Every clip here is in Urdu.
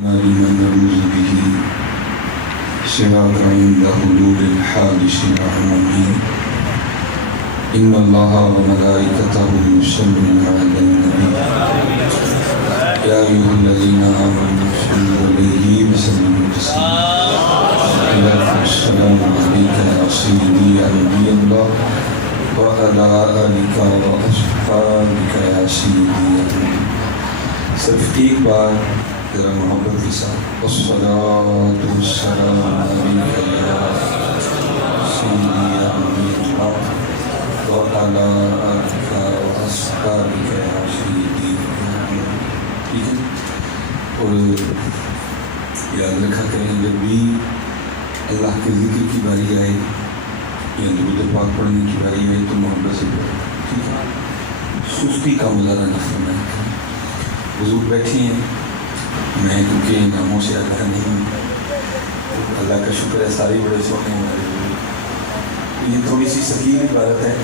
لمن نعوذ به سواك عند حلول الحادث الأعمى إن الله وملائكته يصلون على النبي يا أيها الذين آمنوا صلوا عليه وسلموا تسليما السلام عليك يا سيدي يا نبي الله وعلى آلك وأصحابك يا سيدي يا نبي. صرف ایک بار ذرا محبت کے ساتھ والصلاة والسلام علیک یا سیدی یا نبی اللہ وعلی آلک واصحابک یا سیدی یا نبی. ٹھیک ہے. اور یاد رکھا کریں جب بھی اللہ کے ذکر کی باری آئے یا درود پاک پڑھنے کی باری آئے تو محبت سے پڑھیں. ٹھیک ہے. سستی کا مظاہرہ نہ فرمائیں. حضور بیٹھے ہیں، میں کیونکہ ناموں سے آگاہ نہیں ہوں، اللہ کا شکر ہے سارے بڑے سونے والے. یہ تھوڑی سی ثقیل عبارت ہے.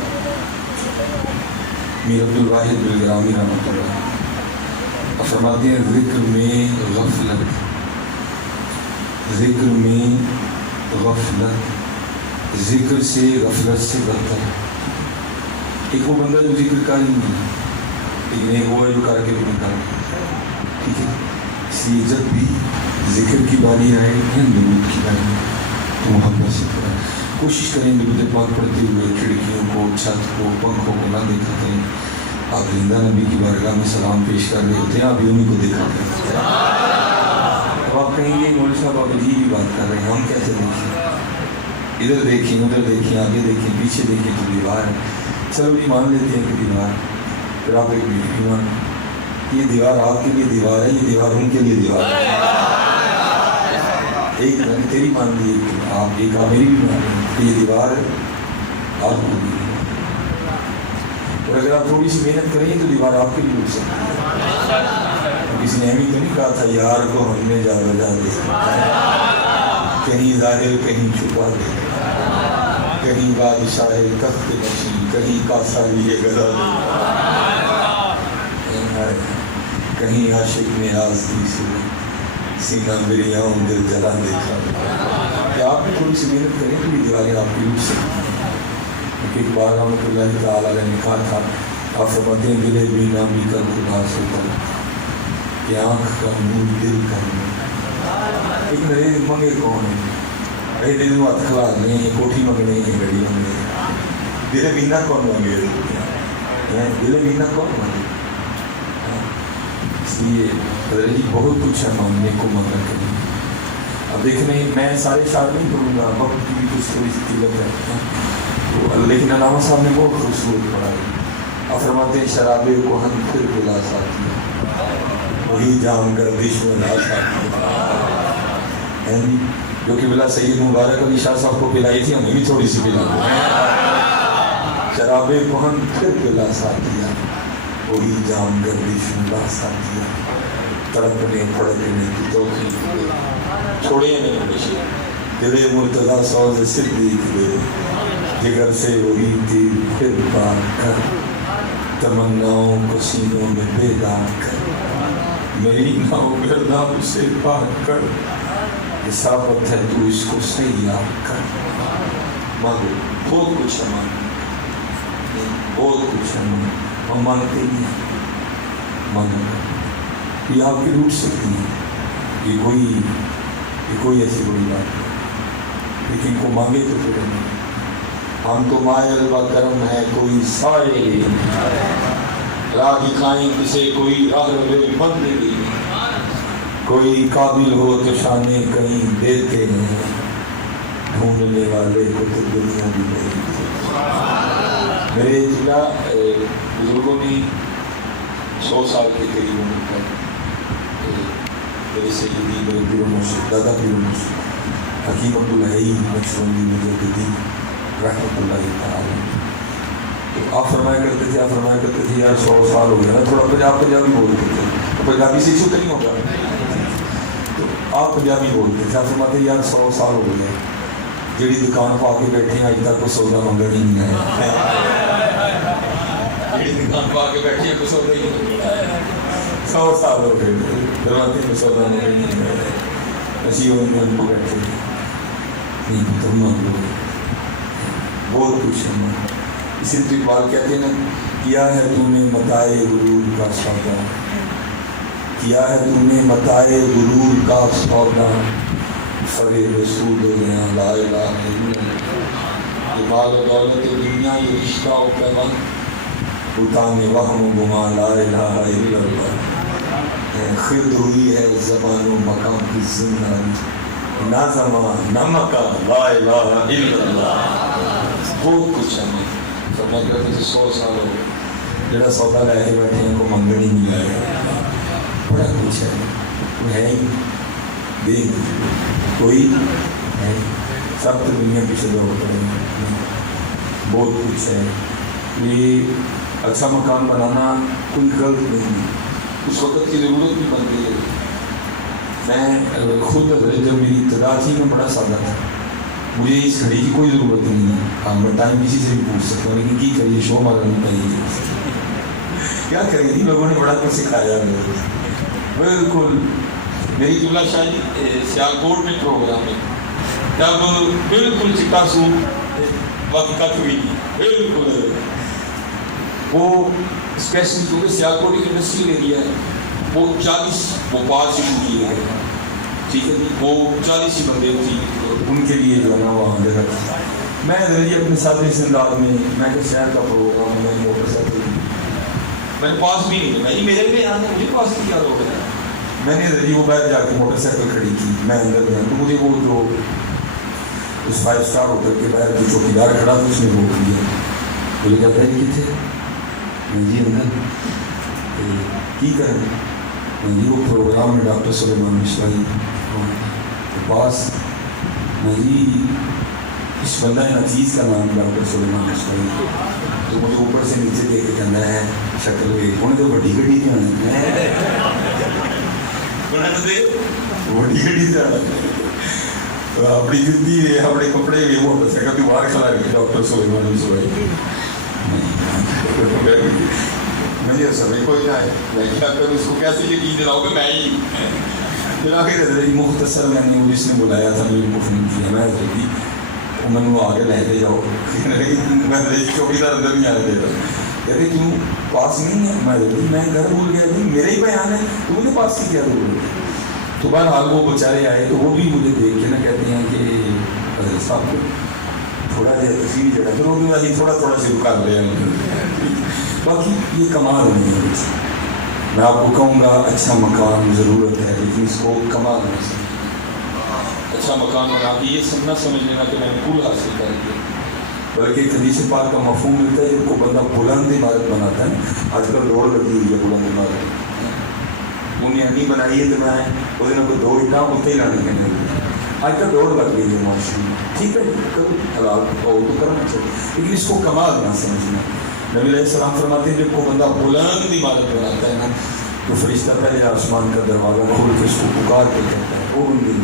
میر عبدالواحد بلگرامی رحمۃ اللہ فرماتے ہیں ذکر میں غفلت، ذکر میں غفلت، ذکر سے غفلت سے بدتر. ایک وہ بندہ جو ذکر کا ہی نہیں، لیکن ایک وہ ہے جو کر کے بھی نہیں کرتا. ٹھیک ہے. اس لیے جب بھی ذکر کی باری آئے یا درود کی باری آئے تو محبت سے پڑھیں. کوشش کریں درود پاک پڑھتے ہوئے کھڑکیوں کو، چھت کو، پنکھوں کو نہ دیکھا کریں. آپ زندہ نبی کی بارگاہ میں سلام پیش کر رہے ہوتے ہیں، آپ بھی انہیں کو دیکھا کریں. اب آپ کہیں گے مولوی صاحب آپ عجیب ہی بات کر رہے ہیں، ہم کیسے دیکھیں؟ ادھر دیکھیں، ادھر دیکھیں، آگے دیکھیں، پیچھے دیکھیں تو دیوار ہے. چلو جی مان لیتے ہیں کہ دیوار. پھر آپ ایک ایمان، یہ دیوار آپ کے لیے دیوار ہے، یہ دیوار ان کے لیے دیوار ہے. ایک تیری مان لی، آپ ایک میری بھی مان لی. یہ دیوار ہے آپ کے لیے، اور اگر آپ تھوڑی سی محنت کریں تو دیوار آپ کے لیے اٹھ سکتی ہے. کسی نے بھی تو نہیں کہا تھا یار کو ہم نے جا بجا دے، کہیں ظاہر کہیں چھپا دے، کہیں بادشاہ تخت نشین، کہیں کاسا لیے گدا دے، کہیں عاشق نے آزدی سے سینہ بریاں دل جلا دیکھا. کہ آپ بھی تھوڑی سی محنت کریں تو یہ دیواریں آپ کی اٹھ سکتی ہیں. ایک بار رحمۃ اللہ تعالیٰ علیہ نے کہا تھا، آپ فرماتے ہیں دل بینا بھی کر خدا سے کر کہ آنکھ کا نور دل کا نور. ایک نئے منگے کون ہے؟ اے دل میں ہاتھ کھلا رہے ہیں، کوٹھی منگنے ہیں، گھڑی منگنے ہیں. دل بینا کون مانگے؟ دل بینا کون مانگے؟ اس لیے حضرت جی بہت کچھ ہے مانگنے کو مانگا کریں. اب دیکھنے میں سارے شعر نہیں پڑھوں گا، وقت کی بھی کچھ تھوڑی سی قلت ہے، لیکن علامہ صاحب نے بہت خوبصورت پڑھا ہے. آپ فرماتے ہیں شرابے کو ہم پھر پلا ساتھی وہی جام گردش میں لا ساتھی جو کہ بلا سید مبارک علی شاہ صاحب کو پلائی تھی، ہمیں بھی تھوڑی سی پلا دو. شرابے کو ہم پھر پلا ساتھیا وہی جام گردش میں لا ساتھیا تڑپنے پھڑکنے کی توفیق دے چھوڑے میں نشے دل مرتضیٰ سوز صدیق دے جگر سے وہی تیر پھر پار کر تمناؤں کو سینوں میں بیدار کر میری ناؤ گرداب سے پار کر حسابت ہے تو اس کو سیار کر. مانگو بہت کچھ ہے، مانگو بہت کچھ ہے، ہم مانگتے نہیں ہیں. مانگو یہ آپ کی روٹ سکتی ہے، یہ کوئی ایسی بڑی بات ہے، لیکن کو مانگے تو پھر ہم تو مائل و کرم ہے کوئی سائے راہ دکھائیں کسے کوئی راہ روے بندگی، کوئی قابل ہو تو شانے کہیں دیتے ہیں، ڈھونڈنے والے کو تو دنیا بھی نہیں. میرے ضلع بزرگوں نے 100 سال کے قریب عمر پر میرے سیدی میرے پیر و مرشد دادا پیر و مرشد حکیم عبدالحی نقشبندی مجددی رحمۃ اللہ تعالیٰ، تو آپ فرمایا کرتے تھے یار 100 سال ہو گیا نا، تھوڑا پنجابی بولتے تھے. پنجابی سے ایشو تو نہیں ہوگا، تو آپ پنجابی بولتے تھے. آپ فرماتے یار 100 سال ہو گئے جیڑی دکان پا کے بیٹھے ہیں اج تک کوئی سودا منگن ہی نہیں آیا. جیڑی دکان پا کے بیٹھے ہیں کوئی سودا ہی نہیں. 100 سال ہو گئے دروازے میں سودا نہیں اسی میں ان کو بیٹھے نہیں تم بہت کچھ ہے. اسی طرح بات کہتے ہیں نا کیا ہے تو نے متائے غرور کا سودا, کیا ہے تو نے متائے غرور کا سودا, فرے رسول گیا لا الہ الا اللہ. یہ مال و دولت دنیا یہ رشتہ و پیمان بتانے وہم و گما لا الہ الا اللہ. خرد ہوئی ہے زبان و مقام کی زندگی نہ زمان نہ مکان لا الہ الا اللہ. بہت کچھ ہے. میں کہتے تھے 100 سال ہو گئے جڑا سودا لے کے بیٹھے ہیں کو منگنی نہیں آئے. بڑا کچھ ہے ہی دیکھ کوئی ہے سب تو دنیا پیچھے دوڑ پڑے. بہت کچھ ہے. یہ اچھا مکان بنانا کوئی غلط نہیں, اس وقت کی ضرورت بھی بن گئی ہے. میں خود جب میری ابتدا تھی میں بڑا سادہ تھا, مجھے اس گھڑی کی کوئی ضرورت نہیں ہے. ہاں میں ٹائم کسی سے بھی پوچھ سکتا ہوں لیکن کی کریے شو مارا نہیں چاہیے. کیا کریں گی لوگوں نے بڑا کچھ سکھایا ہے. بالکل میری دلہا شاہی سیالکوٹ میں پروگرام ہے جب بالکل چکا سو وقت ہوئی تھی بالکل وہ اسپیشلی کیونکہ سیالکوٹ ایک انڈسٹریل ایریا ہے. وہ 40 وہ پاس شروع کیے گئے ٹھیک ہے جی. وہ 40 ہی بندے تھی ان کے لیے جو ہے نا وہاں جگہ تھی. میں اپنے ساتھی زنداد میں کہ شہر کا پروگرام میں موٹر سائیکل میں نے پاس بھی نہیں تھا. میں میرے بھی یہاں مجھے پاس نہیں کیا ہو گیا. میں نے وہ باہر جا کے موٹر سائیکل کھڑی کی. میں اندر گیا تو مجھے وہ جو اس 5 اسٹار ہوٹل کے باہر جو چوکیدار کھڑا تھا اس نے روک لیا. بولے کہتا ہے کتنے جی اندر کی کریں جی وہ پروگرام میں ڈاکٹر سلیمان مشوائی پاس جی اس بندہ نفیس کا نام ڈاکٹر سلیمان مشوائی. تو مجھے اوپر سے نیچے دیکھ کے کہنا ہے شکل انہیں تو بڑی گڈی تھی بڑی گڈی تھی اپنی جتی ہے اپنے کپڑے بھی موٹر سائیکل بھی باہر کھلا گیا ڈاکٹر سلیمان مشوائی. مجھے سمجھ کوئی نہ ہے میں کیا کروں اس کو کیسے یقین دلاؤں کہ میں ہی مختصر میں نے جس نے بلایا تھا میری مفہوم کیا میں وہ من وہ آگے لے کے جاؤ میں چوکیدار اندر نہیں آنے دیتا. کہتے تم پاس نہیں ہے. میں گھر بھول گیا تھی میرے ہی بیان ہے تو مجھے پاس کی کیا ضرورت ہے. تو بہرحال وہ بیچارے آئے تو وہ بھی مجھے دیکھ کے نا کہتے ہیں کہ حضرت صاحب کو تھوڑا جہاں تفریح جگہ پھر وہ بھی وہی تھوڑا شروع کر رہے ہیں. باقی یہ کمال نہیں ہے. میں آپ کو کہوں گا اچھا مکان ضرورت ہے لیکن اس کو کمال نہیں سمجھنا. اچھا مکان بنا کے یہ سب نہ سمجھ لینا کہ میں نے پول حاصل کر دیا. بلکہ حدیث پاک کا مفہوم ملتا ہے جب کو بندہ بلند عمارت بناتا ہے. آج کل دوڑ لگی ہوئی ہے بلند عمارت انہیں نہیں بنائی ہے تو میں وہ دن کو 2 اٹا اتنے ہی لانے کے نہیں. آج کل دوڑ لگ گئی ہے معاشرے میں. ٹھیک ہے حلال تو کرنا چاہیے لیکن اس کو کمال نہ سمجھنا. نبی علیہ السلام فرماتے ہیں جب کو بندہ بلند عمارت بناتا ہے نا تو فرشتہ پہلے آسمان کا دروازہ کھول کے اس کو پکار کے کہتا ہے وہ بندی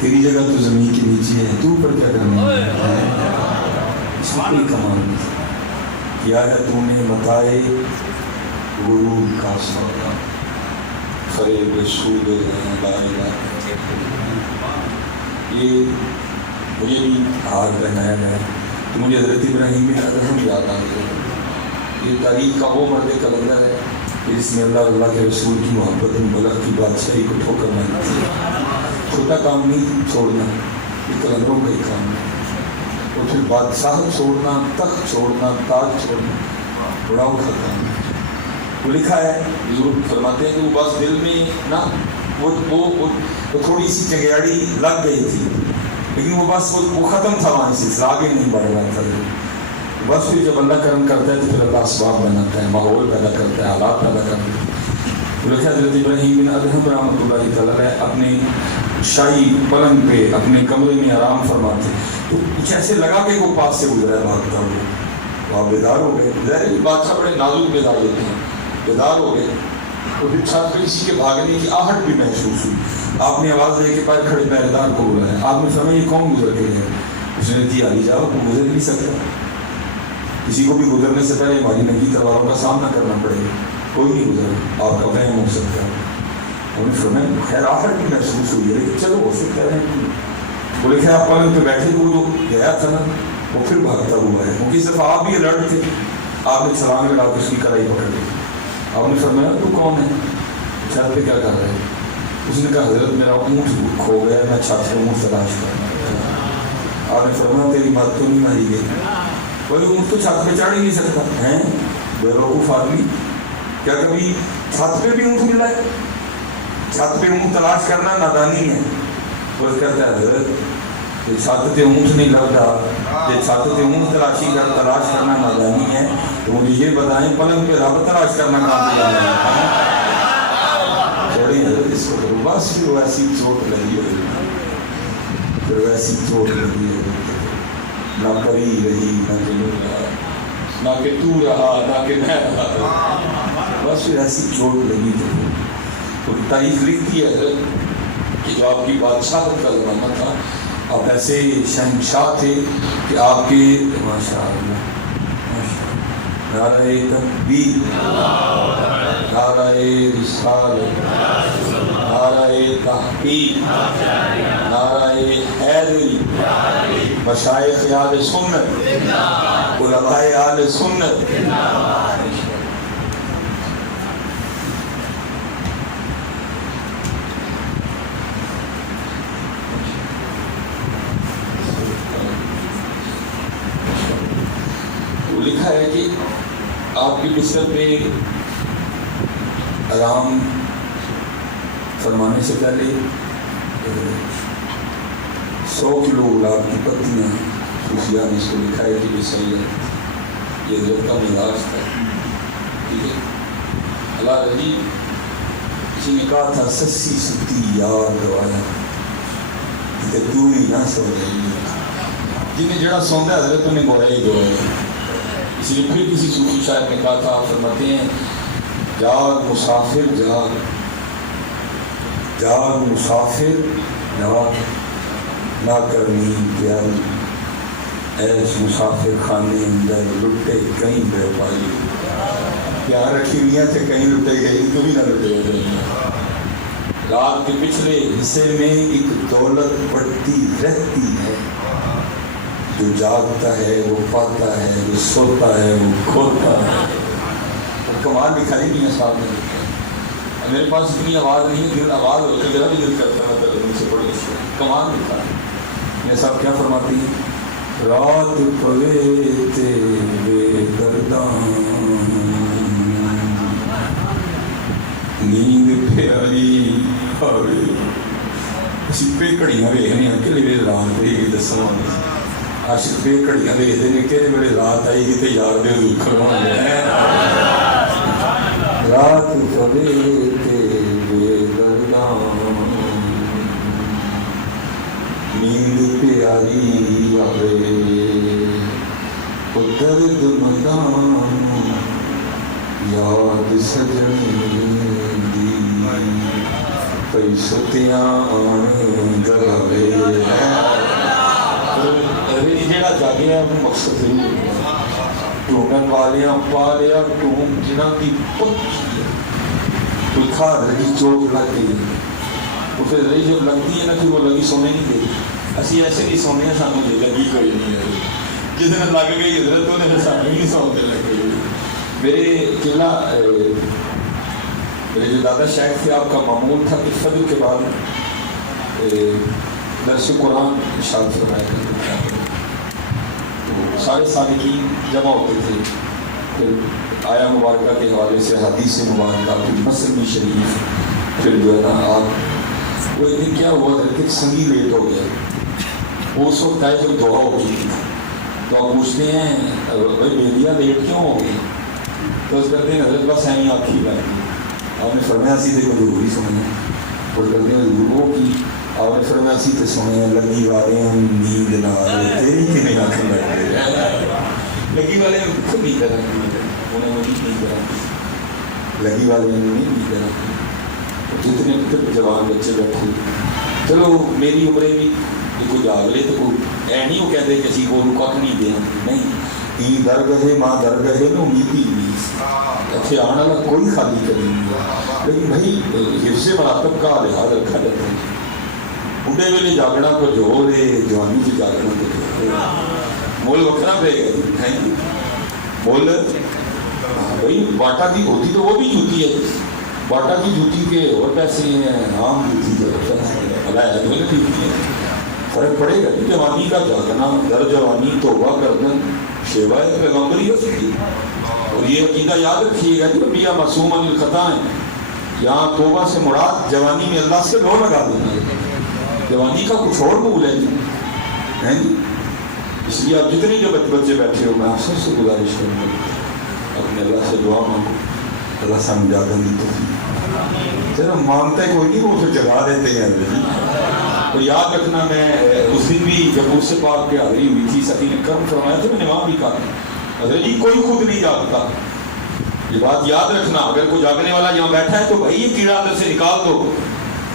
تیری جگہ تو زمین کے نیچے ہے تو اوپر کیا کرنا ہے. اس میں کوئی کمال نہیں. کیا ہے تو نے متائے غرور کا سودا فریب سود لا الہ. یہ مجھے بھی ہار پہنایا گیا تو مجھے حضرت ابراہیم بن ادہم یاد آ گیا. یہ تاریخ کا وہ مرد کلندر ہے جس نے اللہ کے رسول کی محبت مبلغ کی بادشاہی کو ٹھوکر ماری تھی. چھوٹا کام نہیں چھوڑنا, یہ کلندروں کا ہی کام ہے. اور پھر بادشاہ چھوڑنا, تخت چھوڑنا, تاج چھوڑنا بڑا اوکھا کام ہے. وہ لکھا ہے حضور فرماتے ہیں کہ وہ بس دل میں نا وہ تھوڑی سی چنگیاڑی لگ گئی تھی لیکن وہ بس وہ ختم تھا وہاں سے آگے نہیں بڑھ رہا تھا. بس پھر جب اللہ کرم کرتا ہے تو پھر اللہ اسباب بناتا ہے, ماحول پیدا کرتا ہے, حالات پیدا کرتا ہے. لکھا حضرت ابراہیم بن ادہم رحمۃ اللہ تعالیٰ اپنے شاہی پلنگ پہ اپنے کمرے میں آرام فرماتے تو کچھ ایسے لگا کہ وہ پاس سے گزرا ہے بھاگتا ہوئے. وہاں بیدار ہو گئے. ظاہر بادشاہ بڑے نازک بیدار ہوتے ہیں. بیدار ہو گئے اور پھر چھت پہ کسی کے بھاگنے کی آہٹ بھی محسوس ہوئی. آپ نے آواز دے کے پیر کھڑے پہرےدار کو بلایا. آپ نے سمجھا یہ کون گزر کے گئے. اس نے جی علی جاؤ وہ گزر نہیں سکتا. کسی کو بھی گزرنے سے پہلے ہماری ننگی تلواروں کا سامنا کرنا پڑے گا. کوئی نہیں گزرا، آپ کا وہم ہو سکتا ہے۔ انہوں نے فرمایا خیراہٹ بھی محسوس ہوئی ہے، لیکن چلو ہو سکتا ہے۔ وہ لکھا آپ پلنگ پہ بیٹھے وہ جو گیا تھا نا وہ پھر بھاگتا ہوا ہے، کیونکہ اس دفعہ آپ بھی الرٹ تھے، آپ نے چھلانگ لگا کے اس کی کلائی پکڑ لی۔ آپ نے فرمایا تو کون ہے، چھت پہ کیا کر رہا ہے؟ اس نے کہا حضرت میرا اونٹ کھو گیا ہے، میں چھت سے اونٹ تلاش کر رہا ہوں۔ آپ نے فرمایا تیری بات تو نہیں ماری گئی، کوئی اونٹ تو چھت پہ چڑھ ہی نہیں سکتا ہے، بیوقوف آدمی، کیا کبھی چھت پہ بھی اونٹ ملا ہے؟ چھت پہ اونٹ تلاش کرنا نادانی ہے۔ وہ کہتا ہے حضرت یہ چھت پہ اونٹ نہیں لگتا، یہ چھت پہ اونٹ تلاش کرنا نادانی ہے، تو مجھے یہ بتائیں پلنگ پہ رب تلاش کرنا کام ہے؟ چھوڑیں حضرت اس کو کرو، بس پھر ویسی چوٹ لگی ہے، پھر ویسی چوٹ لگی ہے، نہ پری رہی نہ جنون رہا، نہ کہ تو رہا نہ کہ میں رہا، بس پھر ایسی چوٹ لگی تو تاریخ لکھتی ہے کہ جو آپ کی بادشاہت کا زمانہ تھا، آپ ایسے شہنشاہ تھے کہ آپ کے ماشاء اللہ نعرہ تکبیر، نعرہ رسالت، نعرہ تحقیق، نعرہ حیدری، مشائخ اہل سنت، علماء اہل سنت، لکھا ہے کہ آپ کی بستر پہ آرام فرمانے سے پہلے 100 کلو گلاب کی پتیاں، صوفیاء نے اس کو لکھا ہے کہ یہ صحیح ہے، یہ حضرت کا مزاج تھا، ٹھیک ہے۔ اللہ رضی کسی نے کہا تھا سسی ستی یار گوایا کہ تو ہی نہ سو رہی ہے، جنہیں جڑا سوندا ہے حضرت انہیں گوایا ہی گوایا۔ اس لیے پھر کسی صوفی شاعر نے کہا تھا، فرماتے ہیں جاگ مسافر جاگ، جاگ مسافر جاگ، نہ کرنی پیاری، ایس مسافر خانے اندر لٹے کہیں بے پائی، پیار رکھی ہوئی تھے کہیں لٹے گئی تو بھی نہ لٹے گئی۔ رات کے پچھلے حصے میں ایک دولت پڑتی رہتی ہے، جو جاگتا ہے وہ پاتا ہے، جو سوتا ہے وہ کھوتا ہے۔ اور کمال دکھائی نہیں ہے صاحب نے، میرے پاس اتنی آواز نہیں ہے، دل آواز ہوتی ہے، بھی دل کرتا ہے مجھ سے پڑھ کے کمال دکھا ہے۔ یہ صاحب کیا فرماتی ہیں؟ رات پوے تیرے گردان نیند پیاری آوے، اسی پہ کڑیاں ویکھنے ہیں کہ میرے رات پہ ہی دساں، عاشق پہ کڑیاں ویکھدے نے کہ میرے رات آئی گی تے یار دے حضور کھڑواں گے، رات پوے تیرے گردان نیند پیاری آوے، او درد مدام یاد سجن دی پئی ستیاں آن گلاوے۔ جہاں جاگیا مقصد ٹونگن والیاں پا لیا ٹونگ جنہ کی پچھی کوئی کھا رہی چوٹ لگ گئی، وہ پھر رہی جب لگتی ہے نا پھر وہ لگی سونے نہیں گئی، اسی ایسے نہیں سونے ہیں، سانوں یہ لگی کوئی نہیں ہے، جس دن لگ گئی حضرت انہیں پھر سانوں ہی نہیں سونے لگ گئی۔ میرے جو دادا شیخ تھے آپ کا معمول تھا کہ فجر کے بعد درس قرآن ارشاد فرمایا کرتے تھے، تو سارے سالکین جمع ہوتے تھے، پھر آیا مبارکہ کے حوالے سے حدیث مبارکہ، پھر مسلم شریف، پھر جو ہے نا آپ وہ ایک دن کیا ہوا کہ سنگی لیٹ ہو گیا، وہ اس وقت آئے جب دعا ہو چکی تھی، تو آپ پوچھتے ہیں بھائی بیلیا لیٹ کیوں ہو گئی؟ تو اس کرتے ہیں حضرت بس ہیں آنکھی لگی، آپ نے فرمایا سیدھے کو ضروری سمجھیں، اور کرتے ہیں ضروروں کی، آپ نے فرمایا سیدھے سمجھیں لگی والے ہم نیند نہ آئے تیری کی نہیں آنکھیں لگ گئے، لگی والے ہم خود نہیں کر رہے ہیں، انہیں مجید نہیں کر رہے، لگی والے ہم نہیں کر رہے، جتنے تک جوان بچے بیٹھے، چلو میری عمریں بھی کوئی جاگ لے تو کوئی اے نہیں وہ کہتے کہ اسی کو کھ نہیں دیں، نہیں ای درگاہ ماں درگاہ نو امیدی اچھے آنے والا کوئی خالی کری نہیں، لیکن بھائی حفظ مراتب کا لحاظ رکھا جاتا ہے۔ بڑھے ویلے جاگنا کو جو رے، جوانی سے جاگنا کو جو رے، مول وکھرا پہ گئے مول بھائی باٹا کی ہوتی تو وہ بھی جوتی ہے، باٹا کی جوتی کے اور پیسے ہیں، عام جوتی کے اور پیسے ہیں، اللہ ہے جو ہے فرق پڑے گا۔ جوانی کا جاگنا، در جوانی توبہ کردن شیوہ پیغمبری ہو سکتی ہے۔ اور یہ عقیدہ یاد رکھیے گا کہ انبیاء معصوم عن الخطا ہیں، یہاں توبہ سے مراد جوانی میں اللہ سے لو لگا دینا ہے، جوانی کا کچھ اور مول ہے جی۔ اس لیے آپ جتنے جو بچے بیٹھے ہو، میں آپ سب سے گزارش کروں گا اپنے اللہ سے دعا مانگو، اللہ سے ہم جاگن دی تو چلو مانگتے کوئی نہیں، وہ پھر جگا دیتے ہیں۔ اور یاد رکھنا، میں اس دن بھی جب اس سے پاک پہ حاضری ہوئی تھی، سبھی نے کرم فرمایا تھا، میں نے وہاں بھی کہا حضرت جی کوئی خود نہیں جاگتا، یہ بات یاد رکھنا، اگر کوئی جاگنے والا یہاں بیٹھا ہے تو بھائی یہ کیڑا اندر سے نکال دو،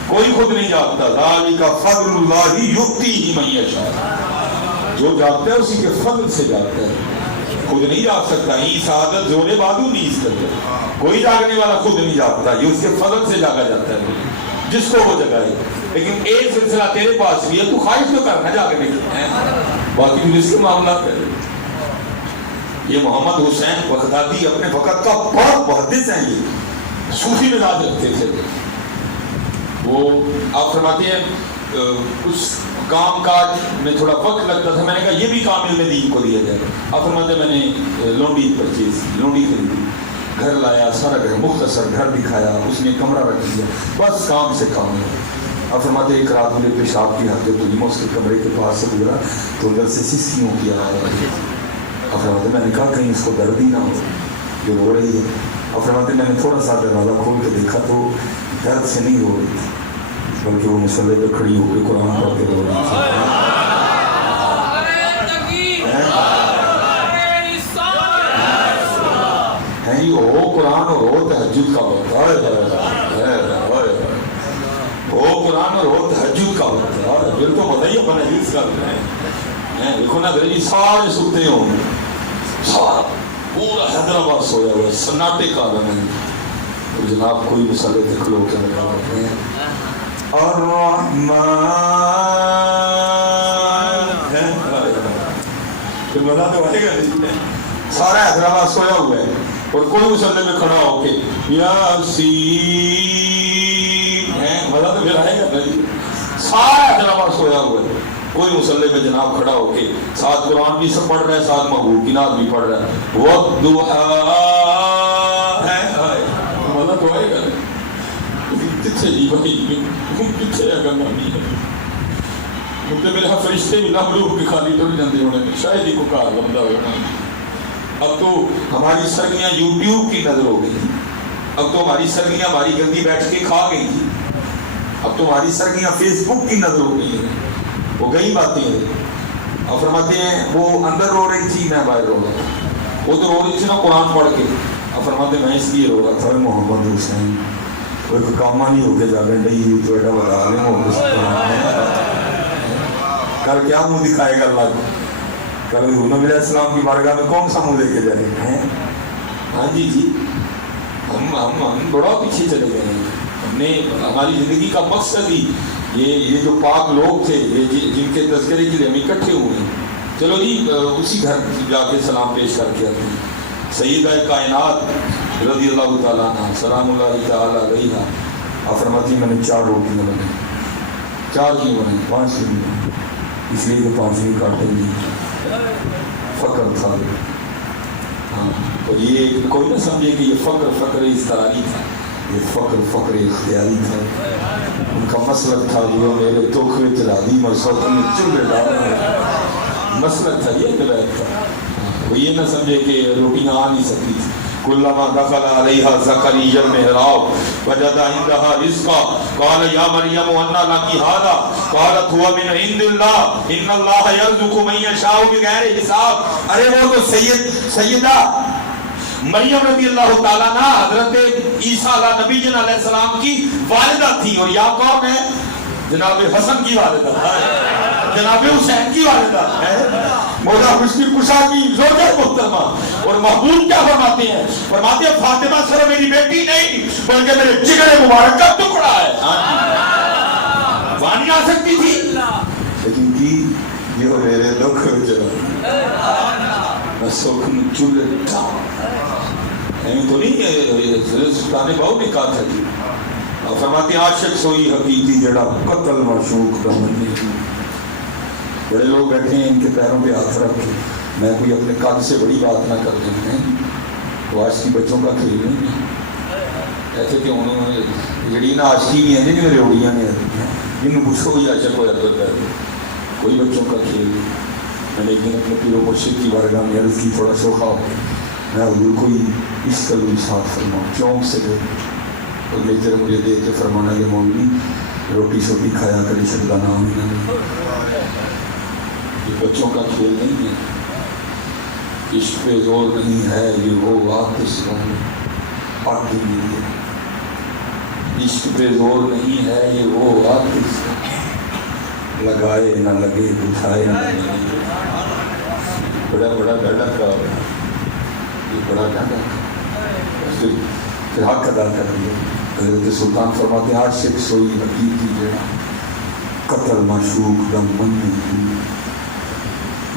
کوئی خود نہیں جاگتا۔ ذالک فضل اللہ یؤتیہ من یشاء، جو جاگتا ہے اسی کے فضل سے جاگتا ہے، خود نہیں جاگ سکتا۔ یہ سعادت زور بادو نیز کرتے، کوئی جاگنے والا خود نہیں جاگتا، یہ اس کے فضل سے جاگا جاتا ہے جس کو وہ جگائے۔ لیکن ایک سلسلہ تیرے پاس بھی ہے، تو خواہش تو کرنا جاگنے کی، باقی جس کے معاملات ہے۔ یہ محمد حسین بغدادی اپنے وقت کا بہت محدث ہیں، یہ صوفی مزاج رکھتے تھے۔ وہ آپ فرماتے ہیں اس کام کاج میں تھوڑا وقت لگتا تھا، میں نے کہا یہ بھی کام علم دین کو دیا جائے۔ آپ فرماتے ہیں میں نے لونڈی پرچیز لونڈی خریدی، گھر لایا، سارا گھر مختصر گھر دکھایا، اس نے کمرہ رکھ دیا، بس کام سے کام ہے۔ آپ فرماتے ہیں ایک رات مجھے پیشاب کی حاجت ہوئی، میں اس کے کمرے کے پاس سے گزرا تو اندر سے سسیوں کی آواز آئی۔ آپ فرماتے میں نے کہا کہیں اس کو درد ہی نہ ہو جو رو رہی ہے۔ آپ فرماتے میں نے تھوڑا سا دروازہ کھول کے دیکھا تو درد سے نہیں رو رہی تھی، بلکہ وہ مصلے پہ کھڑی ہو کے قرآن پڑھ کے رو رہی تھی۔ ہیں وہ قرآن اور وہ تہجد کا وقت ہے، وہ قرآن اور وہ تہجد کا وقت ہے، پھر تو بتائیے اپنا حدیث کرتے ہیں۔ دیکھو نا درجی سارے سوتے ہوں، سارا پورا حیدرآباد سویا ہوا ہے، سناٹے کا عالم ہے، جناب کوئی مسئلے دیکھ لو کیا لگا رہتے ہیں۔ الرحمن پھر مزہ تو آئے گا نہیں، سارا حیدرآباد سویا ہوا ہے اور کوئی مسئلے میں کھڑا ہو کے یاسین ہے، مزہ تو پھر آئے گا نہیں، سارا حیدرآباد سویا ہوا ہے، کوئی مسلح میں جناب کھڑا ہو کے ساتھ قرآن بھی سب پڑھ رہا ہے، ساتھ محبوب کی نعت بھی پڑھ رہا ہے، وَالضُّحَىٰ ہے، مزہ تو آئے گا کتنے جی بھائی کتنے اگر نہیں ہے مجھے میرے ہاں فرشتے بھی لمڑوں کے خالی تو نہیں جاندے ہونے شاید ہی کو کار لمدہ ہونا۔ اب تو ہماری سرگیاں یوٹیوب کی نظر ہو گئی، اب تو ہماری سرگیاں ہماری گندی بیٹھ کے کھا گئی تھی، اب تو ہماری سرگیاں فیس بک کی نظر ہو گئی ہیں، وہ گئی باتیں ہیں۔ اور فرماتے ہیں وہ اندر رو رہی تھی، میں باہر رو رہا تھا، وہ تو رو رہی تھی نا قرآن پڑھ کے، اور فرماتے میں اس لیے رو رہا تھا محمد حسین کوئی کامہ نہیں ہو کے جاگن ڈی تو ایڈا بڑا عالم ہو کے کل کیا منہ دکھائے گا اللہ کو، کل نبی علیہ السلام کی بارگاہ میں کون سا منہ لے کے جائیں گے؟ ہاں جی جی ہم بڑا پیچھے چلے گئے ہیں، ہم نے ہماری زندگی کا مقصد ہی یہ جو پاک لوگ تھے جن کے تذکرے کے لیے ہم اکٹھے ہوئے ہیں، چلو جی اسی گھر جا کے سلام پیش کر کے آتے ہیں۔ سیدہ کائنات رضی اللہ تعالیٰ عنہ سلام اللہ تعالیٰ علیہا آپ فرماتی میں نے 4 روٹیاں بنائی، 4 کیوں بنائی؟ 5 کیوں بنائی؟ اس لیے کہ 5ویں کاٹیں گی، فقر تھا۔ ہاں اور یہ کوئی نہ سمجھے کہ یہ فقر اضطراری تھا، یہ فقر اختیاری تھا، ان کا مسلک تھا جو میرے توکھے چلا دی مرسوخ میں چولے ڈالا، مسلک تھا یہ روایت تھا۔ وہ یہ نہ سمجھے کہ روٹیاں آ نہیں سکتی تھی۔ کلما دخل علیہا زکریا المحراب وجد عندها رزقا قال یا مریم انا لک ھذا قالت هو من عند اللہ ان اللہ یرزق من یشاء بغیر حساب۔ ارے وہ تو سیدہ مریم رضی اللہ تعالیٰ عنہ حضرت عیسیٰ علیہ نبی جن علیہ السلام کی والدہ تھی، اور یا کون ہے؟ جناب حسن کی والدہ۔ جناب حسین کی والدہ مولا مشکل کشا کی زوجہ محترمہ. اور محبوب کیا فرماتے ہیں؟ فرماتے ہیں فاطمہ صرف میری بیٹی نہیں بلکہ میرے جگر مبارک کا ٹکڑا ہے. وہاں نہیں آ سکتی تھی لیکن کی یہ میرے دکھ جرا میں سوکھن چولے تو نہیں سلطان بہو نے کہا تھا جی. فرماتے ہیں عاشق سوئی حقیقی جڑا قتل معشوق کا منی. بڑے لوگ بیٹھے ہیں ان کے پیروں پہ ہاتھ رکھ کے. میں کوئی اپنے قد سے بڑی بات نہ کر دوں ہیں تو آج کی بچوں کا کھیل نہیں ہے. ایسے کہ انہوں نے جڑی نا عاشقی نہیں ہے جی میرے اوڑیاں نے جنہوں پوچھو کوئی عاشق ہو جاتا ہے کوئی بچوں کا کھیل. میں نے ایک دن اپنے پیر و مرشد کی بارگاہ میں عرض کی تھوڑا شوخا ہو میں حضور کوئی اس قلب ساتھ فرماؤں چونک سے گئے اور میجر مجھے دیکھ کے فرمانا کہ مولوی روٹی شوٹی کھایا کرے شکلہ نام ہی نہ. یہ بچوں کا کھیل نہیں ہے. عشق پہ زور نہیں ہے یہ وہ آتش پاکی میری ہے. عشق پہ زور نہیں ہے یہ وہ آتش لگائے نہ لگے بجھائے نہ لگے. بڑا بڑا ڈاڈا کا یہ بڑا ڈاڈا پھر حق ادا کر دیا. حضرت سلطان فرماتے ہیں عاشق سوئی حقیقی جڑا قتل معشوق دم من نہیں.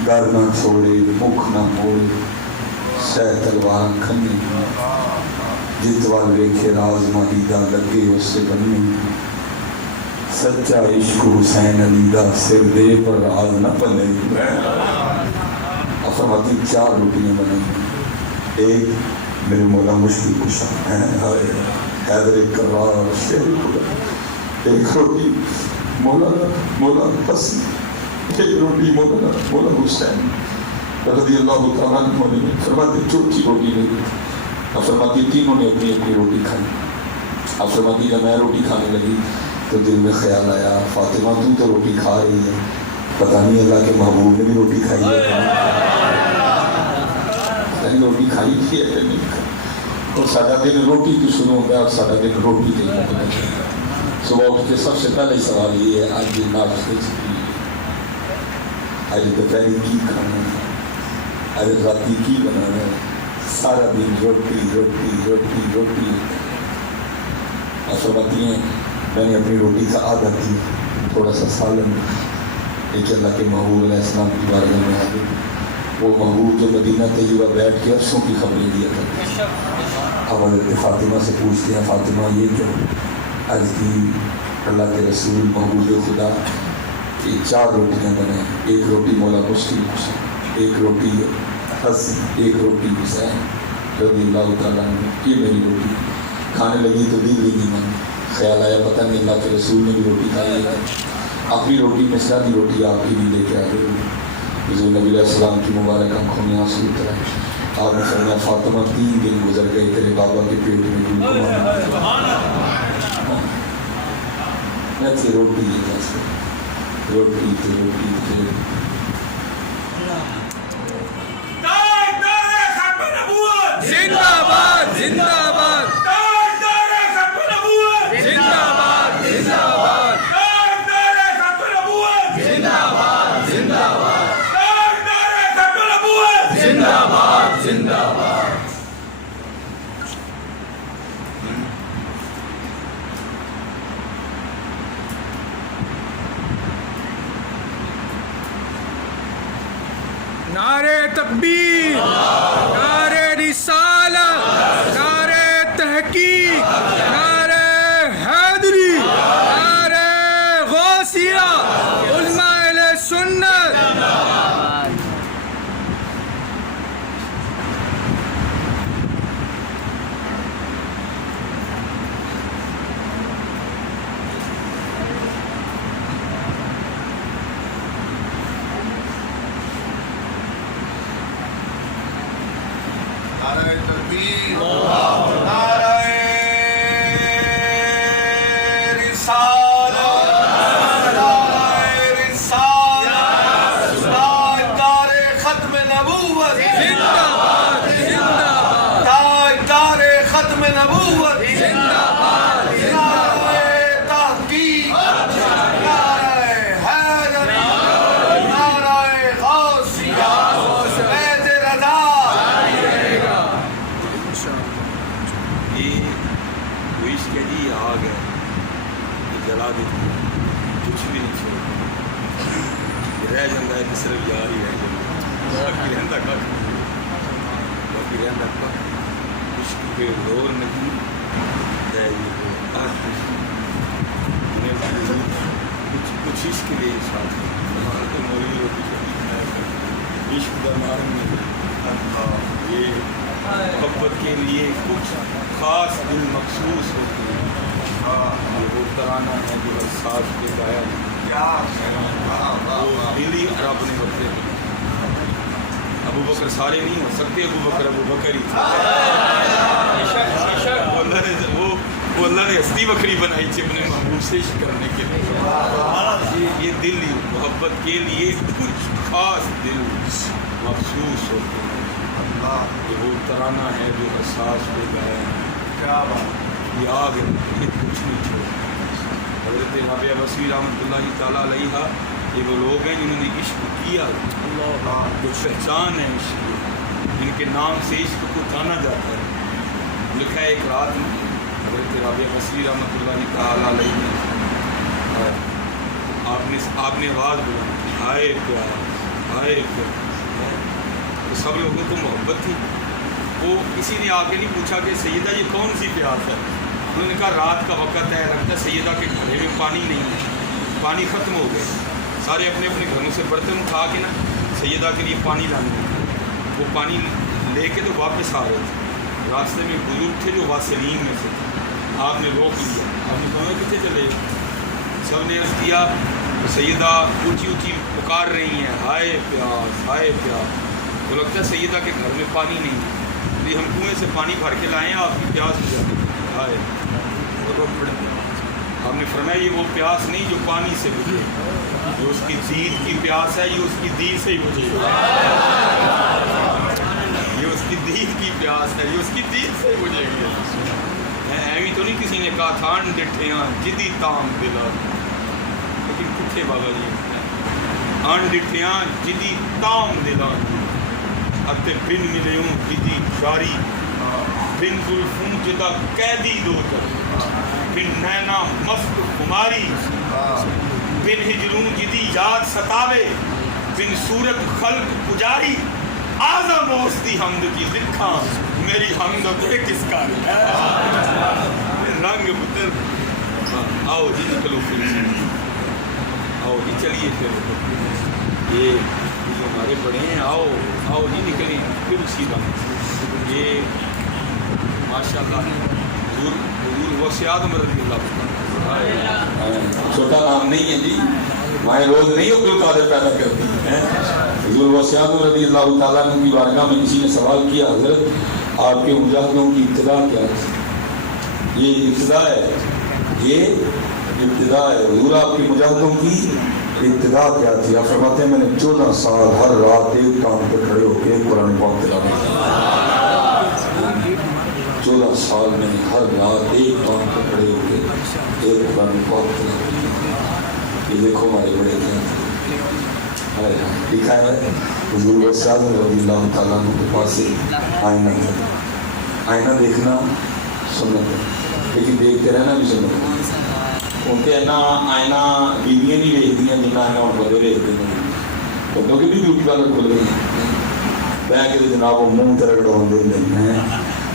گر نہ چھوڑے مکھ نہ موڑے سہ تلوار کھنے جت وال ویکھے راز مہیدہ لگے اس سے بننے. سچا عشق حسین علی دا سر دے پر راز نہ پلے. فرماتی 4 روٹیاں بنائی. ایک میرے مولا مشکل کشا حیدر کرار شیر خدا. ایک روٹی مولا حسن. ایک روٹی مولا حسین رضی اللہ تعالیٰ عنہ نے. فرماتی چوتھی روٹی نہیں. اب فرماتی تینوں نے اپنی اپنی روٹی کھائی. اب فرماتی جب میں روٹی کھانے لگی تو دل میں خیال آیا فاطمہ تم تو روٹی کھا رہی ہے پتہ نہیں اللہ کے محبوب نے بھی روٹی کھائی ہے روٹی کھائی تھی ہے کہ نہیں کھائی. اور ساڈا دن روٹی تو شروع ہوتا ہے اور ساڈا دن روٹی کے لیے صبح اٹھ کے سب سے پہلے سوال یہ ہے آج ناشتے سے آج دوپہری کی کھانا ہے آج راتی کی بنانا ہے. سارا دن روٹی روٹی روٹی روٹی. فرماتی ہیں میں نے اپنی روٹی کا آدھا کیا تھوڑا سا سالن ایک اللہ کے محبوب علیہ السلام کی بارگاہ میں آ گئی. وہ محبوب جو مدینہ طیبہ بیٹھ کے عرشوں کی خبریں دیا کرتے. اب حضرت فاطمہ سے پوچھتے ہیں فاطمہ یہ کیا؟ عرض کی اللہ کے رسول محبوب خدا یہ 4 روٹیاں بنائیں. ایک روٹی مولا مشکل کشا, ایک روٹی حسن, ایک روٹی حسین رضی اللہ تعالیٰ عنہ. یہ میری روٹی. کھانے لگی تو دل ہی نہیں مانی. خیال آیا پتہ نہیں اللہ کے رسول نے بھی روٹی کھائی ہے. اپنی روٹی میں سادی روٹی آپ کی بھی لے کے آ گئی. حضور نبی علیہ السلام کی مبارک آنکھوں میں آنسو اترا. آپ نے فرمایا فاطمہ 3 دن گزر گئے تیرے بابا کے پیٹ میں میں تھی روٹی روٹی زندہ باد زندہ باد زندہ باد زندہ باد زندہ باد زندہ باد زندہ باد زندہ باد. نعرے تکبیر, نعرے رسالت, نعرے تحقیق, نعرے حیدری, نعرے غوثیہ, علماء اہل سنت. رہ جاتا ہے تو صرف یار ہی رہ جاتا باقی رہتا باقی رہتا عشق کے دور نہیں ہے کچھ عشق کے ساتھ تو مولی روٹی عشق کا نام نہیں یہ محبت کے لیے کچھ خاص دل مخصوص ہوتے ہیں وہ ترانہ ہے جو احساس کے گایا وہ دل ہی رب نے ہوتے ہیں ابو بکر سارے نہیں ہو سکتے ابو بکر ہی وہ اللہ نے ہستی بکری بنائی تھی اپنے محبوب سے عشق کرنے کے لیے یہ دل ہی محبت کے لیے کچھ خاص دل مخصوص ہوتے ہیں یہ وہ ترانہ ہے جو احساس پہ گایا یہ آگ ہے یہ کچھ نہیں چھوڑا حضرت رابعہ بصری رحمۃ اللہ تعالیٰ علیہ یہ وہ لوگ ہیں جنہوں نے عشق کیا جو پہچان ہے عشق کی جن کے نام سے عشق کو جانا جاتا ہے لکھا ہے ایک رات میں حضرت رابعہ بصری رحمۃ اللہ تعالیٰ علیہ آپ نے آواز بولی ہائے پیار ہائے پیار تو سب لوگوں کو محبت تھی وہ کسی نے آ کے نہیں پوچھا کہ سیدہ یہ کون سی پیاس ہے انہوں نے کہا رات کا وقت ہے لگتا ہے سیدہ کے گھڑے میں پانی نہیں ہے پانی ختم ہو گئے سارے اپنے اپنے گھروں سے برتن اٹھا کے نا سیدہ کے لیے پانی لانے وہ پانی لے کے تو واپس آ رہے تھے راستے میں بزرگ تھے جو واسلین میں سے تھے آپ نے روک لیا آپ نے کہا کتنے چلے سب نے عرض کیا سیدہ اونچی اونچی پکار رہی ہیں ہائے پیاس تو لگتا ہے سیدہ کے گھر میں پانی نہیں ہے یہ ہم کنویں سے پانی بھر کے لائیں آپ کی پیاس ہو جاتی ہے ہائے آپ نے فرمایا یہ وہ پیاس نہیں جو پانی سے بجھے جو اس کی دید کی پیاس ہے یہ اس کی دید سے ہی بجھے یہ اس کی دید کی پیاس ہے یہ اس کی دید سے ہی بجھے گی ایویں تو نہیں کسی نے کہا تھان ڈٹھیاں جدی تام دلا لیکن کتنے بابا جی آن ڈٹھیاں جدی تام دلا اتے بن ملیوں جدی جاری بن زلفوں جدا قیدی دو جب بن نینا مست کماری بن ہجروں جدی یاد ستاوے بن صورت خلق پجاری آزم اوستی حمد کی لکھاں میری حمد دے کس کا رنگ پتر آؤ جی نکلو پھر آؤ جی چلیے پھر یہ جو ہمارے بڑے ہیں آؤ جی نکلیں پھر اسی بات یہ ماشاء اللہ حضور غوث اعظم رضی اللہ چھوٹا نام نہیں ہے جی ماہ روز نہیں عبد القادر پیدا کرتی ہیں حضور غوث اعظم رضی اللہ تعالیٰ عنہ کی بارگاہ میں کسی نے سوال کیا حضرت آپ کے مجاہدوں کی ابتدا کیا ہے یہ ابتدا ہے حضور آپ کے مجاہدوں کی ابتدا کیا تھی آپ فرماتے ہیں میں نے 14 سال ہر رات ایک کام پہ کھڑے ہو کے قرآن پاک تلاوت کی 14 سال میں ہر رات ایک کام پہ کھڑے ہو کے ایک قرآن پاک تلاوت کی یہ دیکھو ہمارے بڑے کیا لکھا ہے حضور غوث اعظم رضی اللہ تعالیٰ عنہ کے پاس سے آئینہ تھا آئینہ دیکھنا سنت ہے لیکن دیکھتے رہنا بھی سنت ہے ان کے آئینہ بیویاں نہیں ویچتی ہیں جنہیں آئینہ ان بندے ویچتے ہیں بندوں کی بھی بیوٹی پارلر کھل گئی بہ کے جناب وہ منہ تے رگڑاؤندے ہوندے ہیں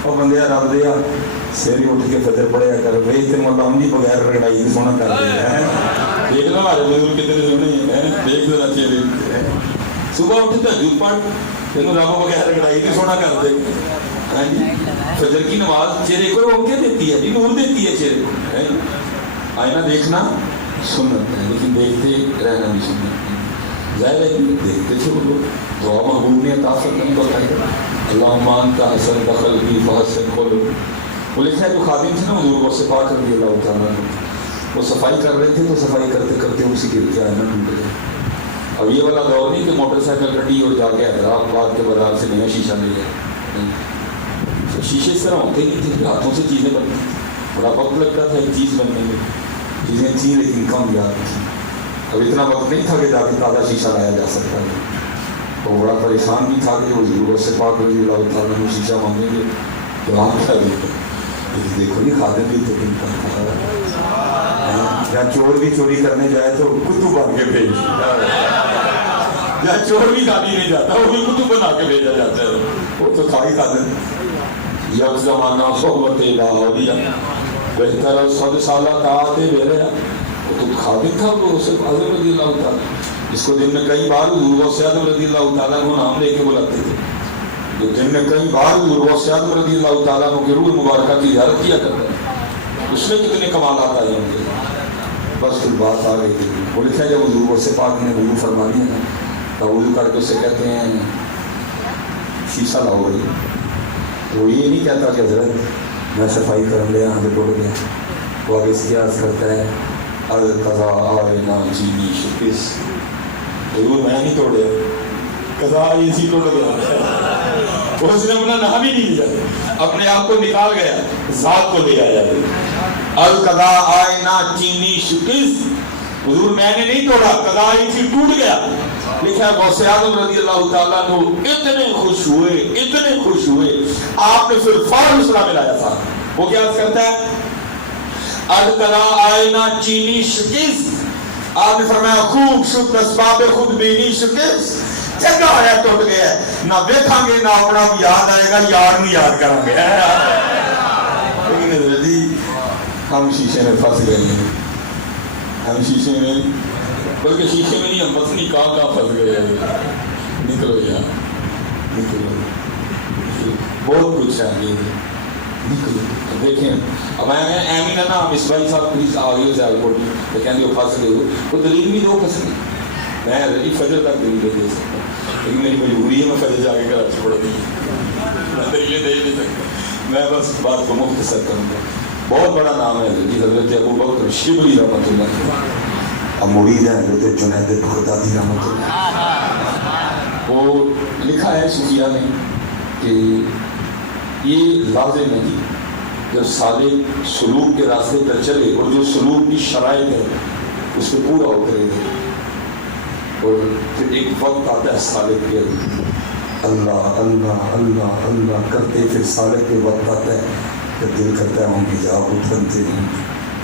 اور بندے رب دیا سویرے اٹھ کے فجر پڑھیا کر ویچتے مولا ہم بغیر رگڑائی کی سونا کر دے ہیں دیکھ لو ہمارے بزرگ کتنے سونے ہیں دیکھ لینا چاہیے صبح اٹھ تہجد پڑھ تینوں رب بغیر رگڑائی کی سونا کر دے فجر کی نماز چہرے کو روک کے دیتی ہے جی نور دیتی ہے چہرے کو آئینہ دیکھنا سنت ہے لیکن دیکھتے رہنا بھی سنت ہے ظاہر ہے کہ دیکھتے تھے وہ لوگ دعا محبوب نے عطا فرمائی بتائی اللہم انت حسن قلبی فحسن قلبی وہ لکھا ہے جو خادم تھے نا حضور غوث پاک رضی اللہ تعالیٰ وہ صفائی کر رہے تھے تو صفائی کرتے کرتے اسی گر کے آئینہ ٹوٹ گیا اب یہ والا دور نہیں کہ موٹر سائیکل کٹی اور جا کے حیدرآباد کے بازار سے نیا شیشہ لے گیا شیشے اس طرح ہوتے نہیں تھے ہاتھوں سے چیزیں بنتی بڑا وقت لگتا تھا ایک چیز بننے میں چیزیں تھیں لیکن کم یاد تھیں اب اتنا وقت نہیں تھا کہ جا کے تازہ شیشہ لایا جا سکتا ہے وہ بڑا پریشان بھی تھا کہ وہ حضور غوث پاک رضی اللہ تعالیٰ عنہ شیشہ مانگیں گے تو آپ کیا لیکن دیکھو یہ خادم بھی تو یا چور بھی چوری کرنے جائے تو کتب بن کے بھیج یا چور بھی دانی نہیں جاتا، وہ بھی کتب بنا کے بھیجا جاتا ہے، وہ تو تھا ہی قادر یک زمانہ صحبت لاہوریا بہتر 100 سالہ کہاتے بیرے تو خادم تھا وہ صرف حضرت رضی اللہ تعالیٰ، جس کو دن میں کئی بار حضور غوث اعظم رضی اللہ تعالیٰ کو نام لے کے بلاتے تھے، جو دن میں کئی بار حضور غوث اعظم رضی اللہ تعالیٰ کی روح مبارکہ کی زیارت کیا کرتا ہے، اس میں کتنے کمالات آئے ہوں گے۔ بس پھر بات آ گئی تھی، وہ لکھا ہے جب حضور غوث پاک نے وضو فرما لیا نا تو وضو کر کے اسے کہتے ہیں شیشہ لاؤ بھائی، وہ یہ نہیں کہتا کہ حضرت میں صفائی کر لیا ہاں ٹوٹ گیا، وہ آگے اس کی عرض کرتا ہے القضا آئینہ جینی شکس، حضور میں نہیں توڑے قضا اسی ٹوٹ گیا، وہ اس نے اپنا نام ہی نہیں لیا، اپنے آپ کو نکال گیا، ذات کو لے آیا القضا آئینہ چینی شکس، حضور میں نے نہیں توڑا، قضا اسی ٹوٹ گیا۔ لکھا غوث اعظم رضی اللہ تعالیٰ عنہ اتنے خوش ہوئے آپ نے پھر فوراً اسلام میں لایا تھا۔ وہ کیا عرض کرتا ہے القضا آئینہ چینی شکس، آپ نے فرمایا خوب شد اسباب خود بینی شکس، جگہ ہے ٹوٹ گیا ہے، نہ دیکھاں گے نہ اپنا بھی یاد آئے گا، یار نہیں یاد کریں گے۔ لیکن حضرتی ہم شیشے میں پھنس گئے ہیں، ہم شیشے میں، بلکہ شیشے میں نہیں، ہم بس نہیں کہاں پھنس گئے ہیں۔ نکلو یار نکلو، بہت کچھ ہے آگے، نکلو دیکھیں۔ اب میں ایمین ہے نا مصباحی صاحب پلیز آگے سے آگے بڑھ تو کہیں گے وہ پھنس گئے ہو، وہ دلیل بھی دو قسم، میں ریڈی فجر تک دلیل دے سکتا ہوں، لیکن میری مجبوری ہے میں فجر جا کے کراچی پڑھ دی، میں دلیلیں دے نہیں سکتا، میں بس بات کو مختصر کروں گا۔ بہت بڑا نام ہے حضرت ابو بکر شبلی رحمۃ اللہ، اب مرید ہے حضرت جنید بغدادی رحمۃ اللہ۔ وہ لکھا ہے صوفیہ نے کہ یہ لازم نہیں جب سالک سلوک کے راستے پر چلے اور جو سلوک کی شرائط ہے اس پہ پورا اترے گا، اور پھر ایک وقت آتا ہے سالک کے اللہ اللہ اللہ اللہ کرتے، پھر سالک کے وقت آتا ہے کہ دل کرتا ہے ہوں گی جا اٹھنتے ہیں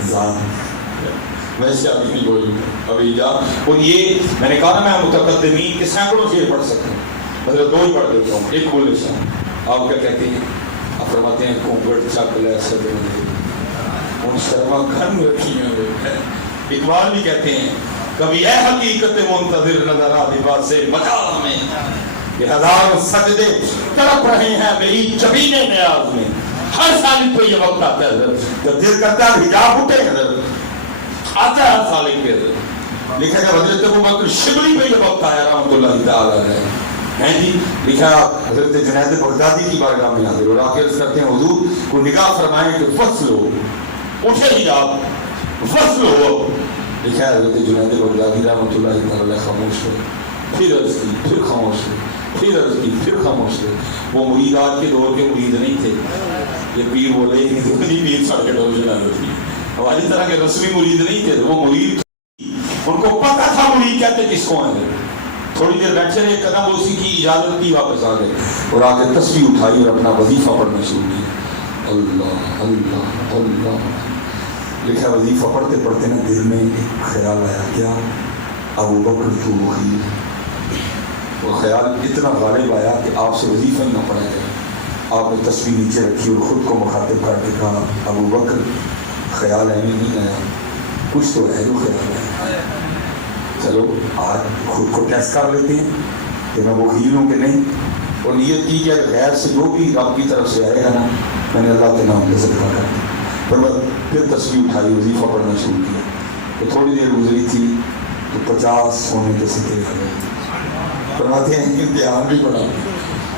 ذات، ویسے ابھی نہیں بولوں ابھی جا۔ اور یہ میں نے کہا نا میں متقدمین کے سینکڑوں شعر پڑھ سکتا ہوں، مطلب 2 ہی پڑھ دیتا ہوں، ایک بولے سے آپ کیا کہتے ہیں، آپ فرماتے ہیں کونکڑ چکل ایسے دے ان شرما گھر میں رکھی ہیں۔ اقبال بھی کہتے ہیں کبھی اے حقیقت منتظر نظر آ لباس سے مجاز میں کہ ہزاروں سجدے تڑپ رہے ہیں میری جبین نیاز میں، ہر سالک پہ یہ وقت آتا ہے جب دل کرتا ہے حجاب اٹھے حضرت آتا ہے ہر سالک پہ حضرت۔ لکھا کہ حضرت ابو بکر شبلی پہ یہ وقت آیا رحمۃ اللہ تعالیٰ علیہ ہیں جی۔ لکھا حضرت جنید بغدادی کی بارگاہ میں حاضر اور آ کے عرض کرتے ہیں حضور کو نگاہ فرمائیں کہ فصل ہو، اٹھے حجاب فصل ہو۔ لکھا ہے حضرت جنید بغدادی رحمۃ اللہ تعالیٰ خاموش ہوئے، پھر عرض کی، پھر خاموش ہوئے، پھر عرض کی، پھر خاموش ہوئے۔ وہ مرید آج کے دور کے مرید نہیں تھے، یہ پیر بولے ہی نہیں، پیر سڑ کے ڈول جنا تھی، ہماری طرح کے رسمی مرید نہیں تھے، وہ مرید ان کو پتہ تھا مرید کہتے کس کو ہیں۔ تھوڑی دیر بیٹھے رہے، قدم اسی کی اجازت کی، واپس آ گئے اور آ کے تسبیح اٹھائی اور اپنا وظیفہ پڑھنا شروع کیا، اللہ اللہ اللہ۔ لکھا وظیفہ پڑھتے پڑھتے نا دل میں ایک خیال آیا، کیا ابو بکر تو وہی، وہ خیال اتنا غالب آیا کہ آپ سے وظیفہ نہ پڑھا گیا، آپ نے تسبیح نیچے رکھی اور خود کو مخاطب کر کے کہا ابو بکر خیال ہے نہیں آیا، کچھ تو ہے جو خیال ہے، چلو آج خود کو ٹیسٹ کر لیتے ہیں کہ میں وکیل ہوں کہ نہیں، اور نیت کی کہ غیر سے جو بھی رب کی طرف سے آئے گا نا میں نے اللہ کے نام کا صدقہ کر دیا، پر میں پھر تسبیح اٹھائی وظیفہ پڑھنا شروع کیا، تو تھوڑی دیر گزری تھی تو 50 سونے کے سکے آ گئے، فرماتے ہیں امتحان بھی پڑا،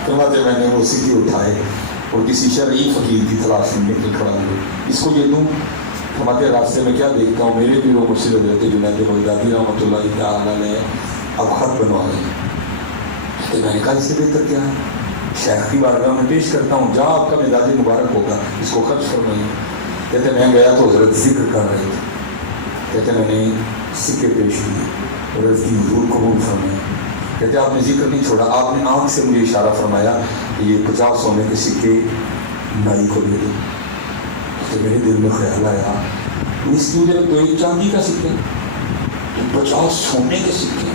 فرماتے میں نے وہ سکے اٹھائے اور کسی شرعی فقیر کی تلاش میں نکل کھڑا ہوں، اس کو یہ دوں، فرماتے راستے میں کیا دیکھتا ہوں، میرے پیر و مرشد حضرت جنید بغدادی رحمۃ اللہ تعالیٰ نے اب خط بنوا رہے ہیں، تو میں نے کہا اس سے بہتر کیا ہے، شیخ کی بارگاہ میں پیش کرتا ہوں، جہاں آپ کا مزاج مبارک ہوگا اس کو خرچ فرمائیے۔ کہتے میں گیا تو حضرت ذکر کر رہے تھے، کہتے میں نے سکے پیش کیے، حضرت کی حضور قبول فرمایا، کہتے آپ نے ذکر نہیں چھوڑا، آپ نے آنکھ سے مجھے اشارہ فرمایا کہ یہ 50 سونے کے سکے نائی کو دے دو۔ تو میرے دل میں خیال آیا اس کی وجہ تو ایک چاندی کا سکہ 50 سونے کے سکے،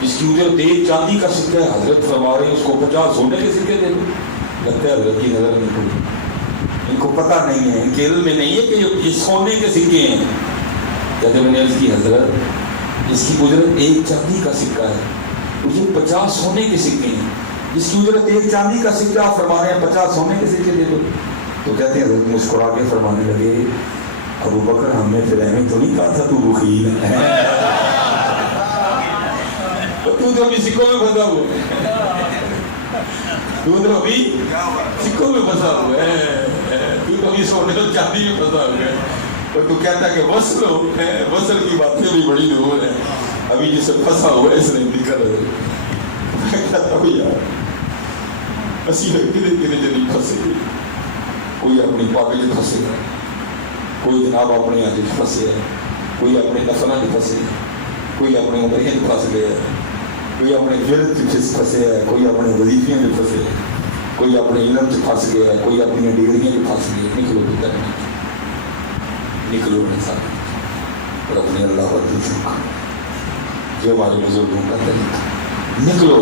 جس کی اجرت ایک چاندی کا سکہ ہے، حضرت فرما رہے ہیں اس کو 50 سونے کے سکے دے دو. لگتا ہے حضرت کی نظر نہیں پڑی، ان کو پتہ نہیں ہے، ان کے علم میں نہیں ہے کہ یہ سونے کے سکے ہیں. کہتے میں نے عرض کی حضرت اس کی اجرت ایک چاندی کا سکہ ہے، مجھے 50 سونے کے سکے ہیں، جس کی اجرت ایک چاندی کا سکہ آپ فرما رہے ہیں 50 سونے کے سکے دے دو. تو کہتے ہیں حضرت مسکرا کے فرمانے لگے ابو بکر ہم نے پھر اہمیں تو نہیں کہا تھا تو بخیل ہے، تو ابھی سکوں میں پھنسا ہوا ہے، تو ابھی سکوں میں پھنسا ہوا ہے، تو ابھی سونے اور چاندی میں پھنسا ہوا ہے. اور تو کہتا کہ وصل کی باتیں بھی بڑی دور ہیں، ابھی جسے پھنسا ہوا ہے اس نے بھی کر رہے. میں کہتا ہوں یار اسی کنے جنی پھنسے، کوئی اپنی پاگل پھنسے ہے، کوئی جناب اپنے آج پھنسے ہے، کوئی اپنے نفلہ پھنسے ہے، کوئی اپنے عمریں پھنس گئے ہے، کوئی اپنے ورد پھنسے ہے، کوئی اپنے وظیفیاں میں پھنسے ہے، کوئی اپنے علم سے پھنس گیا ہے، کوئی اپنی ڈگریاں میں پھنس گئے. نکلو بھیتر نکلو انسان اور اپنے اللہ پر پوچھو جو ہمارے بزرگوں کا طریقہ. نکلو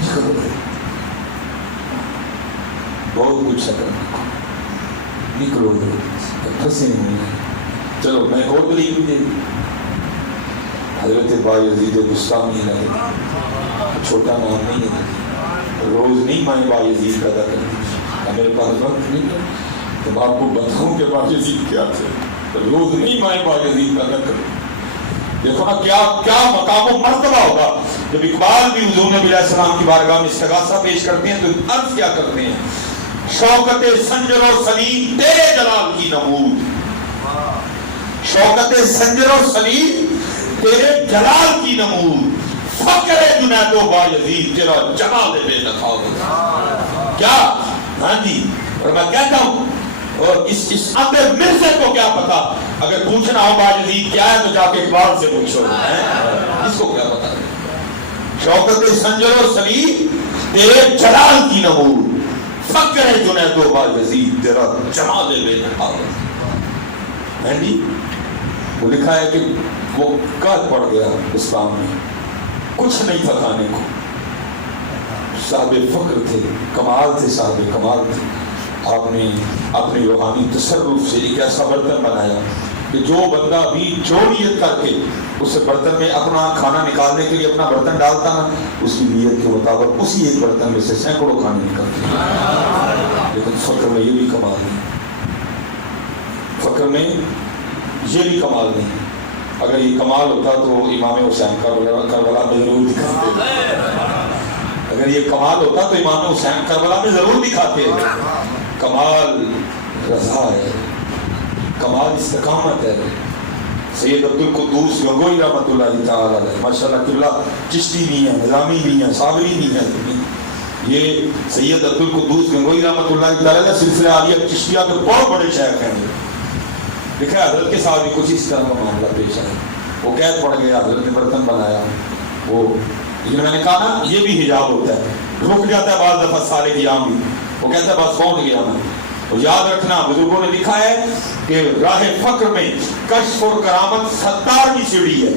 نکلو، بہت کچھ ہے کرنے کو، نکلو پھنسے نہیں. چلو میں ایک اور دلیل بھی دے دوں. حضرت بایزید بستامی علیہ، چھوٹا نام نہیں ہے، روز نہیں میں بایزید پیدا کرتی، میرے پاس وقت نہیں ہے تو میں آپ کو بتاؤں کہ بایزید کیا تھے. روز نہیں میں بایزید پیدا کرتی. دیکھو نا کیا مقام و مرتبہ ہوگا جب اقبال بھی حضور نبی علیہ السلام کی بارگاہ میں استغاثہ پیش کرتے ہیں تو عرض کیا کرتے ہیں؟ شوکت سنجر و سلیم تیرے جلال کی نمود، شوکت سنجر و سلیم تیرے جلال کی نمود، فقر جنید و بایزید تیرا جمال بے تفاوت. کیا ہاں جی. اور میں کہتا ہوں اور اس اندر مرزے کو کیا پتا، اگر پوچھنا ہو بایزید کیا ہے تو جا کے اقبال سے پوچھو، اس کو کیا پتا. شوکت سنجر و سلیم تیرے جلال کی نمود، فقر جنید و بایزید تیرا جمال بے تفاوت. ہے جی. وہ لکھا ہے کہ وہ قحط پڑ گیا اسلام میں، کچھ نہیں تھا کھانے کو، صاحب فقر تھے، کمال تھے، صاحب کمال تھے. آپ نے اپنی روحانی تصرف سے ایک ایسا برتن بنایا کہ جو بندہ بھی جو نیت کر کے اس برتن میں اپنا کھانا نکالنے کے لیے اپنا برتن ڈالتا نا، اس کی نیت کے مطابق اسی ایک برتن میں سے سینکڑوں کھانے نکلتے ہیں. لیکن فقر میں یہ بھی کمال نہیں، فقر میں یہ بھی کمال نہیں. اگر یہ کمال ہوتا تو امام حسین کربلا میں ضرور دکھاتے، اگر یہ کمال ہوتا تو امام حسین کربلا میں ضرور دکھاتے. کمال رضا ہے، کمال استقامت ہے. سید عبدالقدوس گنگوئی رحمۃ اللہ تعالی علیہ ماشاءاللہ قبلہ چشتی بھی ہیں، نظامی بھی ہیں، صابری بھی ہیں. یہ سید عبدالقدوس گنگوئی رحمۃ اللہ تعالی علیہ سلسلہ عالیہ چشتیہ کے بہت بڑے شیخ ہیں. دیکھا حضرت کے ساتھ بھی کچھ اس طرح کا معاملہ پیش آیا. وہ قید پڑ گیا، حضرت نے برتن بنایا. وہ لیکن میں نے کہا نا یہ بھی حجاب ہوتا ہے، رک جاتا ہے بعض دفعہ سارے قیام بھی. وہ کہتا ہے بس پہنچ گیا میں. اور یاد رکھنا بزرگوں نے لکھا ہے کہ راہ فقر میں کشف اور کرامت 17ویں سیڑھی ہے.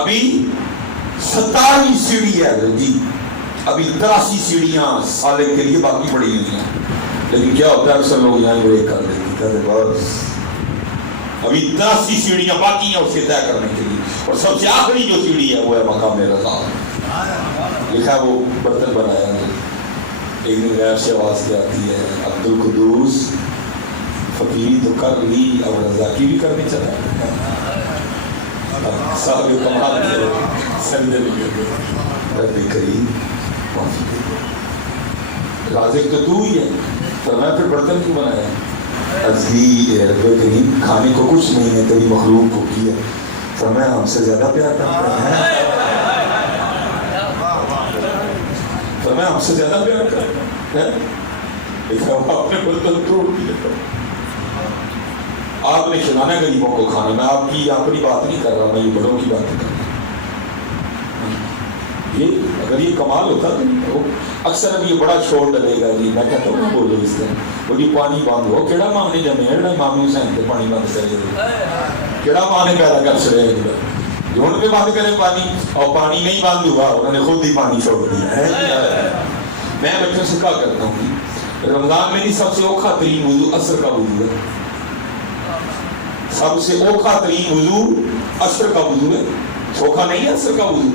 ابھی 17ویں سیڑھی ہے جی، ابھی 83 سیڑھیاں سالے کے لیے باقی پڑی ہوئی ہیں. لیکن کیا ہوتا ہے اکثر لوگ یہاں بریک کر دیتے، کہتے بس ابھی 83 سیڑھیاں باقی ہیں اس کے طے کرنے کے لیے، اور سب سے آخری جو سیڑھی ہے وہ ہے مقام رضا. لکھا وہ برتن بنایا. ایک دن غیر سے آواز کیا آتی ہے، عبدالقدوس فقیری تو کر لی، اب رضا کی بھی کرنی چاہتا ہے. صاحب کمال ہے، سجدے بھی کر رب کریم معافی دے، رازق تو ہی ہے. فرمایا پھر برتن کیوں بنایا؟ عزیز رب کریم کھانے کو کچھ نہیں ہے، تیری مخلوق کو کیا. فرمایا ہم سے زیادہ پیار کرتا ہے، فرمایا ہم سے زیادہ پیار کرتا ہے. آپ نے برتن توڑ دیا، آپ نے کھلانا غریبوں کو کھانا. میں آپ کی اپنی بات نہیں کر رہا، میں یہ بڑوں کی بات کر رہا. یہ اگر یہ کمال ہوتا تو اکثر اب یہ بڑا شور ڈلے گا جی. میں کہتا ہوں بولو اس طرح وہ جی پانی بند ہو، کیڑا ماں نے جمے امام حسین تے پانی بند کر دے، کیڑا ماں نے پیدا کر چڑے. جون پہ بند کرے پانی اور پانی نہیں بند ہوا انہوں نے خود ہی پانی چھوڑ دیا ہے. میں بچوں سے کہا کرتا ہوں رمضان میں سب سے اوکھا ترین وضو عصر کا وضو ہے. سب سے اوکھا ترین وضو عصر کا وضو ہے. سوکھا نہیں ہے عصر کا وضو.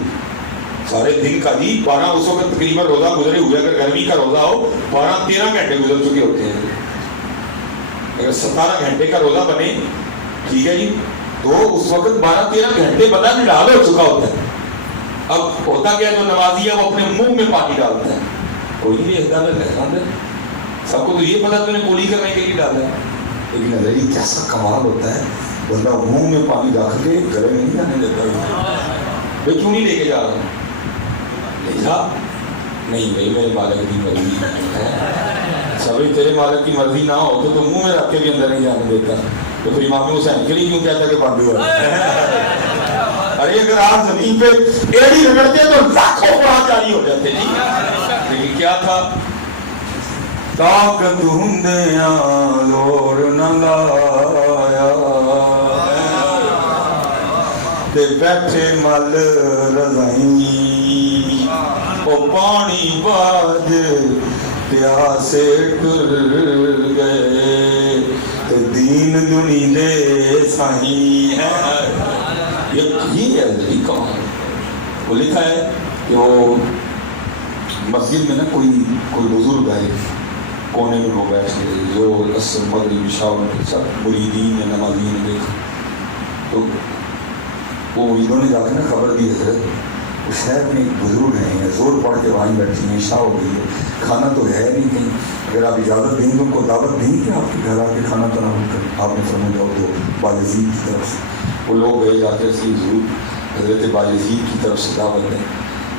سارے دن کا جی 12 اس وقت تقریباً روزہ گزرے ہوئے, اگر گرمی کا روزہ ہو 12-13 گھنٹے گزر چکے ہوتے ہیں. اگر 17 گھنٹے کا روزہ بنے ٹھیک ہے جی, تو اس وقت 12-13 گھنٹے پتہ نہیں ڈال ہو چکا ہوتا ہے. اب ہوتا کیا جو نمازی ہے وہ اپنے منہ میں پانی ڈالتا ہے, کوئی نہیں دیکھتا ہے, سب کو تو یہ پتا تو نے پوری کرنے کے لیے ڈالا ہے. لیکن نظری کیسا کمال ہوتا ہے, بندہ منہ میں پانی ڈال کے گلے میں نہیں جانے دیتا. بھائی کیوں نہیں لے کے جا رہا, لے جا. نہیں بھائی میرے مالک کی مرضی ہے. سبھی تیرے مالک کی مرضی نہ ہو تو منہ میں رکھ کے بھی اندر نہیں جانے دیتا. تو پھر امام حسین کے لیے کیوں کہتا کہ بند ہوا. ارے اگر آپ زمین پہ ایڑی رگڑتے تو لاکھوں قرآن جاری ہو جاتے. لیکن کیا تھا, طاقت ہندیاں زور نہ لایا تے بیٹھے مل رضائیں او پانی باج پیاسے ٹر گئے تے دین دنی دے سائیں. یہ ہے کمال. وہ لکھا ہے کہ وہ مسجد میں نا کوئی بزرگ آئے, کونے میں وہ بیٹھ گئے, جو عصر مغرب عشاء کے ساتھ مریدین نے نمازین نے دیکھا تو وہ مریدوں نے جا کے نا خبر دی حضرت اس شہر میں ایک بزرگ ہیں, زور پڑھ کے وہیں بیٹھی ہیں, عشاء ہو گئی ہے, کھانا تو ہے نہیں کہیں, اگر آپ اجازت دیں تو ان کو دعوت دیں کہ آپ کے گھر آ کے کھانا تناول کریں. آپ نے فرمایا جاؤ تو باجزید کی طرف سے وہ لوگ گئے جا کے اسی ضرور حضرت باجزید کی طرف سے دعوت دیں.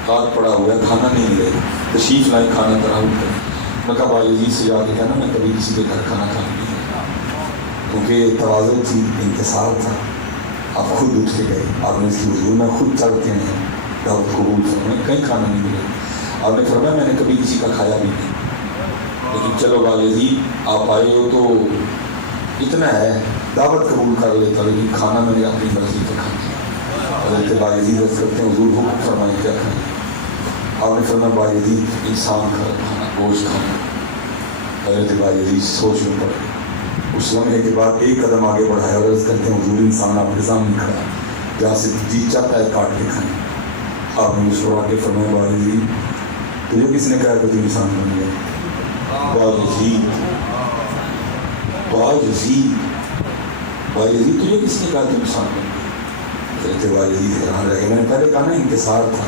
کاٹ پڑا ہوا ہے, کھانا نہیں ملے, تشریف لائے کھانا تناول کریں. میں کہا باجزید سے جا کے کہنا میں کبھی کسی کے گھر کھانا کھانے نہیں گیا, کیونکہ تواضع تھی, انکسار تھا. آپ خود اٹھ کے گئے, آپ نے اس کی حضور میں خود چڑھ کے ہیں دعوت قبول فرمائے, کہیں کھانا نہیں ملے. آپ نے فرمایا میں نے کبھی کسی کا کھایا بھی نہیں, لیکن چلو باجزید آپ آئے ہو تو اتنا ہے دعوت قبول کر لیتا, لیکن کھانا میں نے اپنی مرضی کا کھانا. حضرت باجزید عرض کرتے ہیں حضور حکم فرمائے کیا کھانا. آپ نے فرمایا باجزید انسان کا کھانا, گوشت کھانا. حضرت باجزید سوچ میں پڑے, اس سونے کے بعد ایک قدم آگے بڑھایا اور عرض کرتے ہیں حضور انسان آپ کے سامنے کھڑا, جہاں سے جی چاہتا ہے کاٹ کے کھائیں. آپ نے مسکرا کے فرمایا باجزید تجھے کس نے کہا کہ تو انسان بن گیا. باجزید تجھے کس نے کہا کہ انسان بن گیا. حضرت باجزید حیران رہ گئے. میں نے پہلے کہا نا انکسار تھا,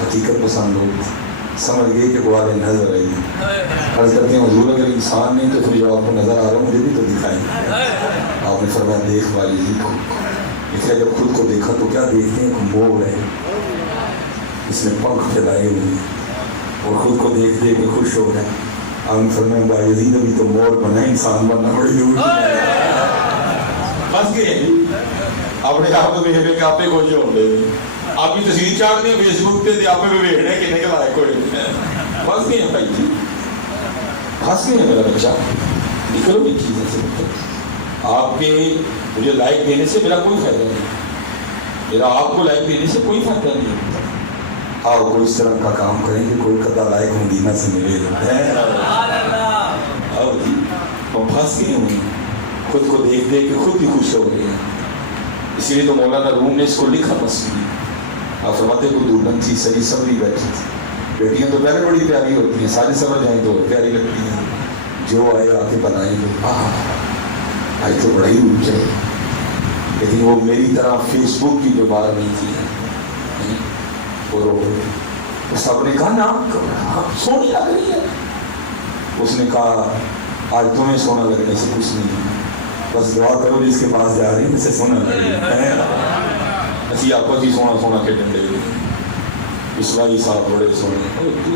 حقیقت پسند لوگ تھے, سمجھ گئے کہ قرآن نظر آئی. عرض کرتے ہیں حضور اگر انسان نہیں تو پھر جو آپ کو نظر آ رہا ہے مجھے بھی تو دکھائیں. آپ نے فرمایا دیکھ باجزید کو. لکھا جب خود کو دیکھا تو کیا دیکھتے ہیں, مور ہے, اس نے پنکھ پھیلائے ہوئے اور خود کو دیکھ دے کے خوش ہو رہے ہیں. آپ نے فرمایا باجزید ابھی تو مور بنا, انسان بننا بڑی دور بس گئے. اپنے آپ کو دیکھ کے آپ ہی خوش ہو گئے. آپ کی تصویر چاڑ دیں فیس بک پہ, آپ پہ بھی بھیڑنے کہنے کے لائق ہوئے. پھنس گئے ہیں بھائی جی, پھنس گئے ہیں میرا بچہ. نکلو بھی چیزیں سے آپ کے مجھے لائک دینے سے میرا کوئی فائدہ نہیں, میرا آپ کو لائک دینے سے کوئی فائدہ نہیں. آؤ کوئی اس طرح کا کام کریں کہ کوئی قدر لائق مدینہ سے ملے. آؤ جی, وہ پھنس گئے ہوئے خود کو دیکھ دے کے خود بھی خوش ہو گئے. اسی لیے تو مولانا روم نے اس کو لکھا مسجد. آپ فرماتے کو دلہن تھی صحیح سبری بیٹھی تھی. بیٹیاں تو پہلے بڑی پیاری ہوتی ہیں, ساری سمجھ جائیں تو پیاری لگتی ہیں. جو آئے آ کے بنائیں گے آئی تو بڑا ہی اونچا ہے, لیکن وہ میری طرح فیس بک کی جو بات نہیں تھی. اور سب نے کہا نا سونی لگ رہی ہے. اس نے کہا آج تمہیں سونا لگنے سے کچھ نہیں, بس دعا کرو جس کے پاس جا رہی ہے اسے سونا لگے. اسی آپ کو جی سونا سونا کے ڈنڈے اس والی صاحب بڑے سونے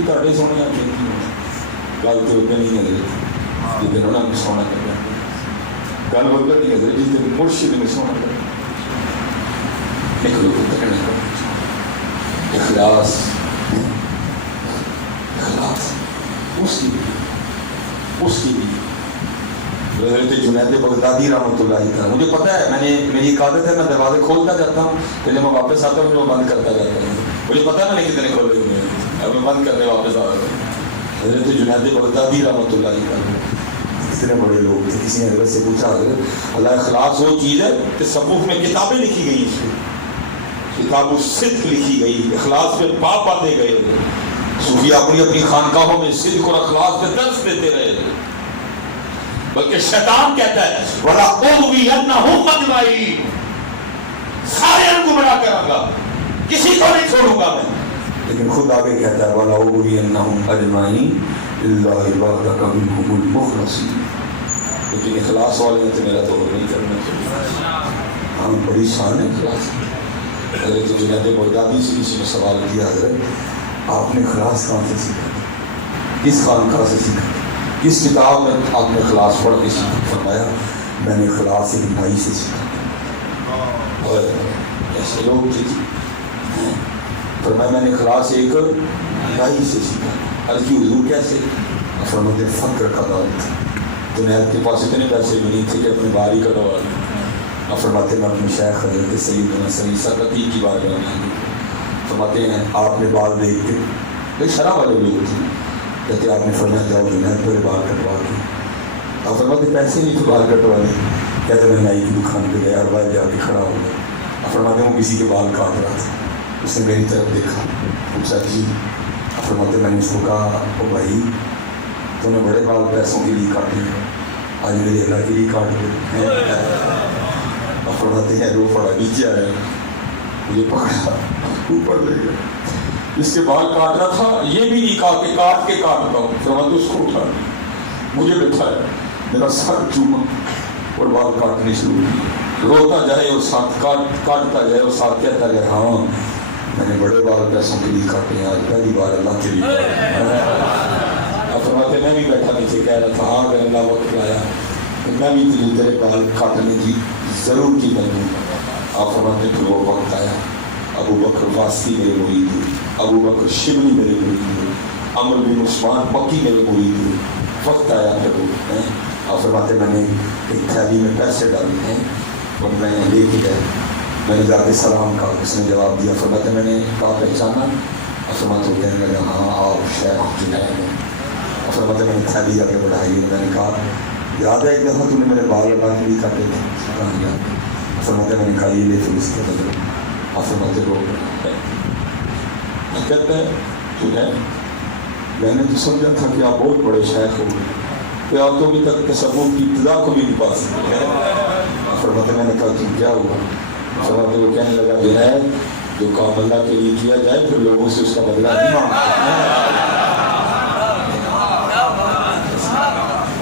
تھوڑے سونے آپ گل تو اتنے نہیں ہے جس دن انہوں نے سونا کر گل بول کر نہیں ہے جس دن مرشد میں سونا کر نکلو اخلاص اخلاص اس کی بھی حضرت جنید بغدادی رحمۃ اللہ علیہ، مجھے پتہ ہے، میری ایک عادت ہے، میں دروازے کھولتا جاتا ہوں، پھر جب میں واپس آتا ہوں میں بند کرتا جاتا ہوں، مجھے پتہ ہے میں نے کتنے کھولے ہوئے ہیں، اب میں بند کرنے واپس آ رہا ہوں۔ حضرت جنید بغدادی رحمۃ اللہ علیہ اتنے بڑے لوگ تھے، کسی نے حضرت سے پوچھا، حضرت اللہ اخلاص وہ چیز ہے کہ تصوف میں کتابیں لکھی گئی، اس میں کتاب الصدق لکھی گئی، اخلاص پہ پاپ آتے گئے، صوفی اپنی خانقاہوں میں صدق اور اخلاص پہ درس دیتے رہے، بلکہ شیطان کہتا ہے وَلَا أُغْوِيَنَّهُمْ أَجْمَعِينَ، سارے ان کو بڑا کروں گا، کسی کو نہیں چھوڑوں گا میں، لیکن خود آگے کہتا ہے وَلَا أُغْوِيَنَّهُمْ أَجْمَعِينَ إِلَّا عِبَادَكَ مِنْهُمُ الْمُخْلَصِينَ، لیکن اخلاص والے نے تو میرا تو نہیں کرنا چاہیے۔ ہاں بڑی شان ہے اخلاص۔ حضرت جنید بغدادی سے کسی نے سوال کیا، حضرت آپ نے اخلاص کہاں سے سیکھا، کس خانقاہ سے سیکھا، کس کتاب میں آپ نے اخلاص پڑھ کے سیکھا؟ فرمایا میں نے اخلاص ایک بھائی سے سیکھا۔ اور ایسے لوگ تھے، فرمایا میں نے اخلاص ایک بھائی سے سیکھا۔ عرض کی حضور کیسے؟ فرماتے فقر کا دور تھا، جنید کے پاس اتنے پیسے بھی نہیں تھے کہ اپنے باری کا دور، فرماتے میں اپنے شیخ حضرت سیدنا سعید سقطی کی بارگاہ میں آئی، فرماتے ہیں آپ نے بال دیکھ کے، ایک شراب والے لوگ تھے، کہتے آپ نے فرمایا جاؤ جنید میرے بال کٹوا کے، آپ فرماتے پیسے نہیں تھے بال کٹوانے، کہتے میں نائی کی دکان پہ گیا، اربا جا کے کھڑا ہو گیا، آپ فرماتے ہیں وہ کسی کے بال کاٹ رہا تھا، اس نے میری طرف دیکھا، پوچھا جی، آپ فرماتے میں نے اس کو کہا او بھائی تو نے بڑے بال پیسوں کے لیے کاٹے، آج میرے اللہ کے لیے کاٹ دے، فرماتے ہیں وہ پڑا نیچے آیا، مجھے پکڑا اوپر لے گیا، جس کے بال کاٹنا تھا یہ بھی نہیں کہا کہ کاٹ کے کاٹتا ہوں، فرماتے اس کو اٹھا مجھے بٹھایا، میرا سر چوما اور بال کاٹنے شروع کیے، روتا جائے اور ساتھ کاٹتا جائے اور ساتھ کہتا جائے ہاں میں نے بڑے بال پیسوں کے لیے کاٹے ہیں، آج پہلی بار اللہ کے لیے کاٹے۔ فرماتے میں بھی بیٹھا نیچے کہہ رہا تھا ہاں اگر اللہ وقت لایا میں بھی تجھے تیرے بال کاٹنے کی ضرور کی بنوں گا۔ آپ فرماتے پھر وہ وقت آیا، ابو بکر واسطی میرے مرید ہوئے، ابو بکر شبلی میرے مرید ہوئے، عمر بن عثمان پکی میرے مرید ہوئے، وقت آیا پھر وہ آپ فرماتے میں نے ایک تھیلی میں پیسے ڈالے ہیں اور میں لے کے گئے، میں نے جا کے سلام کہا، اس نے جواب دیا، فرماتے میں نے کہا پہچانا؟ فرماتے وہ کہنے لگا ہاں آپ شیخ جنید ہیں، فرماتے میں نے تھیلی آگے بڑھائی، میں نے کہا یاد ہے ایک دفعہ تو نے میرے بال اللہ کے لیے کاٹے تھے؟ فرماتے میں نے کہا یہ لے پھر اس کے بدلے، فرماتے لوگ کہتے ہیں تجھے میں نے تو سمجھا تھا کہ آپ بہت بڑے شیخ ہو کہ آپ تو ابھی تک تصوف کی ابتدا کو بھی نہیں پا سکتے ہیں۔ فرماتے میں نے کہا تم کیا ہوا؟ فرماتے وہ کہنے لگا جنید جو کام اللہ کے لیے کیا جائے پھر لوگوں سے اس کا بدلہ نہیں مانگتے،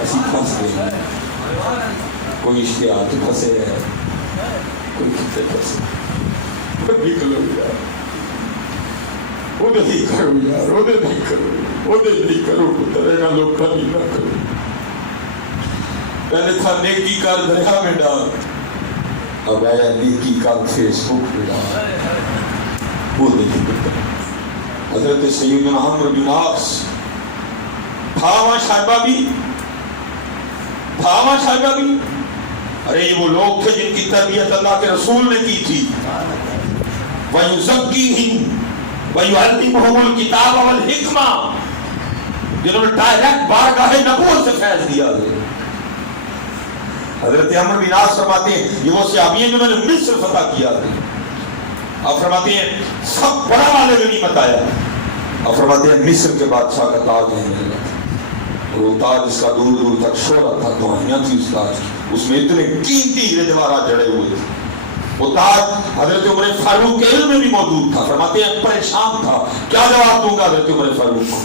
ایسی پھنس گئے، کوئی اشتہار پھنسے ہے، کوئی کتے پھنسے، نکلو یار وہ نہیں کرو یار، وہ نہیں کرو، وہ نہیں کرو، پترے کا لوگ کا نہیں نہ کرو، پہلے تھا نیکی کر دریا میں ڈال، اب آیا نیکی کر فیس بک پہ ڈال، وہ نہیں کرتا۔ حضرت سیدنا عمرو بن عاص تھا وہاں شائبہ بھی، ارے یہ وہ لوگ تھے جن کی تربیت اللہ کے رسول نے کی تھی، وَيُزَكِّيهِمْ وَيُعَلِّمُهُمُ الْكِتَابَ وَالْحِكْمَةَ، جنہوں نے ڈائریکٹ بارگاہ نبوت سے فیض دیا۔ حضرت عمرو بن عاص فرماتے ہیں یہ وہ صحابی ہیں جنہوں نے مصر فتح کیا تھا، آپ فرماتے ہیں سب بڑا والے غنیمت آیا، آپ فرماتے ہیں مصر کے بادشاہ کا تاج نہیں مل رہا تھا، وہ تاج اس کا دور دور تک شہرت تھا، توہیاں تھی اس تاج کی، اس میں اتنے قیمتی ہیرے جواہرات جڑے ہوئے تھے، وہ تاج حضرت عمر فاروق کے علم میں بھی موجود تھا، فرماتے ہیں پریشان تھا کیا جواب دوں گا حضرت عمر فاروق کو،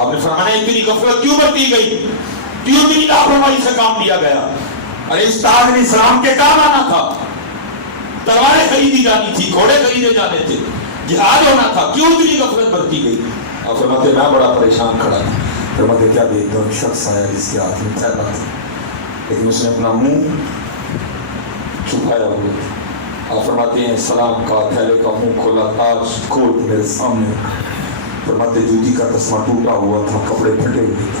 آپ نے فرمایا اتنی غفلت کیوں برتی گئی، کیوں اتنی لاپرواہی سے کام دیا گیا، ارے اس تاج نے اسلام کے کام آنا تھا، تلواریں خریدی جانی تھی، گھوڑے خریدے جانے تھے، جہاد ہونا تھا، کیوں اتنی غفلت برتی گئی؟ آپ فرماتے میں بڑا پریشان کھڑا تھا، فرماتے کیا دیکھتا ہوں شخص آیا جس کے ہاتھ میں تھیلا تھا لیکن اس نے اپنا منہ چھپایا ہوا تھا، آپ فرماتے ہیں سلام کا تھیلے کا منہ کھولا، تاج کھول کے میرے سامنے، فرماتے جوتی کا تسمہ ٹوٹا ہوا تھا، کپڑے پھٹے ہوئے تھے،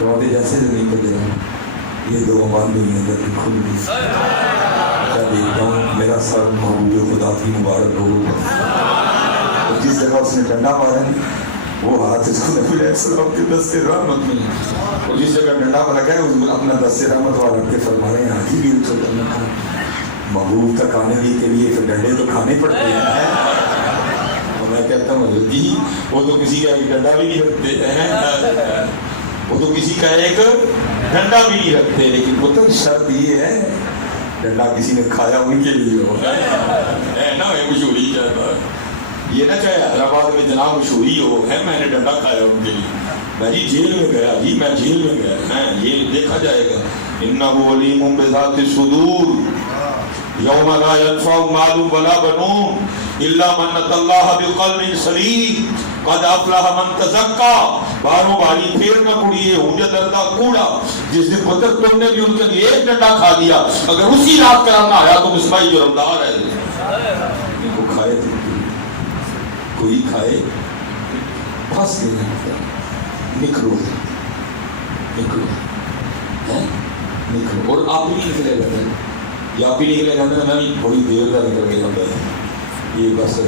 روتے جیسے زمین پر گرا, یہ دو بند ہوئی اندر کھل گئی. کیا دیکھتا ہوں میرا سر محبوب خدا کی مبارک ہو. جس جگہ اس نے ڈنڈا مارا وہ ہاتھ اس کو نبی علیہ السلام کے دست رحمت میں, اور جس جگہ ڈنڈا پر لگا ہے اس میں اپنا دست رحمت والا رکھ کے فرما رہے ہیں حاجی بھی اچھا محبوب تک آنے کے لیے پھر ڈنڈے تو کھانے پڑتے ہیں. میں کہتا ہوں حضرت جی وہ تو کسی کا ایک ڈنڈا بھی نہیں رکھتے ہیں, وہ تو کسی کا ایک ڈنڈا بھی نہیں رکھتے, لیکن پتر شرط یہ ہے ڈنڈا کسی نے کھایا ان کے لیے ہو ہے نا. مشہوری چاہتا یہ نہ چاہے حیدرآباد میں جناب مشہوری ہو ہے میں نے ڈنڈا کھایا ان کے لیے, میں جی جیل میں گیا, جی میں جیل میں گیا ہے, یہ دیکھا جائے گا. انہ علیم بذات الصدور یوم لا ينفع مال ولا بنون الا من اتى الله بقلب سلیم قد افلح من تزکا. باروں باری پھر نہ کڑیے ہوں یا دردہ کوڑا. جس دن پتر تم نے بھی ان کے لیے ایک ڈنڈا کھا دیا, اگر اسی رات کرانا آیا تو مصباحی جرمدار ہے. ان کو کھائے تھے کوئی کھائے پھنس گئے. نکلو نکلو نکلو, اور آپ بھی نکلے گا یا آپ بھی نکلے گا نہیں, بڑی دیر کا نکل گیا ہوتا ہے. یہ بس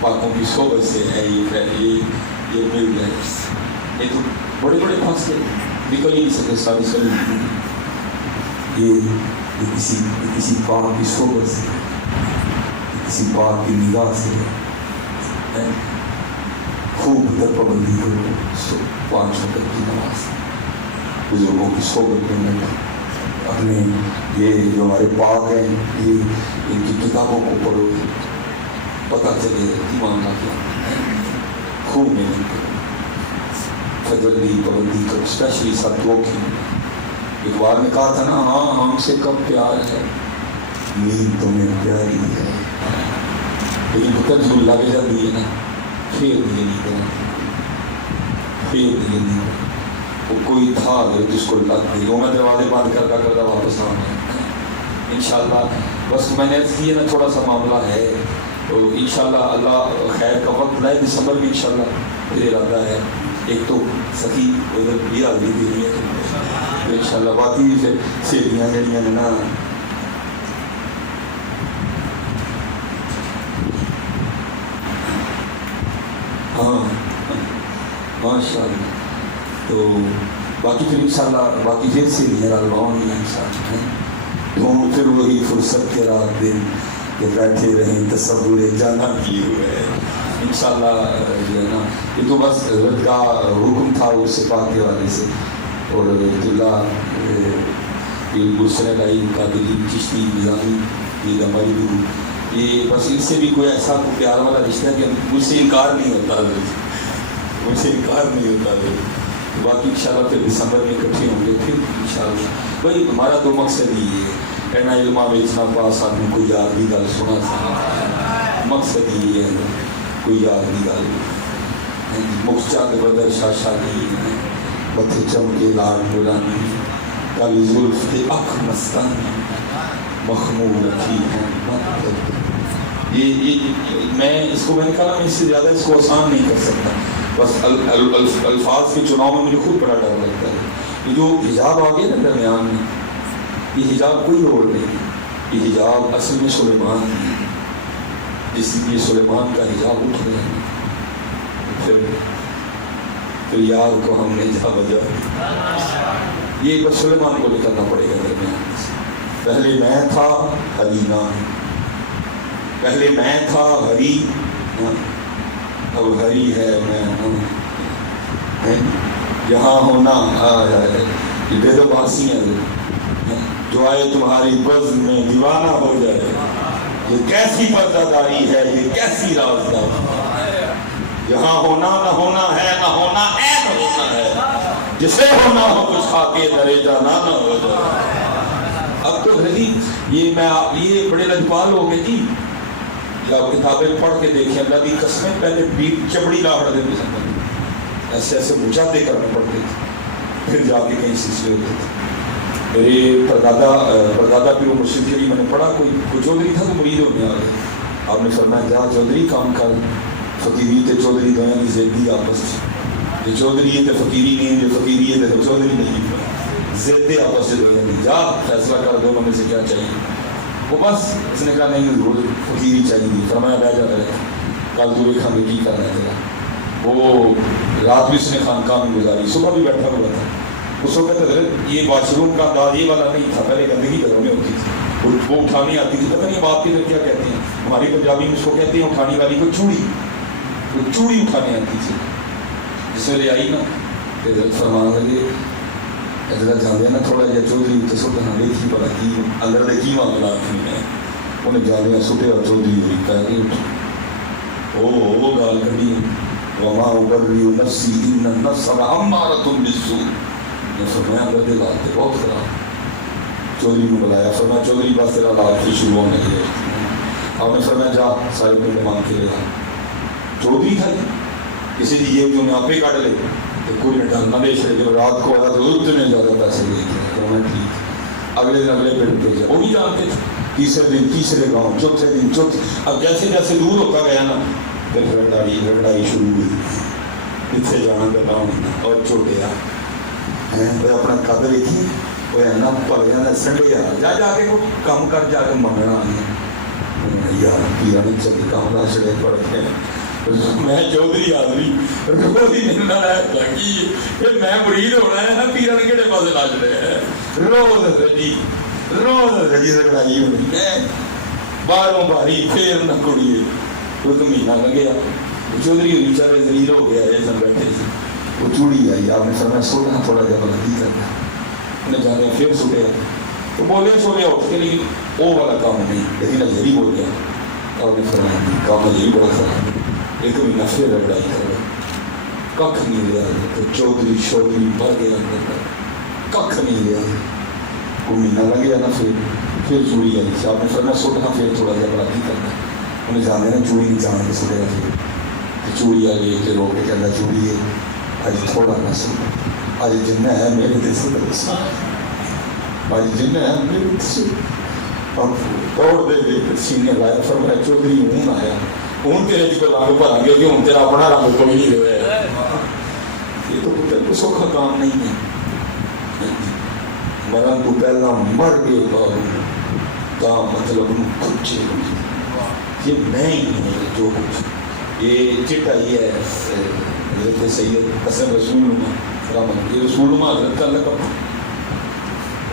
پاکوں کی صحبت سے ہے, یہ مل گئے. یہ تو بڑے بڑے پھنس گئے, نکل ہی نہیں سکے ساری ساری. یہ کسی پاک کی صحبت سے, کسی پاک کی نگاہ سے خوب در پابندی کرو. 5 وقت کی نماز, بزرگوں کی صحبت میں اپنے یہ جو ہمارے پاک ہیں یہ ان کی کتابوں کو پڑھو, پتہ چلے ایمان کا کیا. خوب محنت کرو, فجر کی پابندی کرو, اسپیشلی ساتھیوں کی. اقبال نے کہا تھا نا, ہاں ہم سے کب پیار ہے, نیند تمہیں پیاری ہے. لیکن پتر جو لگ جاتی ہے نا پھر یہ نہیں کرنا, پھر یہ نہیں. وہ کوئی تھا جس کو لگ گئی, وہ میں دروازے بند کرتا واپس آنا انشاءاللہ. بس میں نے عرض کیا نا تھوڑا سا معاملہ ہے, تو انشاءاللہ اللہ خیر کا وقت لائے دسمبر میں انشاءاللہ. میرے ارادہ ہے ایک تو سخی ادھر یہ حاضری دینی ہے تو انشاءاللہ باقی پھر سہیلیاں جڑیاں نے نا ہاں ماشاء اللہ, تو باقی پھر انشاءاللہ باقی پھر سہیلیاں رلواؤں گی انشاءاللہ. تو پھر وہی فرصت کے رات دن کہ بیٹھے رہیں تصور جانا کیے ہوئے انشاءاللہ جو ہے نا. یہ تو بس حضرت کا حکم تھا اس سے پاک کے والے سے, اور اللہ گلشن لائی قادری چشتی نظامی یہ ہماری بھی, یہ بس ان سے بھی کوئی ایسا پیار والا رشتہ ہے کہ مجھ سے انکار نہیں ہوتا, مجھ سے انکار نہیں ہوتا. باقی انشاءاللہ پھر دسمبر میں اکٹھے ہوں گے پھر انشاءاللہ. بھائی ہمارا تو مقصد ہی ہے کہنا علماء بیچنا پاس آدمی کوئی یاد بھی گل سنا سا, مقصد ہی ہے کوئی یاد بھی گل. مخچا کے بدر شاشا نہیں ہے, متھے چمکے لال نورانی, کالی زلف کے اکھ مستانی, مخمور رکھی ہے. یہ میں اس کو میں نے کہا میں اس سے زیادہ اس کو آسان نہیں کر سکتا. بس الفاظ کے چناؤ میں مجھے خود بڑا ڈر لگتا ہے. یہ جو حجاب آ گیا نا درمیان میں, یہ حجاب کوئی اور نہیں, یہ حجاب اصل میں سلیمان ہے. جس لیے سلیمان کا حجاب اٹھ گیا, پھر یار کو ہم نے جا بجا. یہ بس سلیمان کو نکلنا پڑے گا درمیان سے. پہلے میں تھا ہری نام, پہلے میں تھا ہری, اب ہری ہے میں. یہاں ہونا یہ بے دباسی ہیں جو آئے تمہاری بزم میں دیوانہ ہو جائے. یہ کیسی پردہ ہے, یہ کیسی رازداری. یہاں ہونا نہ ہونا ہے, نہ ہونا ہے نہ ہونا ہے, جسے ہونا ہو کچھ کھا کے درے جانا نہ ہو جائے. اب تو ہے جی یہ میں آپ یہ بڑے لجپال ہو گئے جی. آپ کتابیں پڑھ کے دیکھیں, اللہ کی قسمیں پہلے بیٹ چمڑی لاڑ دیتے تھے, ایسے ایسے بجاتے کرنے پڑتے تھے, پھر جا کے کہیں سلسلے ہوتے تھے. میرے پردادا پیر مرشد کے لیے میں نے پڑھا, کوئی چودھری تھا تو مرید ہونے آ گئے. آپ نے فرمایا جا چودھری کام کر, فقیری تے چودھری دویاں کی زیدی آپس جو چودھری ہے تو فقیری نہیں، جو فقیری ہے تو چودھری نہیں، ضد آپس سے دو نہیں، جا فیصلہ کر دو ہمیں سے کیا چاہیے. وہ بس اس نے کہا نہیں ضرور فقیری چاہیے. فرمایا بیٹھ جا رہے کل تو دیکھا میں کی کر رہا تھا. وہ رات بھی اس نے خانقاہ میں گزاری، صبح بھی بیٹھا ہوا تھا. اس وقت حضرت یہ واش روم کا انداز یہ والا نہیں تھا، پہلے گندگی گھروں میں ہوتی تھی، وہ اٹھانی آتی تھی. پتہ نہیں بات کی تو کیا کہتے ہیں ہماری پنجابی میں اس کو کہتے ہیں اٹھانی والی کو چوڑی، وہ چوڑی اٹھانے آتی تھی. جس ویلے آئی نا کہ حضرت فرمان لگے حضرت جانے نا تھوڑا جہا چودھری تو سٹ ہاں دیکھی پتا کی اندر دے کی معاملات نہیں ہیں. انہیں جانے سٹے اور چودھری ہوئی کہہ کے اٹھ وہ گال کڑی وما ابری نفسی ان النفس لامارۃ بالسوء. نے فرمایا اندر دے حالات بہت خراب. چودھری کو بلایا، فرمایا چودھری بس تیرا حالات کی شروع ہونے کے. آپ نے فرمایا جا سارے پنڈ مانگ کے لے آ. چودھری تھا کسی کی یہ جو نے آپ ہی کاٹ لے تو کوئی نے ڈر نہ دے چلے. جب رات کو آیا تو اتنے زیادہ پیسے لے کے تو میں ٹھیک. اگلے دن اگلے پنڈ پہ وہ بھی جانتے تھے. تیسرے دن تیسرے گاؤں، چوتھے دن چوتھے. اب جیسے جیسے دور ہوتا گیا نا پھر رگڑائی شروع ہوئی. اتنے جانا کرنا اور چھوٹے اپنا قدر دیکھی وہ ایسا پلیا کا سنڈے آ جا جا کے کام کر جا کے منگنا یار پیرا نہیں چلے کام نہ چڑے پڑ کے. میں چودھری آدمی روزی ملنا لگی پھر میں مرید ہونا ہے نا پیرا نے کہڑے پاس لا چڑے ہیں روز رجی رگڑائی ہونی ہے باہروں باری پھر نہ کڑیے. وہ تو مہینہ لگیا چودھری ہوئی بیچارے ذلیل ہو گیا یہ سب بیٹھے سے. وہ چوڑی آئی آپ نے فرمایا سونا تھوڑا جا بلا کی کرنا. انہیں جانے پھر سوٹے تو بولے سونے اٹھ کے لیکن وہ والا کام نہیں لیکن اجری بول گیا. آپ نے فرمایا کام اجری بڑا خراب. ایک مہینہ پھر لڑائی کر رہے کھ نہیں لیا تو چودھری شودھری بھر گیا کھ نہیں لیا. وہ مہینہ لگ گیا نا پھر چوڑی آئی تھی. آپ نے فرمایا سوٹنا پھر تھوڑا جا بلا کی کرنا. انہیں جانے نا چوڑی نہیں جان کے سوٹے پھر چوڑی آ گئی کہ رو کے کہنا چوڑی ہے آج تھوڑا نہ سن آج جن ہے میرے دس آج جن ہے میرے دس. اور توڑ دے دے سینے لایا فرمایا چودھری اون آیا ہوں تیرے جی کو رنگ بھرا گے کہ ہوں تیرا اپنا رنگ کوئی نہیں رہا ہے. یہ تو پتر کو سوکھا کام نہیں ہے. مرن تو پہلا مر گئے کا مطلب کچھ یہ نہیں ہے جو کچھ یہ چٹا ہی ہے. حضرت سید حسن رسول رحمت یہ رسول حضرت کا لقب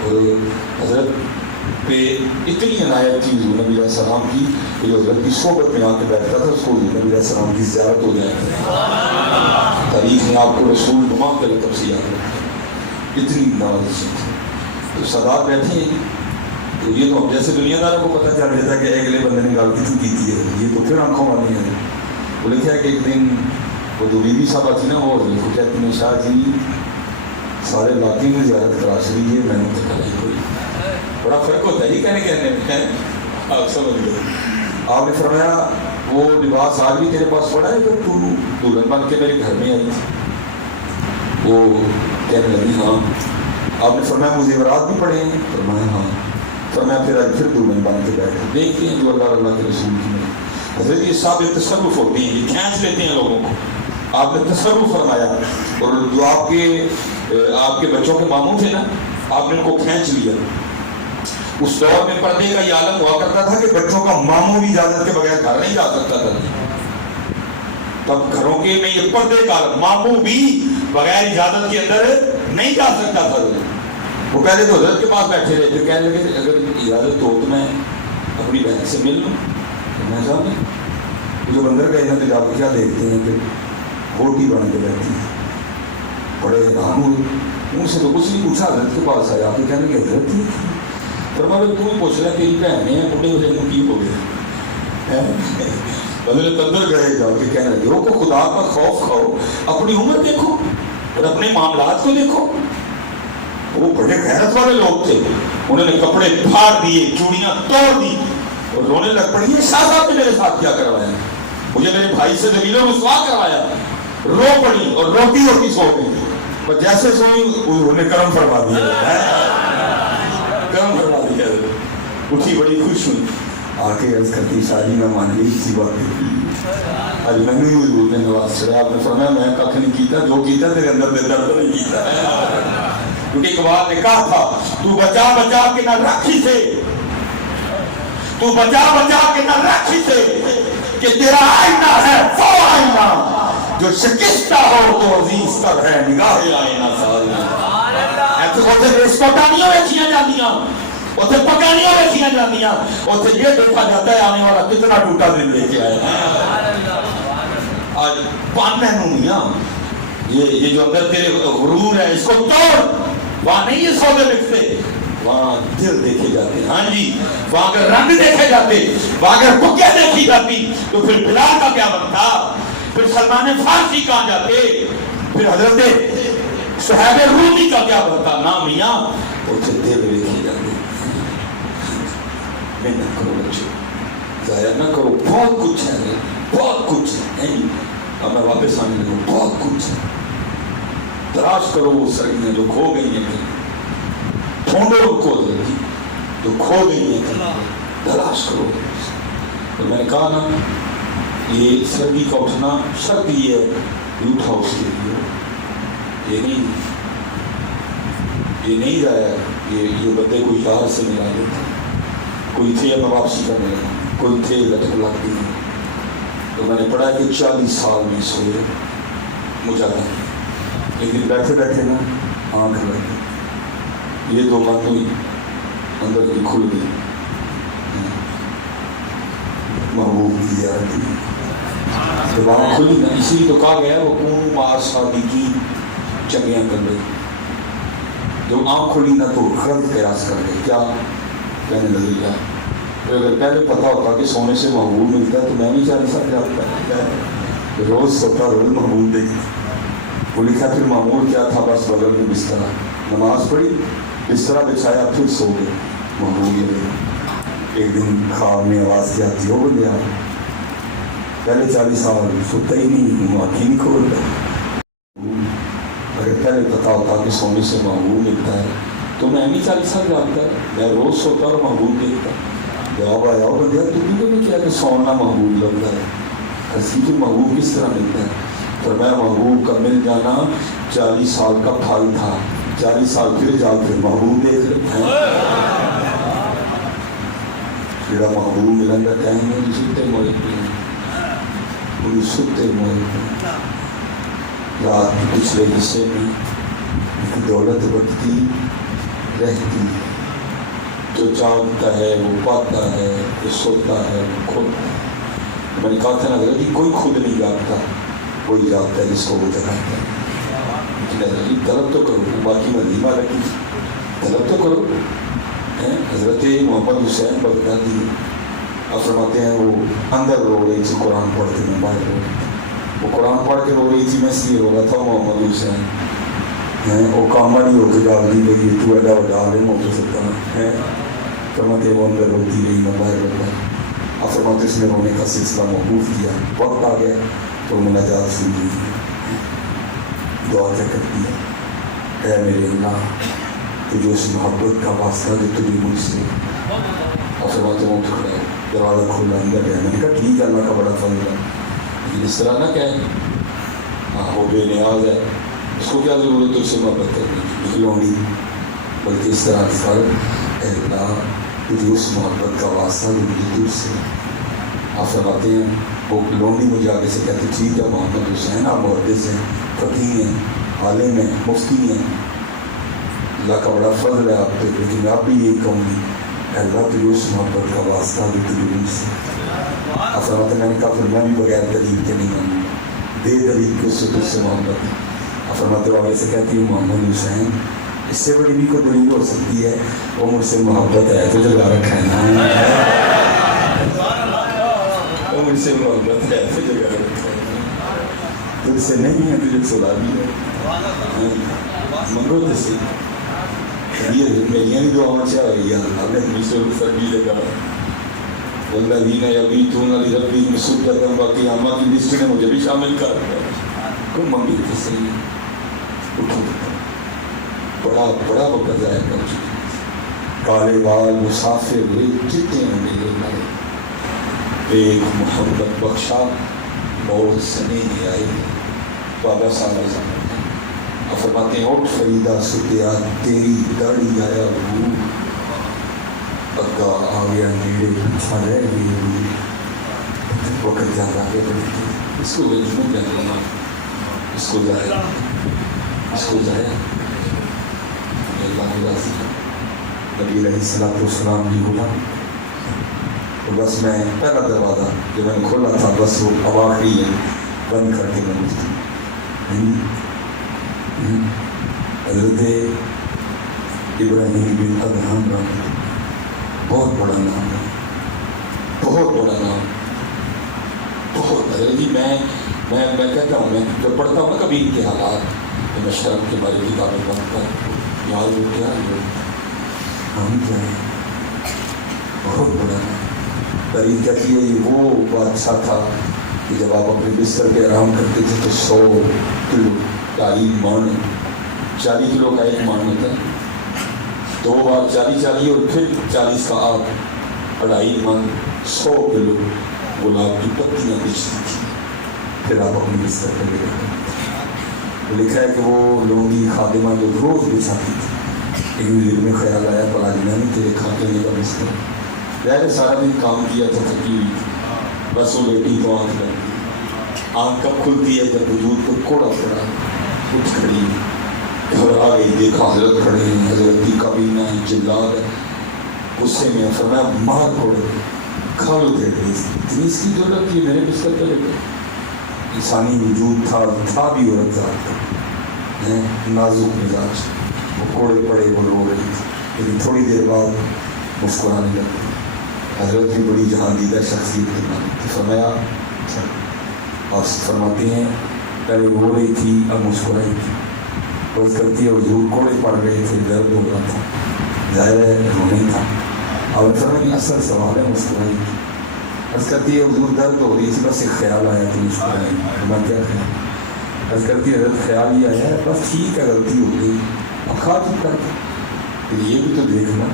اور حضرت پہ اتنی عنایت تھی حضور نبی علیہ السلام کی کہ جو حضرت کی صحبت میں آ کے بیٹھتا تھا اس کو حضور نبی علیہ السلام کی زیارت ہو جائے. تاریخ نے آپ کو رسول نما کے لقب سے یاد رکھا. اتنی نوازش تھی. تو سادات بیٹھے ہیں تو یہ تو جیسے دنیا داروں کو پتہ چل جاتا ہے کہ اگلے بندے نے گل کی تھی یہ تو پھر آنکھوں والی ہے. وہ لکھا ہے کہ ایک دن وہ جو بی بی صاحبہ تھی نا وہ کہتی ہیں شاہ جی سارے علاقے میں زیارت کرا چلیے میں نے کرائی کوئی. بڑا فرق ہوتا ہے یہ کہنے میں آپ سمجھ گئے. آپ نے فرمایا وہ لباس آج بھی تیرے پاس پڑا ہے تو دلہن بن کے میرے گھر میں آئی تھی. وہ کہنے لگی ہاں. آپ نے فرمایا مجھے زیورات بھی پڑے ہیں؟ فرمایا ہاں. فرمایا پھر دلہن بن کے بیٹھے دیکھتے ہیں جو اللہ کے رسول کی. حضرت یہ صاحب تصرف ہوتے ہیں یہ کھینچ لیتے ہیں لوگوں کو. آپ نے تصرف فرمایا اور جو آپ کے بچوں کے ماموں تھے نا آپ نے ان کو کھینچ لیا. اس دور میں پردے کا یہ عالم ہوا کرتا تھا کہ بچوں کا ماموں بھی اجازت کے بغیر گھر نہیں جا سکتا تھا. تب گھروں کے میں یہ پردے کا عالم ماموں بھی بغیر اجازت کے اندر نہیں جا سکتا تھا. وہ پہلے تو حضرت کے پاس بیٹھے رہے پھر کہنے لگے اگر اجازت ہو تو میں اپنی بہن سے مل لوں. میں جاؤں جو بندر گئے نا تو جا کے کیا دیکھتے ہیں کہ روٹی بن کے بیٹھی ہے. بڑے حیران ہوئے. ان سے تو کچھ نہیں پوچھا. حضرت کے پاس آیا آپ کہنے لگے حضرت تھی فرمایا تو ہی پوچھ رہا تیری بہنیں ہیں بڑے ہو جائیں کی ہو گئے. حضرت اندر گئے جا کے کہنے لگے وہ کو خدا کا خوف کھاؤ اپنی عمر دیکھو اور اپنے معاملات کو دیکھو. وہ بڑے غیرت والے لوگ تھے. انہوں نے کپڑے پھاڑ دیے چوڑیاں توڑ دی اور رونے لگ پڑی. یہ شاہ صاحب نے میرے ساتھ کیا کروایا مجھے میرے بھائی سے ذلیل و رسوا کروایا. رو پڑی اور روتی روتی سو گئی. پر جیسے سوئی انہوں نے کرم فرما دیا. کرم فرما دیا. اٹھی بڑی خوش ہوئی. آ کے عرض کرتی شاہ جی میں مان گئی اسی بات اج مینوں ہی حضور نے نواز چڑھیا. آپ نے فرمایا میں کھ نہیں کیتا, جو کیتا تیرے اندر دے درد نہیں کیتا. کیونکہ اقبال نے کہا تھا تو بچا بچا کے نہ رکھی سے, تو بچا بچا کے نہ رکھی سے کہ تیرا آئینہ ہے وہ آئینہ جو شکستہ ہو تو عزیز تر ہے نگاہ آئینہ سالنا. اتنے رسپٹانیوں رکھیاں جاندیاں, اتنے پکانیوں رکھیاں جاندیاں, اتنے یہ دیکھا جاتا ہے آنے والا کتنا ٹوٹا دل لے کے آئے. آج پاننے نونیاں یہ جو اندر تیرے غرور ہے اس کو توڑ. وہاں نہیں یہ سودے بکتے, وہاں دل دیکھے جاتے ہیں. ہاں جی, وہاں اگر رنگ دیکھے جاتے, وہاں اگر بکے دیکھی جاتی تو پھر بلال کا کیا بنتا, پھر سلمان فارسی کہاں جاتے, پھر حضرت صحابہ رومی کا کیا بنتا. نام میاں اسے دل دیکھے جاتے. محنت کرو بچے, ضائع نہ کرو. بہت کچھ ہے, بہت کچھ ہے. اب میں واپس آنے لگوں, بہت کچھ ہے. تلاش کرو وہ سڑکیں جو کھو گئی ہیں, ڈھونڈو ان کو جو کھو گئی ہیں, تلاش کرو. تو میں نے کہا نا یہ سردی کا اٹھنا شرط یہ ہے یوتھ ہاؤس کے لیے, یہ نہیں رہا. یہ بندے کوئی یار سے ملا دیتا, کوئی تھے میں واپسی کرنے لگا, کوئی تھے لٹک لگتی. تو میں نے پڑھا کہ 40 سال میں سوئے مجاہد, لیکن بیٹھے بیٹھے نا آنکھ لگ گئی. یہ دو باتیں اندر کی کھل گئی. محبوب کی یاد جب آنکھ کھلی نا, اسی تو کہا گیا وہ کون مار صادقی چنگیاں کر گئی. جب آنکھ کھلی نا تو غلط قیاس کر گئے. کیا کہنے لگے گا, اگر پہلے پتا ہوتا کہ سونے سے محبوب ملتا ہے تو میں بھی 40 سال جاتا, روز سوتا روز محبوب دیکھتا. وہ لکھا پھر معمول کیا تھا, بس بغل میں بستر, نماز پڑھی, بستر بچھایا, پھر سو گئے. محبوب یہ ایک دن خواب میں آواز کیا آتی ہو گیا, پہلے 40 سال سوتا ہی نہیں, آنکھ ہی نہیں کھولتا. اگر پہلے پتا ہوتا کہ سونے سے محبوب ملتا ہے تو میں بھی 40 سال جاتا ہے, میں روز سوتا اور محبوب دیکھتا. جواب آیا ہو بندہ تم نے کیا کہ سونا محبوب لگتا ہے, ہنسی کہ محبوب کس طرح ملتا ہے. فرمایا محبوب کا مل جانا 40 سال کا پھل تھا, 40 سال پھر جا کے محبوب دیکھ لیتے ہیں. جڑا محبوب ملن کا ٹائم ہے ستے موئے پہ, ستے موئے پہ. رات کے پچھلے حصے میں دولت بڑھتی رہتی, جو جاگتا ہے وہ پاتا ہے, جو سوتا ہے وہ کھوتا ہے. میں نے کہا تھا نا کہ کوئی خود نہیں جاگتا, وہی جاگتا ہے جس کو وہ جگاتا ہے. لیکن طلب تو کرو, باقی مدیمہ رکھی طلب تو کرو. حضرت محمد حسین بغدادی آپ فرماتے ہیں وہ اندر رو رہی تھی قرآن پڑھ کے, میں باہر رو رہی تھی. وہ قرآن پڑھ کے رو رہی تھی, میں اس لیے رو رہا تھا. محمد حسین وہ کامڑی ہو کے جاگ دی گئی, تو ایڈا وڈا عالم ہو سکتا ہے. فرماتے وہ اندر روتی رہی, میں باہر روتا. آپ فرماتے اس نے رونے کا سلسلہ موقوف کیا. وقت آ گیا تو مناجات سن لی, دعا کیا کرتی ہے, اے میرے اللہ تجھے اس محبت کا واسطہ جو تجھے مجھ سے. اور فرماتے وہ اٹھ کھڑے, دروازہ کھولا, اندر گیا. میں نے کہا ٹھیک ہے, اللہ کا بڑا فضل ہے, لیکن اس طرح نہ کہیں ہاں وہ بے نیاز ہے, اس کو کیا ضرورت ہے اس سے محبت کرنے کی, کھلونی. بلکہ اس طرح کر, اے اللہ تجھے اس محبت کا واسطہ جو مجھے دور سے. آپ فرماتے ہیں وہ لونڈی مجھے آگے سے کہتے ٹھیک ہے محمد حسین آپ محدث ہیں, فقیہ ہیں, عالم ہیں, مفتی ہیں, اللہ کا بڑا فضل ہے آپ پہ, لیکن میں آپ بھی یہی کہوں گی اللہ تجھے اس محبت کا واسطہ جو تجھے مجھ سے. آپ فرماتے ہیں میں نے کہا پھر میں بھی بغیر دلیل کے نہیں مانوں, بے دلیل کے اس سے تجھ سے محبت. آپ فرماتے ہو آگے سے کہتی ہوں محمد حسین اس سے بڑی بھی کوئی دلیل ہو سکتی ہے, وہ مجھ سے محبت ہے تو جگہ رکھا ہے نا, وہ مجھ سے محبت ہے تو جگہ رکھا ہے, تجھ سے نہیں ہے تجھے سلا بھی ہے. منگو جیسے یہ میریاں بھی دعا چاہ رہی ہے, اللہ نے مجھ سے رفت بھی لگا. والذین یبیتون لربہم سجدا وقیاما کی لسٹ میں مجھے بھی شامل کر دیا. کوئی منگی کسی اٹھو, بڑا وقت ضائع کر چکے. کالے بال مسافر ہوئے چٹے میرے لائے, ایک محبت بخشا موت سے نہیں آئی بابا صاحب اعظم فرماتے ہیں اٹھ فریدہ ستیا تیری داڑھی آیا وہ اگا آ گیا نیڑے پیچھا رہ گئی ہوئی وقت زیادہ آگے بڑھی اس کو وجود کہتے ہیں اس کو جائے اللہ راضی نبی علیہ السلام کی غلام تو بس میں پہلا دروازہ جو میں نے کھولا تھا بس وہ آواز ہی ہے بند کر کے میں حضرت ابراہیم بن ادہم بہت بڑا نام ہے بہت بڑا نام بہت جی میں کہتا ہوں میں جب پڑھتا ہوں نا کبھی ان کے حالات میں شرم کے بارے کتابیں پڑھ کر یاد ہو کیا ہم کیا ہے بہت بڑا نام تاریخ کہتی ہے یہ وہ بادشاہ تھا کہ جب آپ اپنے بستر پہ آرام کرتے تھے تو 100 کلو کا ایک مان 40 کلو کا ایک مان ہوتا ہے 2 بار 40 اور پھر 40 کا آپ 2.5 من 100 کلو گلاب کی پتیاں بچتی تھی پھر آپ اپنے بستر پہ لے گئے لکھا ہے کہ وہ لونگی خادمہ جو روز بچھاتی تھی ایک دل میں خیال آیا پر آج میں نے تیرے کھانے کا بستر ظاہر سارا دن کام کیا تو تھکی ہوئی تھی بس وہ بیٹی تو آنکھ لگتی آنکھ کب کھلتی ہے جب وجود کو کوڑا پڑا کچھ کھڑی گھبرا گئی دیکھا حضرت کھڑے ہیں حضرت کی کابینہ جلاد ہے غصے میں فرمایا مار پڑے کھا لو دے گئی اتنی اس کی ضرورت کی میرے بستر پہ لے گئے انسانی وجود تھا بھی عورت ذات نازک مزاج وہ کوڑے پڑے وہ رو رہی تھی لیکن تھوڑی دیر بعد مسکرانے لگی حضرت بھی بڑی جہاندیدہ شخصیت کے نام فرمایا اور فرماتے ہیں پہلے رو رہی تھی اب مسکرائی تھی بس کرتی ہے حضور کوڑے پڑ گئے تھے درد ہو رہا تھا ظاہر ہے رونے تھا اور فرمایا اصل سوال ہے مسکرائی تھی بس کرتی ہے حضور درد ہو رہی تھی بس ایک خیال آیا تو مسکرائی میں کیا خیال بس کرتی ہے حضرت خیال ہی آیا بس ٹھیک ہے غلطی ہو گئی اب کھا چکا تھا یہ بھی تو دیکھنا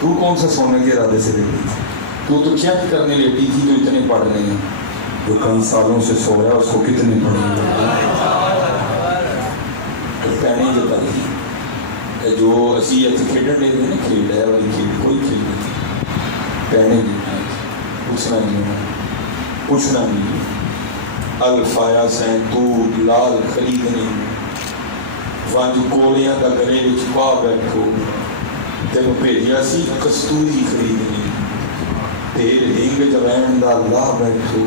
تو کون سا سونے کے ارادے سے لیتی تھی تو چیک کرنے لیتی تھی تو اتنے پڑھ رہے ہیں جو کئی سالوں سے سویا اس کو کتنے پڑھیں پہنے جو تھی جو اسی ایسے کھیلنے لے گئے نا کھیل ہے والی کھیل کوئی کھیل نہیں پہنے نہیں پوچھنا نہیں الفایا سین تو لال خریدنے وانج کوڑیاں دا گلے وچ پا بیٹھو تینوں بھیجیا سی کستوری خریدنی تیر ہنگ جوین دا لا بیٹھو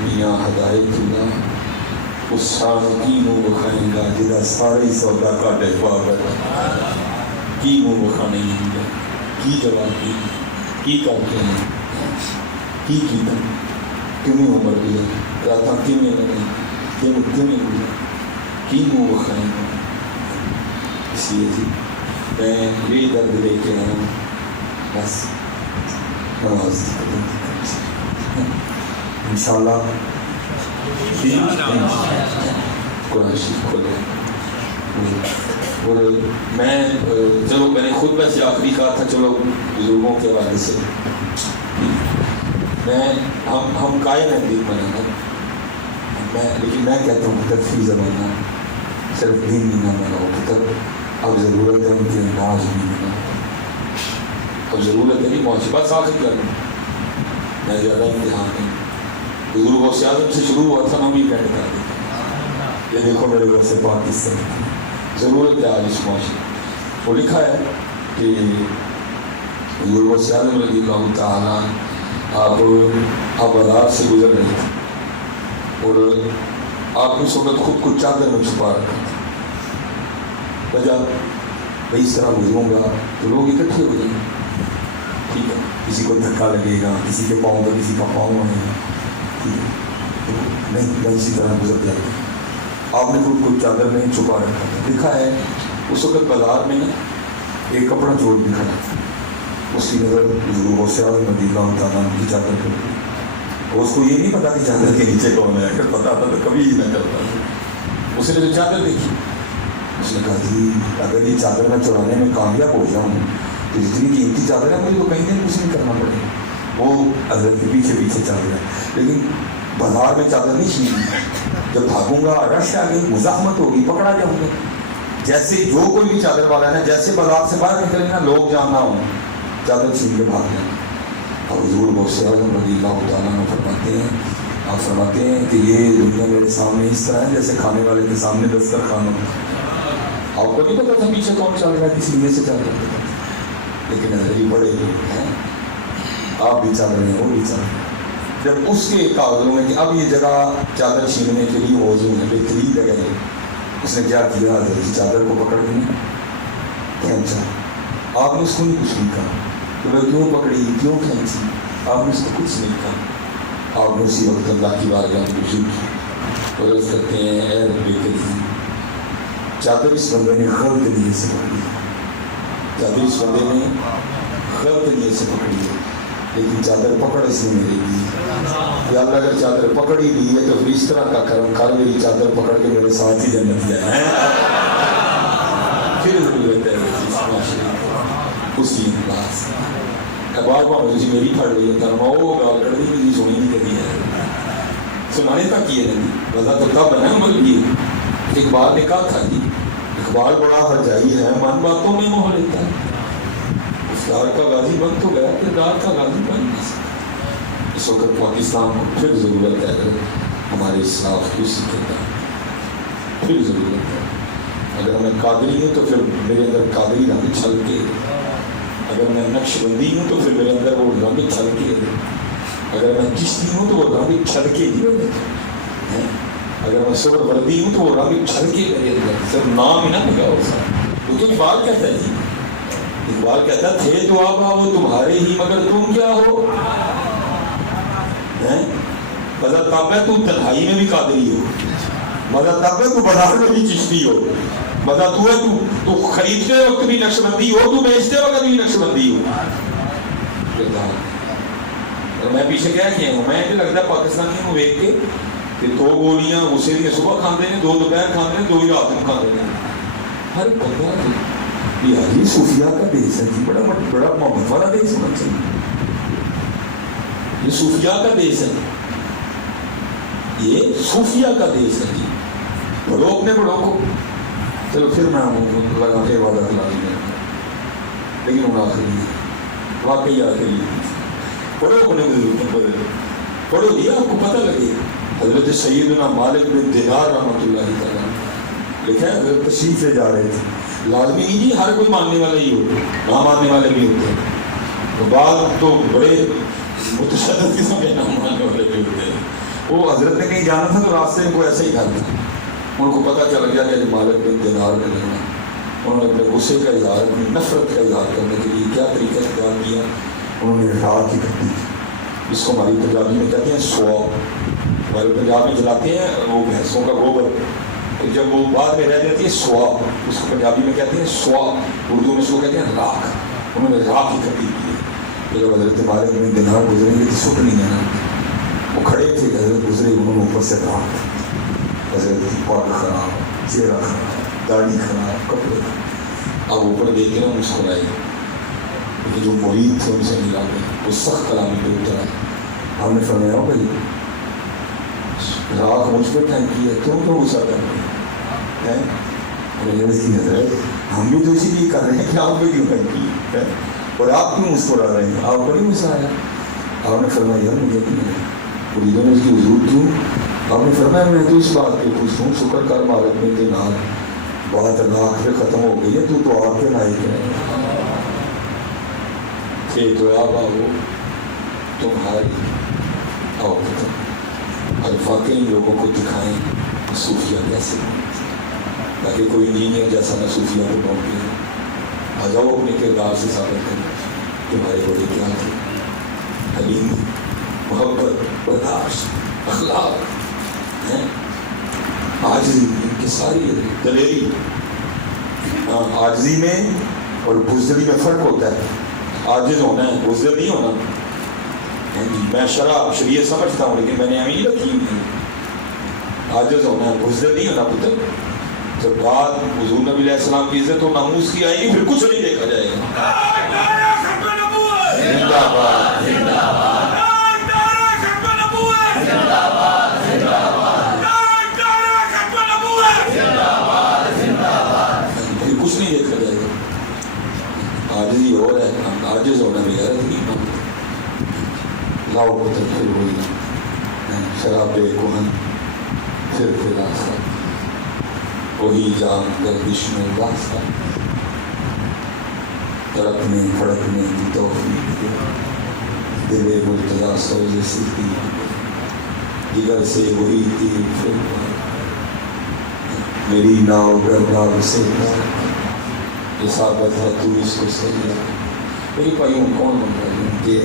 میاں ہدایت اللہ اس ساغی نو بخائیں گا جدا سارے سودا کا ڈیپا بیٹھا کی مو بخانے گا کی جواب دی کی کرتے ہیں کی کیتا کیوں عمر گیا راتا کیوں لگے کیوں گیا کی مو بخائیں گا اس لیے جی میں یہ درد لے کے آیا ہوں بس نماز انشاءاللہ قرآن شریف کھولے اور میں نے خود ویسے آخری کہا تھا چلو بزرگوں کے حوالے سے ہم قائل ہیں دین بنانا لیکن میں کہتا ہوں کہ تدفی زمانہ صرف دین نہیں نہ ہو کتب اب ضرورت ہے ان کے نماز بھی بنا اب ضرورت ہے نہیں پہنچی بس آخر کر میں زیادہ امتحان نہیں بزرگ غوث اعظم سے شروع ہوا تھا ہم بھی کہتے کر دیتے یہ دیکھو میرے گھر سے پاکستان ضرورت ہے آج اس معاشرے وہ لکھا ہے کہ بزرگ غوث اعظم رضی اللہ تعالیٰ آپ بازار سے گزر رہے تھے اور آپ نے اس وقت خود کو چادر میں چھپا رکھا تھا وجہ بھائی اس طرح گزروں گا تو لوگ اکٹھے ہو جائیں گے ٹھیک ہے کسی کو دھکا لگے گا کسی کے پاؤں پر کسی کا پاؤں آئے گا ٹھیک ہے نہیں اسی طرح گزر جائے گا آپ نے خود کو چادر میں چھپا رکھا تھا لکھا ہے اس وقت بازار میں ایک کپڑا چور دکھا تھا اس کی نظر بزرگوں سے رضی اللہ تعالیٰ کی چادر پر اس کو یہ نہیں پتا کہ چادر کے نیچے کون ہے اگر پتا تھا تو کبھی ہی نہ کرتا اس نے جو چادر دیکھی اس نے کہا جی اگر یہ چادر میں چرانے میں کامیاب ہو جاؤں تو جتنی قیمتی چادر ہے مجھے تو کہیں نہیں کچھ نہیں کرنا پڑے وہ حضرت کے پیچھے پیچھے چل رہا ہے، لیکن بازار میں چادر نہیں چھینی، جب بھاگوں گا رش آ گئی، مزاحمت ہوگی، پکڑا جاؤں گا۔ جیسے جو کوئی بھی چادر والا ہے نا، جیسے بازار سے باہر نکلے نا، لوگ جاننا ہوں چادر چھین کے بھاگ جائیں۔ اور حضور غوث اعظم رضی اللہ تعالیٰ عنہ فرماتے ہیں، آپ فرماتے ہیں کہ یہ دنیا میرے سامنے اس طرح ہے جیسے کھانے والے کے سامنے دسترخوان ہو۔ آپ کو نہیں پتا تھا پیچھے کون چل رہا ہے، کسی لیے سے چل رہا ہے، لیکن نظری بڑے ہیں، آپ بھی چل رہے ہیں، وہ بھی چل رہے ہیں۔ جب اس کے کاغذوں میں کہ اب یہ جگہ چادر چھیننے کے لیے موزوں ہے، بہترین جگہ ہے، اس نے کیا کیا؟ حضرت کی چادر کو پکڑ کے کھینچا۔ آپ نے اس کو نہیں کچھ نہیں کہا کہ وہ کیوں پکڑی، کیوں کھینچی، آپ نے اس کو کچھ نہیں کہا۔ آپ نے اسی وقت اللہ کی بارگاہ میں رجوع کی اور عرض کرتے ہیں، اے رب کریم، چادر اس بندے نے غلط نیت سے پکڑی، چادر اس بندے نے غلط نیت سے پکڑی ہے، لیکن چادر پکڑ اس نے میرے لی۔ یا اللہ اگر چادر پکڑی لی ہے تو پھر اس طرح کا کرم کر، میری چادر پکڑ کے میرے ساتھ ہی جنت جائے۔ پھر ضرورت ہے اسی اخلاص بار بار مجھے میری پڑھ رہی ہے، وہ گال کر دی، مجھے سنی نہیں کرتی ہے، سنانے تک کیے نہیں، وجہ تو تب ہے نا، مطلب یہ اقبال نے کہا تھا کہ اقبال بڑا ہرجائی ہے، من باتوں میں موہ لیتا ہے، اسرار کا غازی بن تو گیا، کردار کا غازی بن نہیں سکتا۔ اس وقت پاکستان کو پھر ضرورت ہے اگر ہمارے اسلاف کو سیکھتا ہے، پھر ضرورت ہے۔ اگر میں قادری ہوں تو پھر میرے اندر قادری رنگ چھل کے، اگر میں نقش بندی ہوں تو پھر میرے اندر وہ رنگ چھل کے، اگر میں چشتی ہوں تو وہ رنگ چھل کے نہیں ہے، اگر میں سر وردی ہوں تو وہ رنگ چھل کے میرے اندر، صرف نام ہی نہ لگا ہوگا۔ کیونکہ اقبال کہتا ہے جی، اقبال کہتا تھے تو آبا وہ تمہارے ہی مگر تم کیا ہو، مزہ تب ہے تو تنہائی میں بھی قادری ہو، مزہ تب ہے تو بازار میں بھی چشتی ہو، مزہ تو ہے تو خریدتے وقت بھی نقش بندی ہو، تو بیچتے وقت بھی نقش بندی ہو۔ میں پیچھے کیا کیا ہوں، میں لگتا ہے پاکستانی ہوں دیکھ کے کہ 2 گولیاں اسے بھی صبح کھاتے ہیں، 2 دوپہر کھاتے ہیں، 2 ہی رات میں کھاتے ہیں۔ ہر بندہ یہ صوفیہ کا دیش ہے جی، بڑا محبت والا دیش ہونا چاہیے، یہ صوفیہ کا دیش ہے، یہ صوفیہ کا دیش ہے جی، بڑوں اپنے بڑوں کو۔ چلو پھر میں لگا کے وعدہ کلا دیا، لیکن وہ آخری ہے، واقعی آخری ہے۔ پڑھو اپنے بزرگوں کو، پڑھو دیا آپ کو پتہ لگے۔ حضرت سیدنا مالک بن دینار رحمۃ اللہ تعالیٰ لکھا ہے، حضرت تشریف سے جا رہے تھے، لازمی نہیں جی ہر کوئی ماننے والا ہی ہو، نہ ماننے والے بھی ہوتے ہیں، تو بعض تو بڑے متشدد قسم کے نہ ماننے والے بھی ہوتے ہیں۔ وہ حضرت نے کہیں جانا تھا تو راستے میں کوئی ایسا ہی کر تھا، ان کو پتہ چل گیا کہ مالک بن دینار نے لگنا، انہوں نے اپنے غصے کا اظہار، اپنی نفرت کا اظہار کرنے کے لیے کیا طریقہ اختیار کیا، انہوں نے راکھ کی کٹی، جس کو ہماری پنجابی میں کہتے ہیں سواب، ہمارے پنجاب میں جلاتے ہیں وہ بھینسوں کا گوبر، جب وہ بعد میں رہ جاتی ہے سواب، اس کو پنجابی میں کہتے ہیں سواب، اردو میں اس کو کہتے ہیں راکھ، انہوں نے راکھ کی کٹی کی ہے۔ جب حضرت مالک بن دینار گزریں گے تو سکھ نہیں ہے نا، وہ کھڑے تھے، حضرت گزرے، انہوں نے اوپر سے راکھ، حضرت کی پاک خراب، چہرہ خراب، داڑھی خراب، کپڑے خراب، اب اوپر دیکھ کے نا مسکرائے، لیکن جو مرید تھے ان سے ملا گئے، وہ سخت کلامی پہ اترا، ہم نے فرمایا بھائی راکھ مجھ پہ پھینکی ہے، تم کیوں غصہ کر رہے ہیں؟ حضرت ہم بھی تو اسی لیے کر رہے ہیں کہ آپ پہ کیوں پھینکی ہے، اور آپ کیوں مسکرا رہے ہیں، آپ کو نہیں غصہ آیا؟ آپ نے فرمایا یار مجھے نہیں ہے، مریدوں نے اس کی حضور کیوں؟ آپ نے فرمایا میں تو اس بات پہ خوش ہوں، شکر کر مالک میں دینار، بات راکھ پہ ختم ہو گئی ہے، تو آپ کے لائق ہے، تھے تو آبا وہ تمہاری اوقات، الفاظ ان لوگوں کو دکھائیں صوفیہ کیسے تاکہ کوئی انجینئر جیسا نہ صوفیہ کو پہنچے، آ جاؤ اپنے کردار سے ثابت کریں تمہارے بڑے کیا تھے، حلیم، محبت، برداشت، اخلاق ہیں، عاجزی، ان کی ساری دلیری، عاجزی میں اور بزدلی میں فرق ہوتا ہے، عاجز ہونا ہے، بزدل نہیں ہونا۔ میں شریعت سمجھتا ہوں لیکن میں نے امین رکھی ہوئی، عاجز ہونا ہے، بزدل نہیں ہونا پتر۔ جب بات حضور نبی علیہ السلام کی عزت و ناموس کی آئے گی پھر کچھ نہیں دیکھا جائے گا۔ زندہ باد، زندہ باد، لاؤ پتر پھر ہوئی شراب کہن پھر خلاصہ وہی جام گردش میں واسطہ تڑپنے پھڑکنے کی توفیق دے دل مرتضیٰ سوز سیدھی جگر سے وہی تیر پھر میری ناؤ گرداب سے اصابت ہے تو اس کو صحیح میری بھائیوں کون بن رہا ہے کہ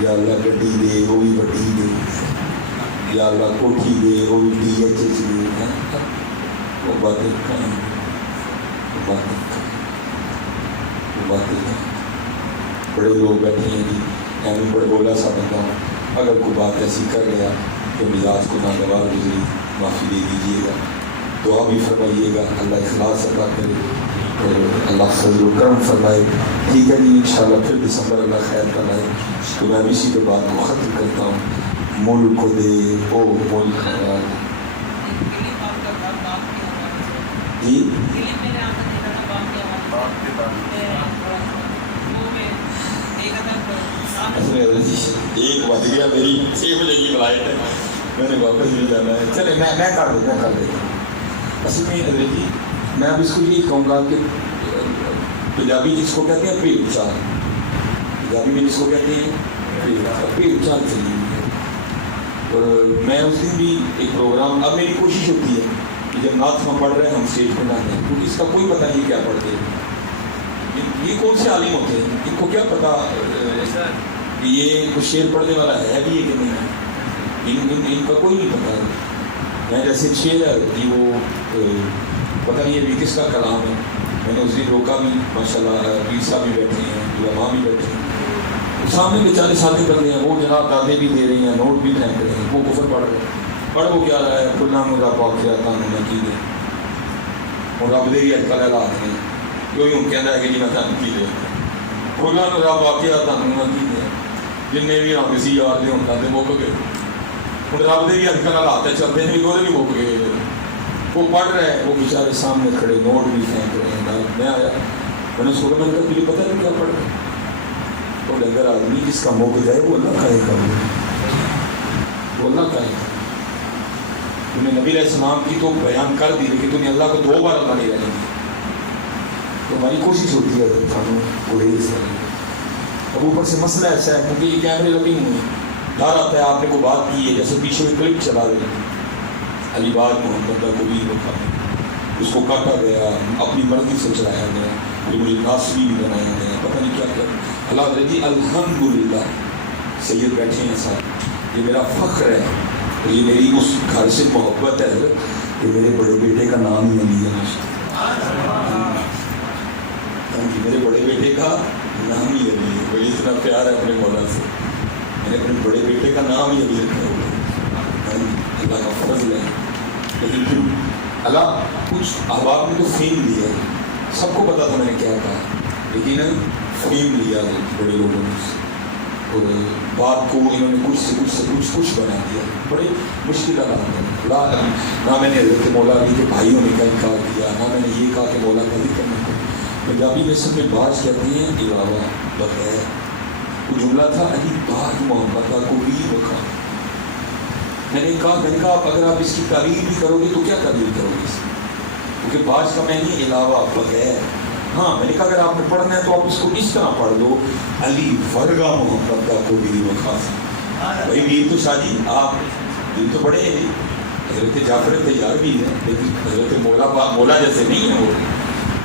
یا اللہ گڈی دے وہ بھی وڈی دے یا اللہ کوٹھی دے وہ بھی ڈی ایچ ایس دے وہ باتیں کہیں بڑے لوگ بیٹھے ہیں جی یعنی بڑے بولا سا بندہ اگر کوئی بات ایسی کر گیا تو مزاج کو ناگوار گزری معافی دے دیجیے گا دعا بھی فرمائیے گا اللہ اخلاص عطا کرے اور اللہ فضل و کرم فرمائے ٹھیک ہے جی انشاءاللہ پھر دسمبر اللہ خیر کرائے تو میں اسی کے بات کو ختم کرتا ہوں ملک کو دے او ملک آباد جی ایک بج گیا میری 6 بجے کی فلائٹ ہے میں نے واپس بھی جانا ہے چلے میں کر دیتا اصل میں حضرت جی میں اب اس کو یہی کہوں گا کہ پنجابی جس کو کہتے ہیں پیر اچار پنجابی میں جس کو کہتے ہیں پیر اچار چلیے اور میں اس دن بھی ایک پروگرام اب میری کوشش ہوتی ہے کہ جب نعت میں پڑھ رہے ہیں ہم اسٹیج پہ نہ دیں کیونکہ اس کا کوئی پتہ نہیں کیا پڑھتے ہیں یہ کون سے عالم ہوتے ہیں ان کو کیا پتا کہ یہ کچھ شعر پڑھنے والا ہے بھی یہ کہ نہیں ان کا کوئی نہیں پتا میں جیسے شعر ہے کہ وہ پتہ نہیں ابھی کس کا کلام ہے میں نے اس دن روکا بھی ماشاء اللہ پیر صاحب بھی بیٹھے ہیں علماء بھی بیٹھے ہیں سامنے بیچارے ساتھی کر رہے ہیں وہ جناب دادے بھی دے رہے ہیں نوٹ بھی پھینک رہے ہیں وہ کفر پڑھ رہے ہیں پڑھ وہ کیا رہا ہے کھلنا مرا پاک کیا قانون کی دے اور رب دے ہی اٹکا لگا آتے ہیں کوئی ان کہنا ہے کہ جی میں تھانوں کی دے کھلنا مرا پاک کیا قانون کی دے جن نے بھی ہم کسی یار دے ان کا دے موقع گئے اور رب دے ہی اٹکا لگا آتے ہیں چلتے ہیں بھی گولے بھی موقع گئے وہ پڑھ رہے ہیں وہ بیچارے سامنے کھڑے نوٹ بھی پھینک رہے ہیں میں آیا میں نے اس کو کہا میں نے کہا تجھے پتہ نہیں کیا پڑھ رہے ہیں وہ لنگر آدمی جس کا موقع جائے وہ اللہ کہے گا وہ اللہ کہے گا تم نے نبی علیہ السلام کی تو بیان کر دی لیکن تم نے اللہ کو 2 بار اللہ نہیں رہنے دی تو ہماری کوشش ہوتی ہے گریز کرنے اب اوپر سے مسئلہ ایسا ہے کیونکہ یہ کیمرے لگے ہوئے ہیں ڈر آتا ہے آپ نے کوئی بات کی ہے جیسے پیچھے میں کلپ چلا رہے ہیں علی باد محمد کو بھی رکھا اس کو کاٹا گیا اپنی مرضی سے چلایا گیا پھر مجھے ناصری بھی بنایا گیا پتہ نہیں کیا کیا اللہ رضی الحمدللہ سید بیٹھے ہیں صاحب یہ میرا فخر ہے اور یہ میری اس گھر سے محبت ہے کہ میرے بڑے بیٹے کا نام ہی علی ہے میرے بڑے بیٹے کا نام ہی علی ہے وہی اتنا پیار ہے اپنے مولا سے میں نے اپنے بڑے بیٹے کا نام ہی علی رکھا ہوا اللہ کا فضل ہے لیکن پھر اللہ کچھ احباب نے تو فیم لیا ہے سب کو پتا تھا میں نے کیا کہا لیکن فیم لیا ہے بڑے لوگوں نے اور بات کو انہوں نے کچھ بنا دیا بڑے مشکل حالات ہیں نہ میں نے حضرت مولا علی کے بھائیوں نے کا انکار کیا نہ میں نے یہ کہا کہ مولا کا ذکر نہ کرو پنجابی میں سب میں باز کہتے ہیں علاوہ بغیر وہ جملہ تھا علی بعد محمد کو بھی رکھا میں نے کہا اگر آپ اس کی تعریف بھی کرو گے تو کیا تعریف کرو گے اس کی کیونکہ باز کا میں نہیں علاوہ بغیر ہاں میں نے کہا اگر آپ نے پڑھنا ہے تو آپ اس کو اس طرح پڑھ دو علی ورگا محمد کا کو بھی رکھا بھائی میر تو شاہ جی آپ دل تو بڑے ہیں حضرت جعفر تیار بھی ہیں لیکن حضرت مولا جیسے نہیں ہیں وہ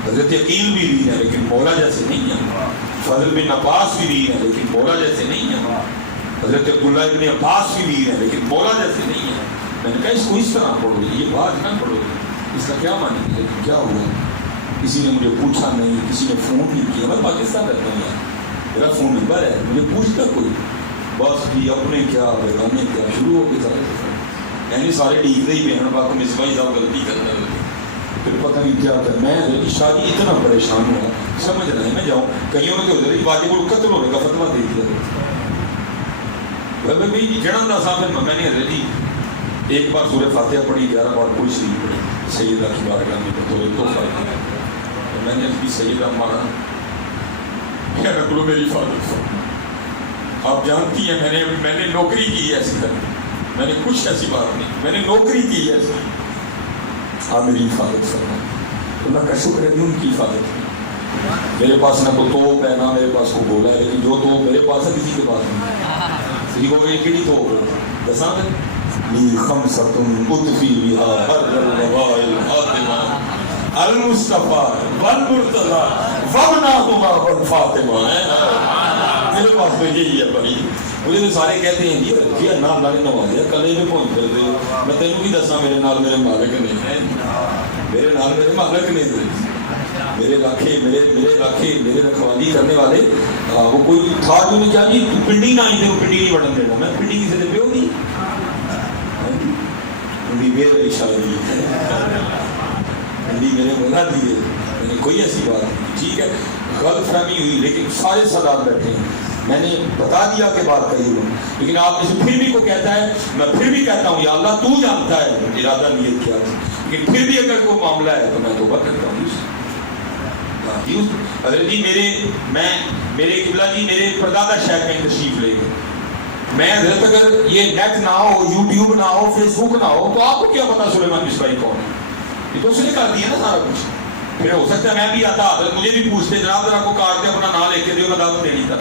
حضرت عقیل بھی ہیں لیکن مولا جیسے نہیں ہیں فضل بن عباس بھی ہیں لیکن مولا جیسے نہیں ہیں حضرت عبداللہ ابن عباس بھی ہیں لیکن مولا جیسے نہیں ہیں میں نے کہا اس کو اس طرح پڑھو گے یہ بات نہ پڑھو گے اس کا کیا معنی ہے لیکن کیا ہوا کسی نے مجھے پوچھا نہیں کسی نے فون نہیں کیا میں پاکستان رہتا ہوں میرا فون نمبر ہے مجھے پوچھتا کوئی بس جی اپنے کیا بیگانے کیا شروع ہو گئے سارے یعنی سارے ڈیگ رہی بہن پاک مصباحی صاحب غلطی کرنے لگے پھر پتہ نہیں کیا تھا میں شاہ جی اتنا پریشان ہوا سمجھ رہے ہیں میں جاؤں کئیوں نے تو حضرت واجب القتل ہونے کا فتویٰ دے دیا بھائی جڑا نہ صاحب میں نے حضرت جی ایک بار سورہ فاتحہ پڑھی 11 بار کوئی شریف پڑھی سیدہ کی بارگاہ میں تو تحفہ میں نے بھی سیدہ مارا کیا رکھ لو میری حفاظت آپ جانتی ہیں میں نے نوکری کی ہے ایسی طرح، میں نے کچھ ایسی بات نہیں، میں نے نوکری کی ہے ایسی، آپ میری حفاظت فرمائیں، اللہ کا شکر ہے کہ ان کی حفاظت ہے۔ میرے پاس نہ کوئی توپ ہے نہ میرے پاس کوئی گولا ہے، لیکن جو توپ میرے پاس ہے کسی کے پاس نہیں، کسی کو ایک ہی توپ ہے، دساں ہے لی خمسۃ اطفی بہا حر الوباء الفاطمہ المصطفیٰ والمرتضیٰ وابناہما والفاطمہ۔ میرے پاس تو یہی ہے بھائی، مجھے تو سارے کہتے ہیں جی نام لالے نوازیا کلے میں پہنچ کر دے، میں تینوں کی دساں میرے نال میرے مالک نہیں ہے، میرے نال میرے مالک نہیں تھے، میرے رکھوالی کرنے والے وہ کوئی تھا جو نہیں جانی پنڈی نہ آئی تھے، وہ پنڈی نہیں بڑھن دینا، میں پنڈی کسی نے پیو نہیں، پنڈی میرے شاعری پنڈی میرے بنا دیے، میں نے کوئی ایسی بات نہیں، ٹھیک ہے غلط فہمی ہوئی لیکن سارے سادات بیٹھے ہیں، میں نے بتا دیا کہ بات کہی ہوں، لیکن آپ اسے پھر بھی کو کہتا ہے، میں پھر بھی کہتا ہوں یا اللہ تو جانتا ہے ارادہ نیت کیا ہے، لیکن پھر بھی اگر کوئی معاملہ ہے تو میں توبہ کرتا ہوں۔ حضرت جی میرے قبلہ جی میرے پردادا شاید کہیں تشریف لے گئے، میں حضرت اگر یہ نیٹ نہ ہو، یوٹیوب نہ ہو، فیس بک نہ ہو تو آپ کو کیا پتا سلیمان مصباحی کون ہے؟ یہ تو اس نے کر دیا نا سارا کچھ، پھر ہو سکتا ہے میں بھی آتا حضرت مجھے بھی پوچھتے جناب ذرا کو کاٹ کے اپنا نام لے کے دیو، میں دعوت دینی تھا،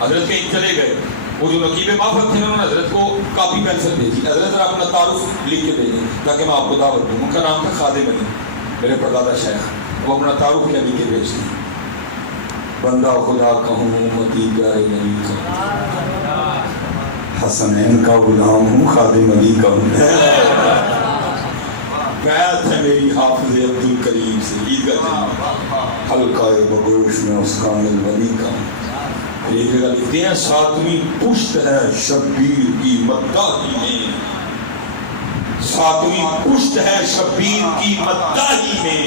حضرت کہیں چلے گئے، وہ جو نقیب مافت تھے انہوں نے حضرت کو کاپی پینسل بھیجی، حضرت ذرا اپنا تعارف لکھ کے بھیجیں تاکہ میں آپ کو دعوت دوں، ان کا نام تھا خادم علی، میرے پردادا شیخ، وہ اپنا تعارف کیا لکھ کے بھیجتے ہیں، بندہ خدا کہوں امتی پیارے نبی کا، حسنین کا غلام ہوں خادم علی کا ہوں، بیعت ہے میری حافظ عبدالکریم سے، عیدگاہ دن حلقہ بگوش میں اس کامل ولی کا ہوں، ایک جگہ لکھتے ہیں ساتویں پشت ہے شبیر کی مداحی میں، ساتویں پشت ہے شبیر کی مداحی میں،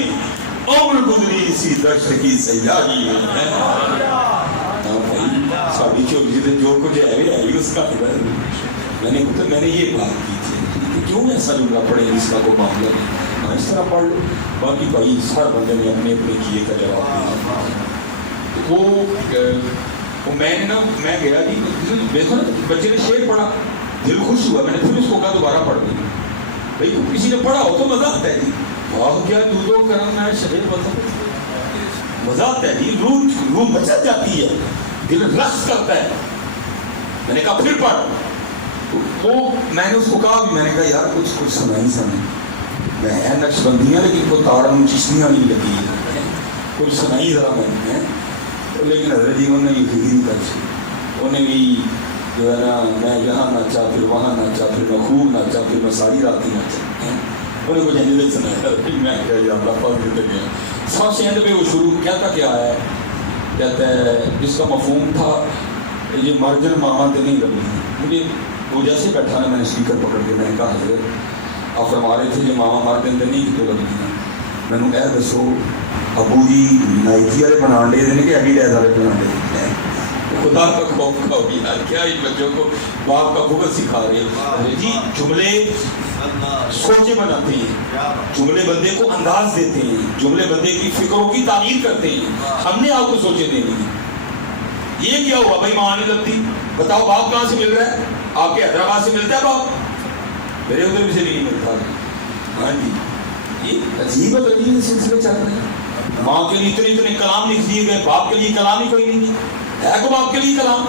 عمر گزری اسی دشت کی سیاحی میں، سابی چوکی سے جو کچھ ہے اس کا میں نے یہ بات کی تھی کہ کیوں ایسا جملہ پڑھے اس کا کوئی معاملہ نہیں، ہاں اس طرح پڑھ لو، باقی بھائی ہر بندے نے اپنے کیے کا جواب دیا۔ وہ میں گیا جی دیکھو نا بچے نے شعر پڑھا، دل خوش ہوا، میں نے پھر اس کو کہا دوبارہ پڑھ دیں، بھائی کسی نے پڑھا ہو تو مزہ آتا ہے جی، واہ کیا دودھو کرم ہے شعر مزہ آتا ہے جی، روح بچت جاتی ہے، دل رقص کرتا ہے، میں نے کہا پھر پڑھ، وہ میں نے اس کو کہا بھی، میں نے کہا یار کچھ سنائی میں ہے نقش بندیاں لیکن کوئی تارن چشنیاں نہیں لگی ہے، کچھ سنائی ذرا میں نے، لیکن حضرت جی انہوں نے یہ فکر نہیں کر سکی، انہیں بھی جو ہے نا میں یہاں ناچا پھر وہاں ناچا پھر میں خوب ناچا پھر میں ساری رات ہی ناچا، انہیں کچھ انجلے سنایا، میں کہا یا اللہ پاک دیتے گیا، سب سے اند پہ وہ شروع کہتا کیا ہے، کہتا ہے جس کا مفہوم تھا یہ مرجن ماما تے نہیں لگی، مجھے وہ جیسے بیٹھا نا میں نے اسپیکر پکڑ کے میں نے کہا حضرت آپ فرما رہے تھے یہ ماما مرجن تے نہیں کتوں لگی، میں نے کہا دسو ابو جی نائکی والے بنا لے دیں کہ ابھی لہذا والے بنا لے، خدا کا خوف کھاؤ یار، کیا ان بچوں کو باپ کا بغض سکھا رہے ہیں جی، جملے سوچے بناتے ہیں، جملے بندے کو انداز دیتے ہیں، جملے بندے کی فکروں کی تعمیر کرتے ہیں، ہم نے آپ کو سوچے دینے ہیں، یہ کیا ہوا بھائی ماں نہیں لگتی، بتاؤ باپ کہاں سے مل رہا ہے، آپ کے حیدرآباد سے ملتا ہے باپ، میرے ادھر بھی سے نہیں ملتا، ہاں جی یہ عجیب و غریب سلسلے چل رہے ہیں، ماں کے لیے اتنے کلام لکھ دیے گئے، باپ کے لیے کلام ہی کوئی نہیں ہے، کو باپ کے لیے کلام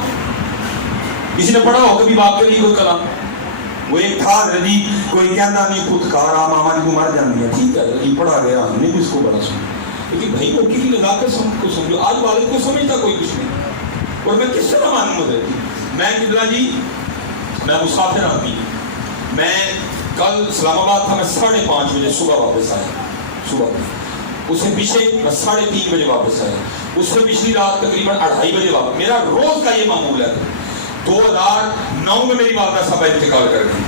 کسی نے پڑھا ہو کبھی باپ کے لیے کوئی کلام، وہ ایک تھا ردی کوئی کہنا نہیں پتکارا ماما جی کو مر جاندی ہے، ٹھیک ہے ردی پڑھا گیا، ہم نے بھی اس کو بڑا سنا، لیکن بھائی وہ کی نزاکت کو سمجھو، آج والد کو سمجھتا کوئی کچھ نہیں، اور میں کس طرح معلوم ہو رہی تھی، میں قبلہ جی میں مسافر آدمی ہوں، میں کل اسلام آباد تھا، میں 5:30 بجے صبح واپس آیا، صبح اس سے پیچھے میں 3:30 بجے واپس آیا، اس سے پچھلی رات تقریباً 2:30 بجے واپس، میرا روز کا یہ معمول ہے، 2009 میں میری والدہ صاحبہ انتقال کر گئی،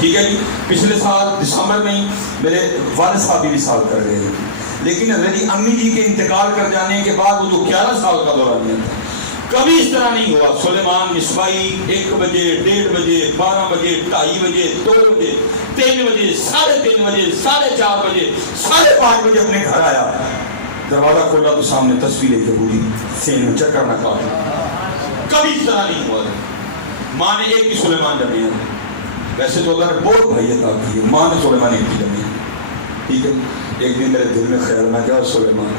ٹھیک ہے جی، پچھلے سال دسمبر میں ہی میرے والد صاحب بھی وصال کر گئے، لیکن حضرت امی جی کے انتقال کر جانے کے بعد وہ جو 11 سال کا دورانیہ تھا کبھی اس طرح نہیں ہوا، سلیمان مصباحی 1 بجے 1:30 بجے 12 بجے 2:30 بجے 2 بجے 3 بجے 3:30 بجے 4:30 بجے 5:30 بجے اپنے گھر آیا، دروازہ کھولا تو سامنے تصویر لے کے پوری سین میں چکر نہ کاٹ، کبھی اس طرح نہیں ہوا. ماں نے ایک ہی سلیمان جمے ہیں. ویسے تو اللہ نے بہت بھائی عطا کی ہے, ماں نے سلیمان ایک ہی جمے ہیں. ٹھیک ہے, ایک دن میرے دل میں خیال میں کیا سلیمان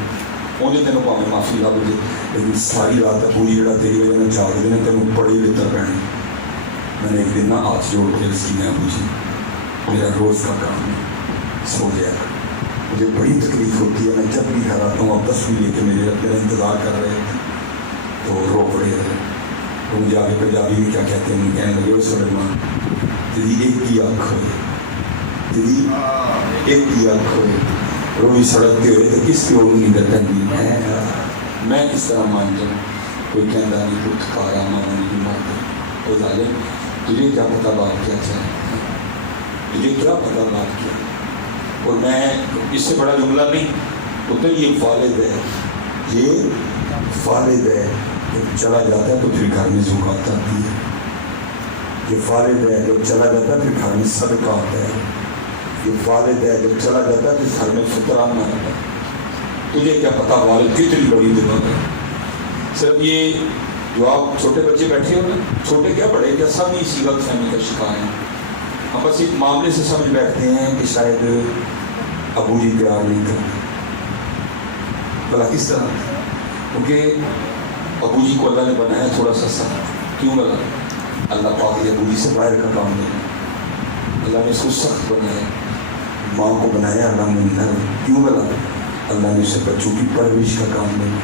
انہیں تینوں پاؤں معافی لا مجھے, لیکن ساری رات پوری جڑا تیری وجہ میں جاگ دینے تینوں بڑی بہتر پہنے. میں نے ایک دن نا ہاتھ جوڑ کے اس کی میں پوچھی, میرا روز کا کام ہے سو جائے, مجھے بڑی تکلیف ہوتی ہے, میں جب بھی گھر آتا ہوں آپ تصویر لے کے میرا انتظار کر رہے تھے تو رو پڑے رہے. تو مجھے آگے پنجابی میں کیا کہتے ہیں, کہنے لگے سلیمان تیری ایک کی آنکھ ہوئے, تیری ایک کی آنکھ ہوئے, روئی سڑکتے ہوئے تو کس کی اور نہیں کرتا نہیں, میں کس طرح مان جاؤں. کوئی کہنا نہیں کچھ کارا مانا نہیں مانتا. وہ ظالم تجھے کیا پتہ بات کیا چاہے, تجھے کیا پتہ بات کیا. اور میں اس سے بڑا جملہ نہیں, وہ تو یہ والد ہے, یہ والد ہے, جب چلا جاتا ہے تو پھر گھر میں زکات آتی ہے. یہ والد ہے, جب چلا جاتا ہے پھر گھر میں صدقہ آتا ہے. یہ والد ہے, جب چلا جاتا ہے پھر گھر میں فطرانہ آتا ہے. تجھے کیا پتہ والد کتنی بڑی جگہ ہے. صرف یہ جو آپ چھوٹے بچے بیٹھے ہو نا, چھوٹے کیا بڑے کیا سب اسی غلط فہمی کا شکار ہیں. ہم بس ایک معاملے سے سمجھ بیٹھتے ہیں کہ شاید ابو جی پیار نہیں کرتے. بلا کس طرح, کیونکہ ابو جی کو اللہ نے بنایا تھوڑا سا سخت. کیوں لگا, اللہ پاک نے ابو جی سے باہر کا کام نہیں, اللہ نے اس کو سخت بنایا. ماں کو بنایا اللہ نے نرم. کیوں لگا, اللہ نے اسے بچوں کی پرورش کا کام نہیں.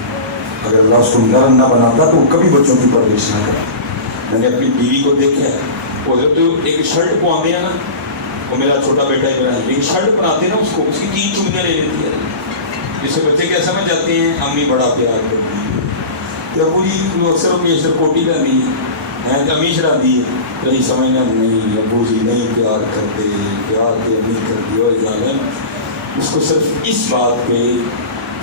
اگر اللہ اس کو نرم نہ بناتا تو وہ کبھی بچوں کی پرورش نہ کرتا. میں نے اپنی بیوی کو دیکھا ہے, وہ تو ایک شرٹ کو آتے ہیں نا, وہ میرا چھوٹا بیٹا ہے میرا, ایک شرٹ بناتے ہیں نا اس کو, اس کی 3 چمڑیاں لے لیتی ہے. جس سے بچے کیا سمجھ جاتے ہیں امی بڑا پیار کرتی ہے. تو ابو جی اکثر امی کوٹی لگی ہے, امی چڑھاتی ہے, کہیں سمجھنا نہیں ابو جی نہیں پیار کرتے, پیار کے امی کرتی. اور جانا اس کو صرف اس بات پہ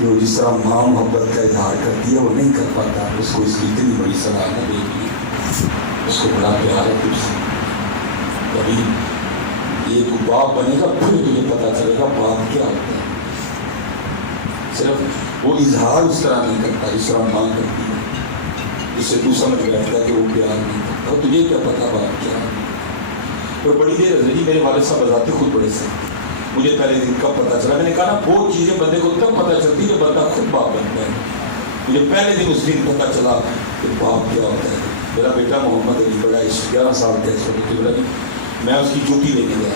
جو جس طرح ماں محبت کا اظہار کرتی ہے وہ نہیں کر پاتا. اس کو اس کی اتنی بڑی صلاح نہ دیکھی, اس کو بڑا پیار ہے تجھ سے. کبھی یہ تو باپ بنے گا پھر تجھے پتہ چلے گا باپ کیا ہوتا ہے. صرف وہ اظہار اس طرح نہیں کرتا جس طرح ماں کرتی ہے, جس سے تو سمجھ بیٹھتا کہ وہ پیار نہیں کرتا. اور تجھے کیا پتہ باپ کیا ہے. اور بڑی دیر رضی میرے والد صاحب بذاتے خود بڑے سخت. مجھے پہلے دن کب پتہ چلا, میں نے کہا نا وہ چیزیں بندے کو تب پتہ چلتی جب بندہ خود باپ بنتا ہے. مجھے پہلے دن اس دن پتہ چلا کہ باپ کیا ہوتا ہے. میرا بیٹا محمد علی بڑا 11 سال کا اس وقت, میں اس کی چوٹی لینے گیا,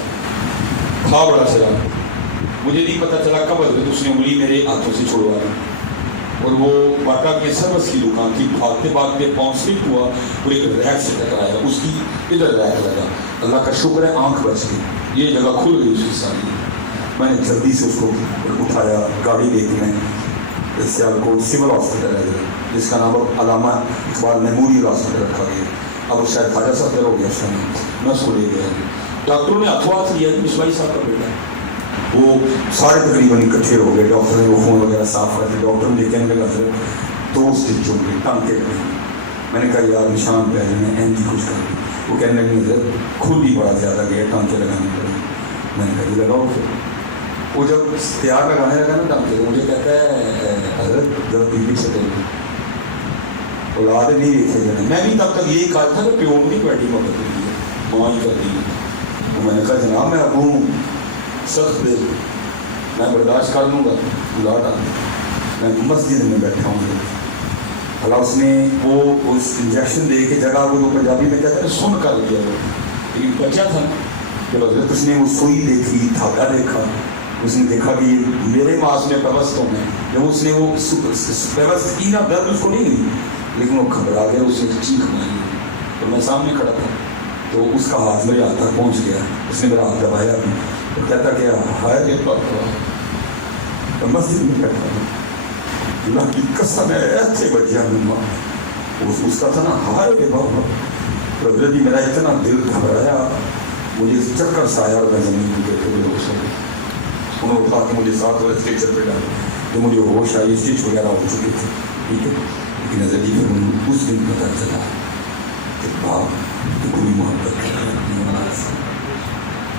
تھا بڑا سرا. مجھے نہیں پتہ چلا کب حضرت اس نے انگلی میرے ہاتھوں سے چھڑوا دی. اور وہ باٹا کے سروس کی دکان تھی, بھاگتے بھاگتے پاؤں سلپ ہوا, وہ ایک ریک سے ٹکرایا, اس کی ادھر ریک لگا. اللہ کا شکر ہے آنکھ بچ گئی, یہ جگہ کھل گئی اس کی ساری. میں نے جلدی سے اس کو اٹھایا, گاڑی لے کے میں سیالکوٹ سول ہاسپٹل ہے جس کا نام علامہ اقبال میموریل ہاسپٹل رکھا گیا. اب شاید خواجہ صاحب ہو گیا اس ٹائم, میں اس کو لے گیا. ڈاکٹروں نے ہاتھوں ہاتھ لیا کہ بسمائی صاحب کا بیٹا ہے. وہ سارے تقریباً اکٹھے ہو گئے, ڈاکٹر نے وہ خون وغیرہ صاف کر دیا. ڈاکٹر نے کہنے لگا حضرت 2 اسٹچ چوٹ گئے, ٹانکے لگے. میں نے کہا یار نشان پہ میں این جی کچھ کر. وہ کہنے لگے حضرت خود ہی بڑا زیادہ گیا, ٹانکے لگانے پڑے. میں نے کہا یہ لگاؤ. پھر وہ جب تیار لگانے لگا نا ٹانکے, مجھے کہتا ہے حضرت جب بیوی سے کریں اولاد نہیں دیکھے جانے. میں بھی تب تک یہی کہا تھا کہ پیور نہیں بیٹھی مدد کرتی ہے, ماں ہی کرتی ہے. میں نے کہا جناب میں ابو ہوں, سخت دل, میں برداشت کر لوں گا. لوٹ آ میں مسجد میں بیٹھا ہوں. اللہ اس نے وہ اس انجیکشن دے کے جگہ وہ پنجابی میں کہتے ہیں سن کر دیا. وہ لیکن بچہ تھا جب حضرت اس نے وہ سوئی دیکھی, دھاگا دیکھا, اس نے دیکھا کہ میرے ماس میں پیوستوں میں, جب اس نے وہ پیوست کی نا درد اس کو نہیں ہوئی, لیکن وہ گھبرا گیا, اس نے چیخ ماری. تو میں سامنے کھڑا تھا تو اس کا ہاتھ میرے ہاتھ تک پہنچ گیا. اس نے میرا ہاتھ دبایا بھی, تو کہتا کہ ہائے دیر پاک تو مسجد میں بیٹھا تھا. اللہ کی قسم ہے ایسے بچیا ماں اس کا تھا نا, ہائے بے بابا. تو حضرت جی میرا اتنا دل گھبرایا, مجھے چکر سا آیا اور میں زمین پہ بیٹھے ہوئے ہوش آئی. انہوں نے اٹھا کے مجھے 7 بجے اسٹریچر پہ ڈالا. جو مجھے ہوش آئی, اسٹچ وغیرہ ہو چکے تھے, ٹھیک ہے. لیکن حضرت جی پھر اس دن پتہ چلا کہ باپ کی کوئی محبت نہیں,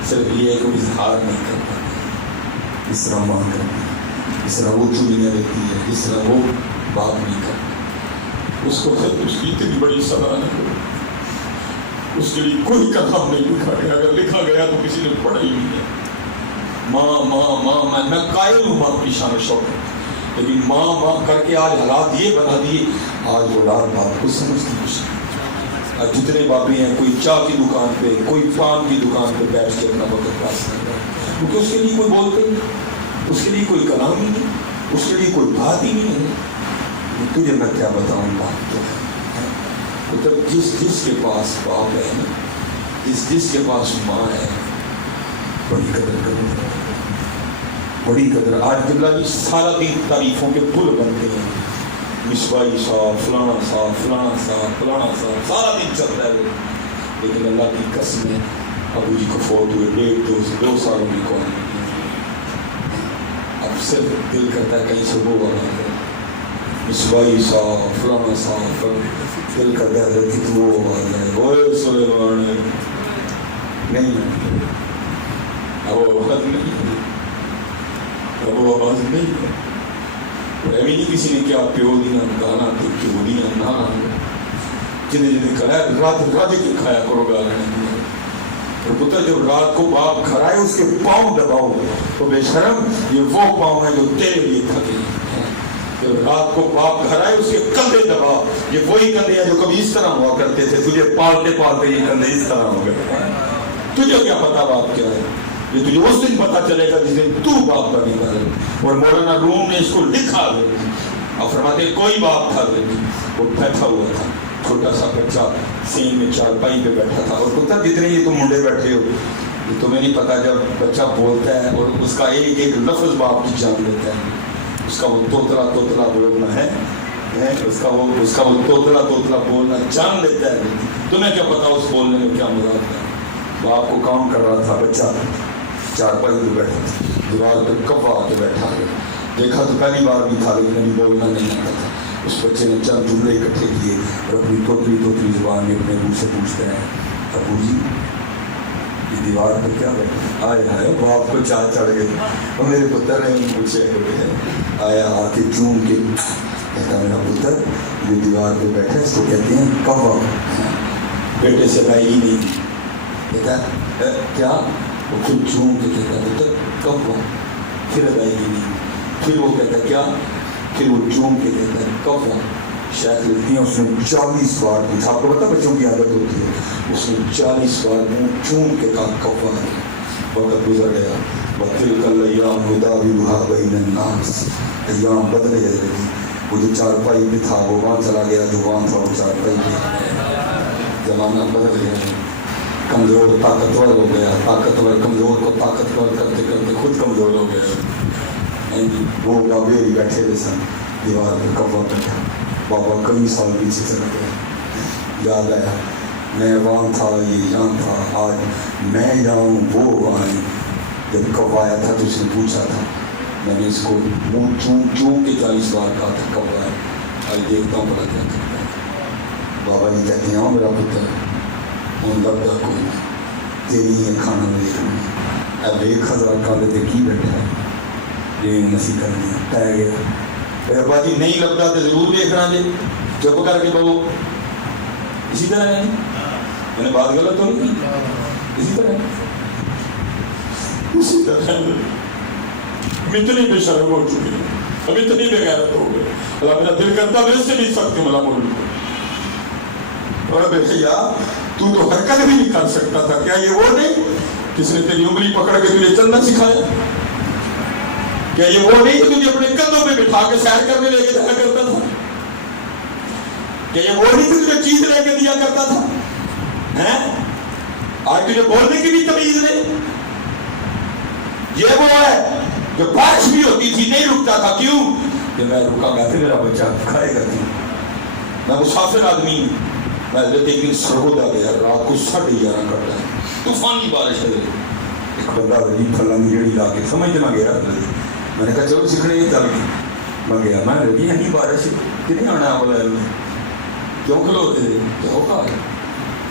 صرف یہ ہے کہ وہ اظہار نہیں کر پاتے جس طرح ماں کرتی ہے, جس طرح وہ چوڑیاں دیتی ہے, جس طرح وہ باپ نہیں کرتا. اس کو اس کی اتنی بڑی سزا نہیں، اس کے لیے کوئی کلام نہیں لکھا گیا، اگر لکھا گیا تو کسی نے پڑھا ہی نہیں ہے۔ ماں ماں ماں، میں قائل ہوں باپ کی شان و شوکت، لیکن ماں ماں کر کے آج حالات یہ بنا دیے، آج اولاد باپ کو سمجھتی نہیں۔ جتنے باپی ہیں، کوئی چائے کی دکان پہ، کوئی پان کی دکان پہ بیٹھ کے اپنا وقت پاس کر رہا ہے، کیونکہ اس کے لیے کوئی بولتے نہیں، اس کے لیے کوئی کلام ہی نہیں، اس کے لیے کوئی بات ہی نہیں ہے۔ تجھے میں کیا بتاؤں بات کیا ہے؟ مطلب جس کے پاس باپ ہے، جس کے پاس ماں ہے، بڑی قدر کرو، بڑی قدر۔ آج قبلہ جی سارا دن تعریفوں کے پل بنتے ہیں، مصباحی صاحب، فلانا صاحب، فلانا صاحب، فلانا صاحب، سارا دن چلتا ہے، لیکن اللہ کی قسم ہے ابو جی کو فوت ہوئے 2 سالوں کی قوم، اب صرف دل کرتا ہے کہیں سے وہ والا ہے، مصباحی صاحب، فلانا صاحب، دل کرتا ہے کہ وہ والا ہے، اوے سلیمان نہیں، اب وہ وقت نہیں ہے، اب وہ آواز نہیں ہے، ایوی نہیں کسی نے کیا پیو دیا گانا تو کیوں دیا نہ جنہیں کھایا رات کے کھایا کرو گا اور پتر جب رات کو باپ کھڑائے اس کے پاؤں دباؤ تو بے شرم یہ وہ پاؤں ہیں جو تیرے لیے تھکے، جب رات کو باپ کھڑائے اس کے کندھے دباؤ، یہ وہی کندھے ہیں جو کبھی اس طرح ہوا کرتے تھے، تجھے پالتے پالتے یہ کندھے اس طرح ہو گئے، تجھے کیا پتا باپ کیا ہے، یہ تجھے اس دن پتا چلے گا جس دن تو باپ بنی گا۔ اور مولانا روم نے اس کو لکھا ہے، اور فرماتے کوئی باپ تھا وہ بیٹھا ہوا تھا، چھوٹا سا بچہ سین میں چارپائی پہ بیٹھا تھا، اور پتہ جتنے یہ تم منڈے بیٹھے ہو یہ تمہیں نہیں پتا جب بچہ بولتا ہے اور اس کا ایک ایک لفظ باپ کی جان لیتا ہے، اس کا وہ توتلا توتلا بولنا ہے، اس کا وہ توتلا توتلا بولنا جان لیتا ہے، تمہیں کیا پتا اس بولنے میں کیا مراد ہے۔ باپ کو کام کر رہا تھا، بچہ چارپائی پہ بیٹھا تھا، دیوار پہ کفا آ کے بیٹھا ہے، دیکھا تو پہلی بار بھی تھا لیکن ابھی بولنا نہیں آتا تھا۔ اس بچے نے چند جملے اکٹھے کیے اور اپنی توتلی زبان میں اپنے منہ سے پوچھتے ہیں ابو جی یہ دیوار پہ کیا بیٹھا؟ آئے ہائے باپ کو چاہ چڑھ گئی، اور میرے پتر نے پوچھے آیا آ کے چوم کے کہتا میرا پتر یہ دیوار پہ بیٹھا ہے، اس کو کہتے ہیں کوا، بیٹے سے بھائی ہی نہیں کہتا کیا، وہ پھر چوم کے کہتا ہے پتر کوا، پھر ادائیگی نہیں، پھر وہ کہتا ہے کیا، پھر وہ چوم کے کہتا ہے کوا۔ شاید لکھتی ہیں اس نے 40 بار پوچھا، آپ کو پتا بچوں کی عادت ہوتی ہے، اس نے 40 بار منہ چوم کے کہا کوا۔ وقت گزر گیا، وَتِلْكَ الْأَيَّامُ نُدَاوِلُهَا بَيْنَ النَّاسِ، ایام بدلے جا رہی، وہ جو چارپائی پہ تھا وہ وہاں چلا گیا، جو وہاں تھا وہ چارپائی پہ، زمانہ بدل گیا، کمزور طاقتور ہو گیا، طاقتور کمزور کو طاقتور کرتے کرتے خود کمزور ہو گیا۔ وہ بابے ہی بیٹھے ہوئے سن، دیوار پہ کوا بیٹھا، بابا کئی سال پیچھے چلا گیا، یاد آیا میں وہاں تھا، یہ یہاں تھا، آج میں یہاں ہوں وہ وہاں ہے۔ جب کوا آیا تھا تو اس نے پوچھا تھا، میں نے اس کو منہ چوم کے 40 بار کہا تھا کوا ہے، آج دیکھتا ہوں بڑا کیا کرتا ہے۔ بابا جی کہتے ہیں میرا پتر ہوں لگتا کوئی نہیں، تیری یہ کھانا میں دیکھنا، اب ایک ہزار کالے تے کی بیٹھا ہے، یہ نسی کر دیا پہ گیا۔ ابا جی نہیں لگتا تو ضرور دیکھنا جی، چپ کر کے بہو اسی طرح ہے، میں نے بات غلط تو نہیں کی، اسی طرح ہم اتنے بے شرم ہو چکے ہیں، ہم اتنے بے غیرت ہو گئے، اللہ میرا دل کرتا میرے سے نہیں سکتے ملا مولوی کو، اور بے حیا تو حرکت بھی نہیں کر سکتا تھا، کیا یہ وہ نہیں کس نے تیری انگلی پکڑ کے تجھے چلنا سکھایا؟ کیا یہ وہ نہیں کہ تجھے اپنے کندھوں پہ بٹھا کے سیر کرنے لے کے جایا کرتا تھا؟ کیا یہ وہ نہیں کہ تجھے چیز لے کے دیا کرتا تھا؟ آج تجھے بولنے کی بھی تمیز نہیں، یہ وہ ہے جو بارش بھی ہوتی تھی نہیں رکتا تھا، کیوں کہ میں رکا گا پھر میرا بچہ کھائے گا، میں مسافر آدمی ہوں، میں ایک دن سرحد آ گیا، رات کو 11:30 کرتا ہے، طوفانی بارش ہے، ایک بندہ رجیب پھلا میں جڑی لا کے سمجھنا گیا، میں نے کہا چلو سکھنے ہی چل گئی، میں گیا میں رجی یہیں بارش کتنی آنا والا ہے، کیوں کھلو تھے کیا ہو کہا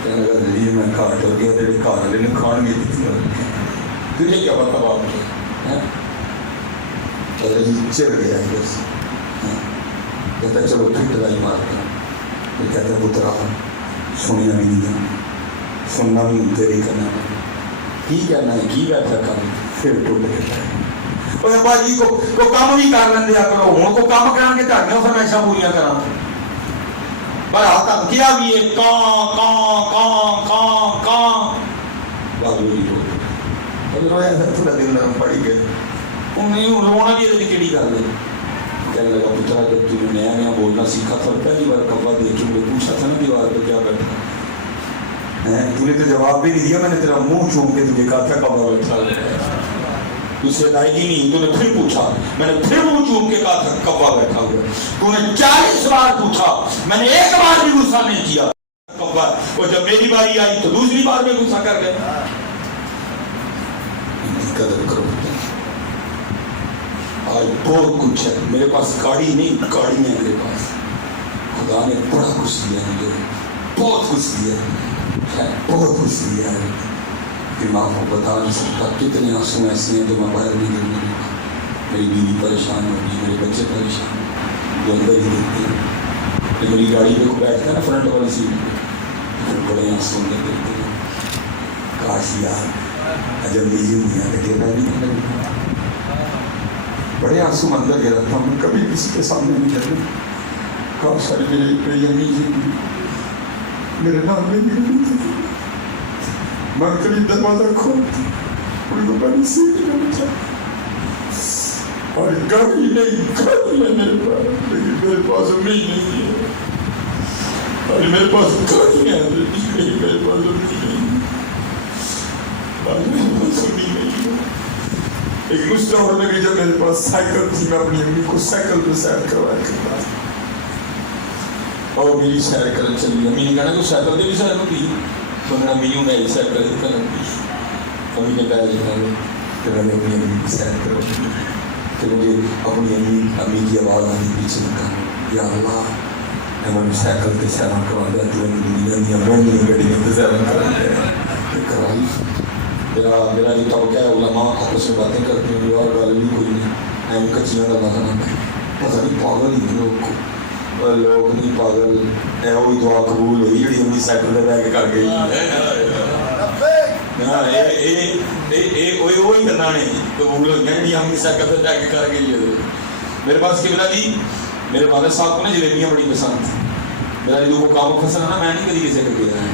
کہنے لگا رجی میں کھا چل گیا، تیرے گھر والے نے کھان گئی تھی، تجھے کیا مطلب آپ کے چڑ گیا بس، کہتا چلو پھر ٹرائی مارتا یہ کہتا ہے پترا سننا بھی نہیں سننا بھی تیرے کرنا کی کہنا ہے کی بیٹھا کر پھر ٹوٹ کے پائے ابا جی کو کام بھی کر لیں دیا کرو ہوں کو کام کرا کے تھوڑیاں فرمائشاں پوریاں کرا پر ہاتھ کیا بھی ہے کان کان کان کان کان بابو جی کو رویا تھوڑا دل نرم پڑی گئے انہیں رونا بھی ہے کیڑی کر لے کہنے لگا پترا جب تم نے نیا نیا بولنا سیکھا تھا پہلی بار کبا دیکھ کے مجھے پوچھا تھا نا دیوار پہ کیا بیٹھا تو نے تو جواب بھی نہیں دیا میں نے تیرا منہ چوم کے تجھے کہا تھا کبا بیٹھا تجھ سے ادائیگی نہیں تو نے پھر پوچھا میں نے پھر منہ چوم کے کہا تھا کبا بیٹھا ہوا تو نے 40 بار پوچھا میں نے ایک بار بھی غصہ نہیں کیا کبا اور جب میری باری آئی تو دوسری بار میں غصہ کر گئے ان کی قدر کرو آج بہت کچھ ہے میرے پاس گاڑی نہیں گاڑی ہے میرے پاس خدا نے بڑا کچھ دیا مجھے بہت کچھ دیا ہے بہت کچھ دیا ہے کہ میں آپ کو بتا نہیں سکتا کتنے آنسو ایسے ہیں جو میں باہر نہیں کرنے لگا میری بیوی پریشان ہوگی میرے بچے پریشان ہیں جو اندر ہی دیکھتے ہیں کہ میری گاڑی پہ بیٹھتا ہے نا فرنٹ والی سیٹ پہ پھر بڑے آنسو اندر دیکھتے ہیں کاش یار جب میری دنیا کا گرنا نہیں کرنا بڑے آنسو اندر گرا تھا میں کبھی کسی کے سامنے نہیں کرنا کاش سارے میری امی جی میرے نام میں نہیں کرتی میں کبھی دروازہ کھولتی ان کو بڑی سیٹ میں بچا اور گاڑی نہیں گاڑی ہے میرے پاس لیکن میرے پاس امی نہیں ہے اور میرے پاس گاڑی ہے لیکن میرے پاس امی نہیں ہے اور میرے پاس امی نہیں ہے ایک مسئلہ ہونے لگی جب میرے پاس سائیکل تھی میں اپنی امی کو سائیکل پہ سیر کروایا کرتا تھا اور میری سیر کرنے چلی امی نے کہا کہ سائیکل دے بھی سیر ہوتی تو میں امی یوں نہیں سیر کر دیتا امی نے کہا جاتا ہے کہ میں نے اپنی امی کی سیر کرو کہ مجھے اپنی امی کی آواز آنے پیچھے نے کہا یا اللہ میں مجھے سائیکل پہ سیر کروا دیا تو دنیا دیا بہنیاں گڑیاں پہ سیر کروا دیا کرائی میرا جو توقع ہے علماء آپس میں باتیں کرتے ہیں اور گل بھی کوئی نہیں ایم کچیاں کا لانا پتہ نہیں پاگل ہی لوگ کو اور لوگ نہیں پاگل اے وہی دعا قبول ہوئی جڑی امی سائیکل پہ بیٹھ کے کر گئی وہی کرنا نے قبول ہو گئی امی سائیکل پہ بیٹھ کے کر گئی میرے پاس قبلہ جی میرے والد صاحب کو نا جلیبیاں بڑی پسند تھیں میرا جدو کو کام پسند ہے نا میں نہیں کبھی کسی کو گیا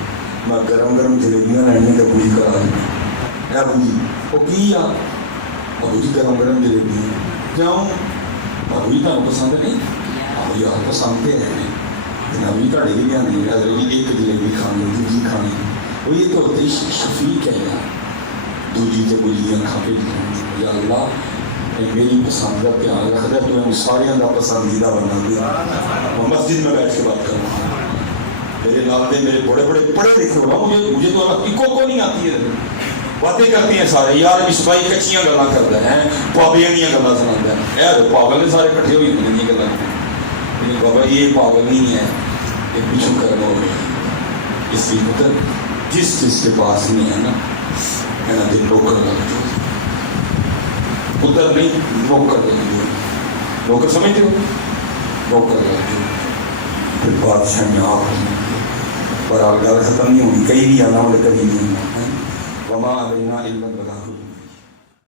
میں گرم گرم جلیبیاں لینی تو پوری کرا دیں ابو جی وہ کی آ ابو جی گرم گرم جلیبی کیوں ابو جی تمہیں پسند نہیں ابو یار پسند ہے ابو جی تھوڑے بھی نہیں حضرت جی ایک جلیبی کھانی دوسری کھانی وہ یہ تو ہوتے ہی شفیق ہے یار دوسری تو بلیاں کھا کے یا اللہ میری پسند کا پیار رکھتا تو میں سارے کا پسندیدہ بنا دیا میں مسجد میں بیٹھ کے بات کروں میرے نالدے میرے بڑے بڑے پڑھے لکھے ہو مجھے تو اللہ کو نہیں آتی ہے باتیں کرتی ہیں سارے یار مصباحی کچیاں گلاں کرتا ہے پابیاں دیا گلاں سناتا ہے یار پاگل نے سارے کٹھے ہوئی ہیں یہ گلاں لیکن بابا یہ پاگل نہیں ہے یہ پیچھو کرنا ہوگا اس لیے مطلب جس کے پاس نہیں ہے نا کہنا دے نوکر لگ جو ادھر نہیں نوکر لگ جو نوکر سمجھتے ہو نوکر لگ جو پھر بادشاہ میں آپ پر آگاہ ختم نہیں ہونی کہیں بھی آنا ہو کہیں نہیں آنا وما علینا الا البلاغ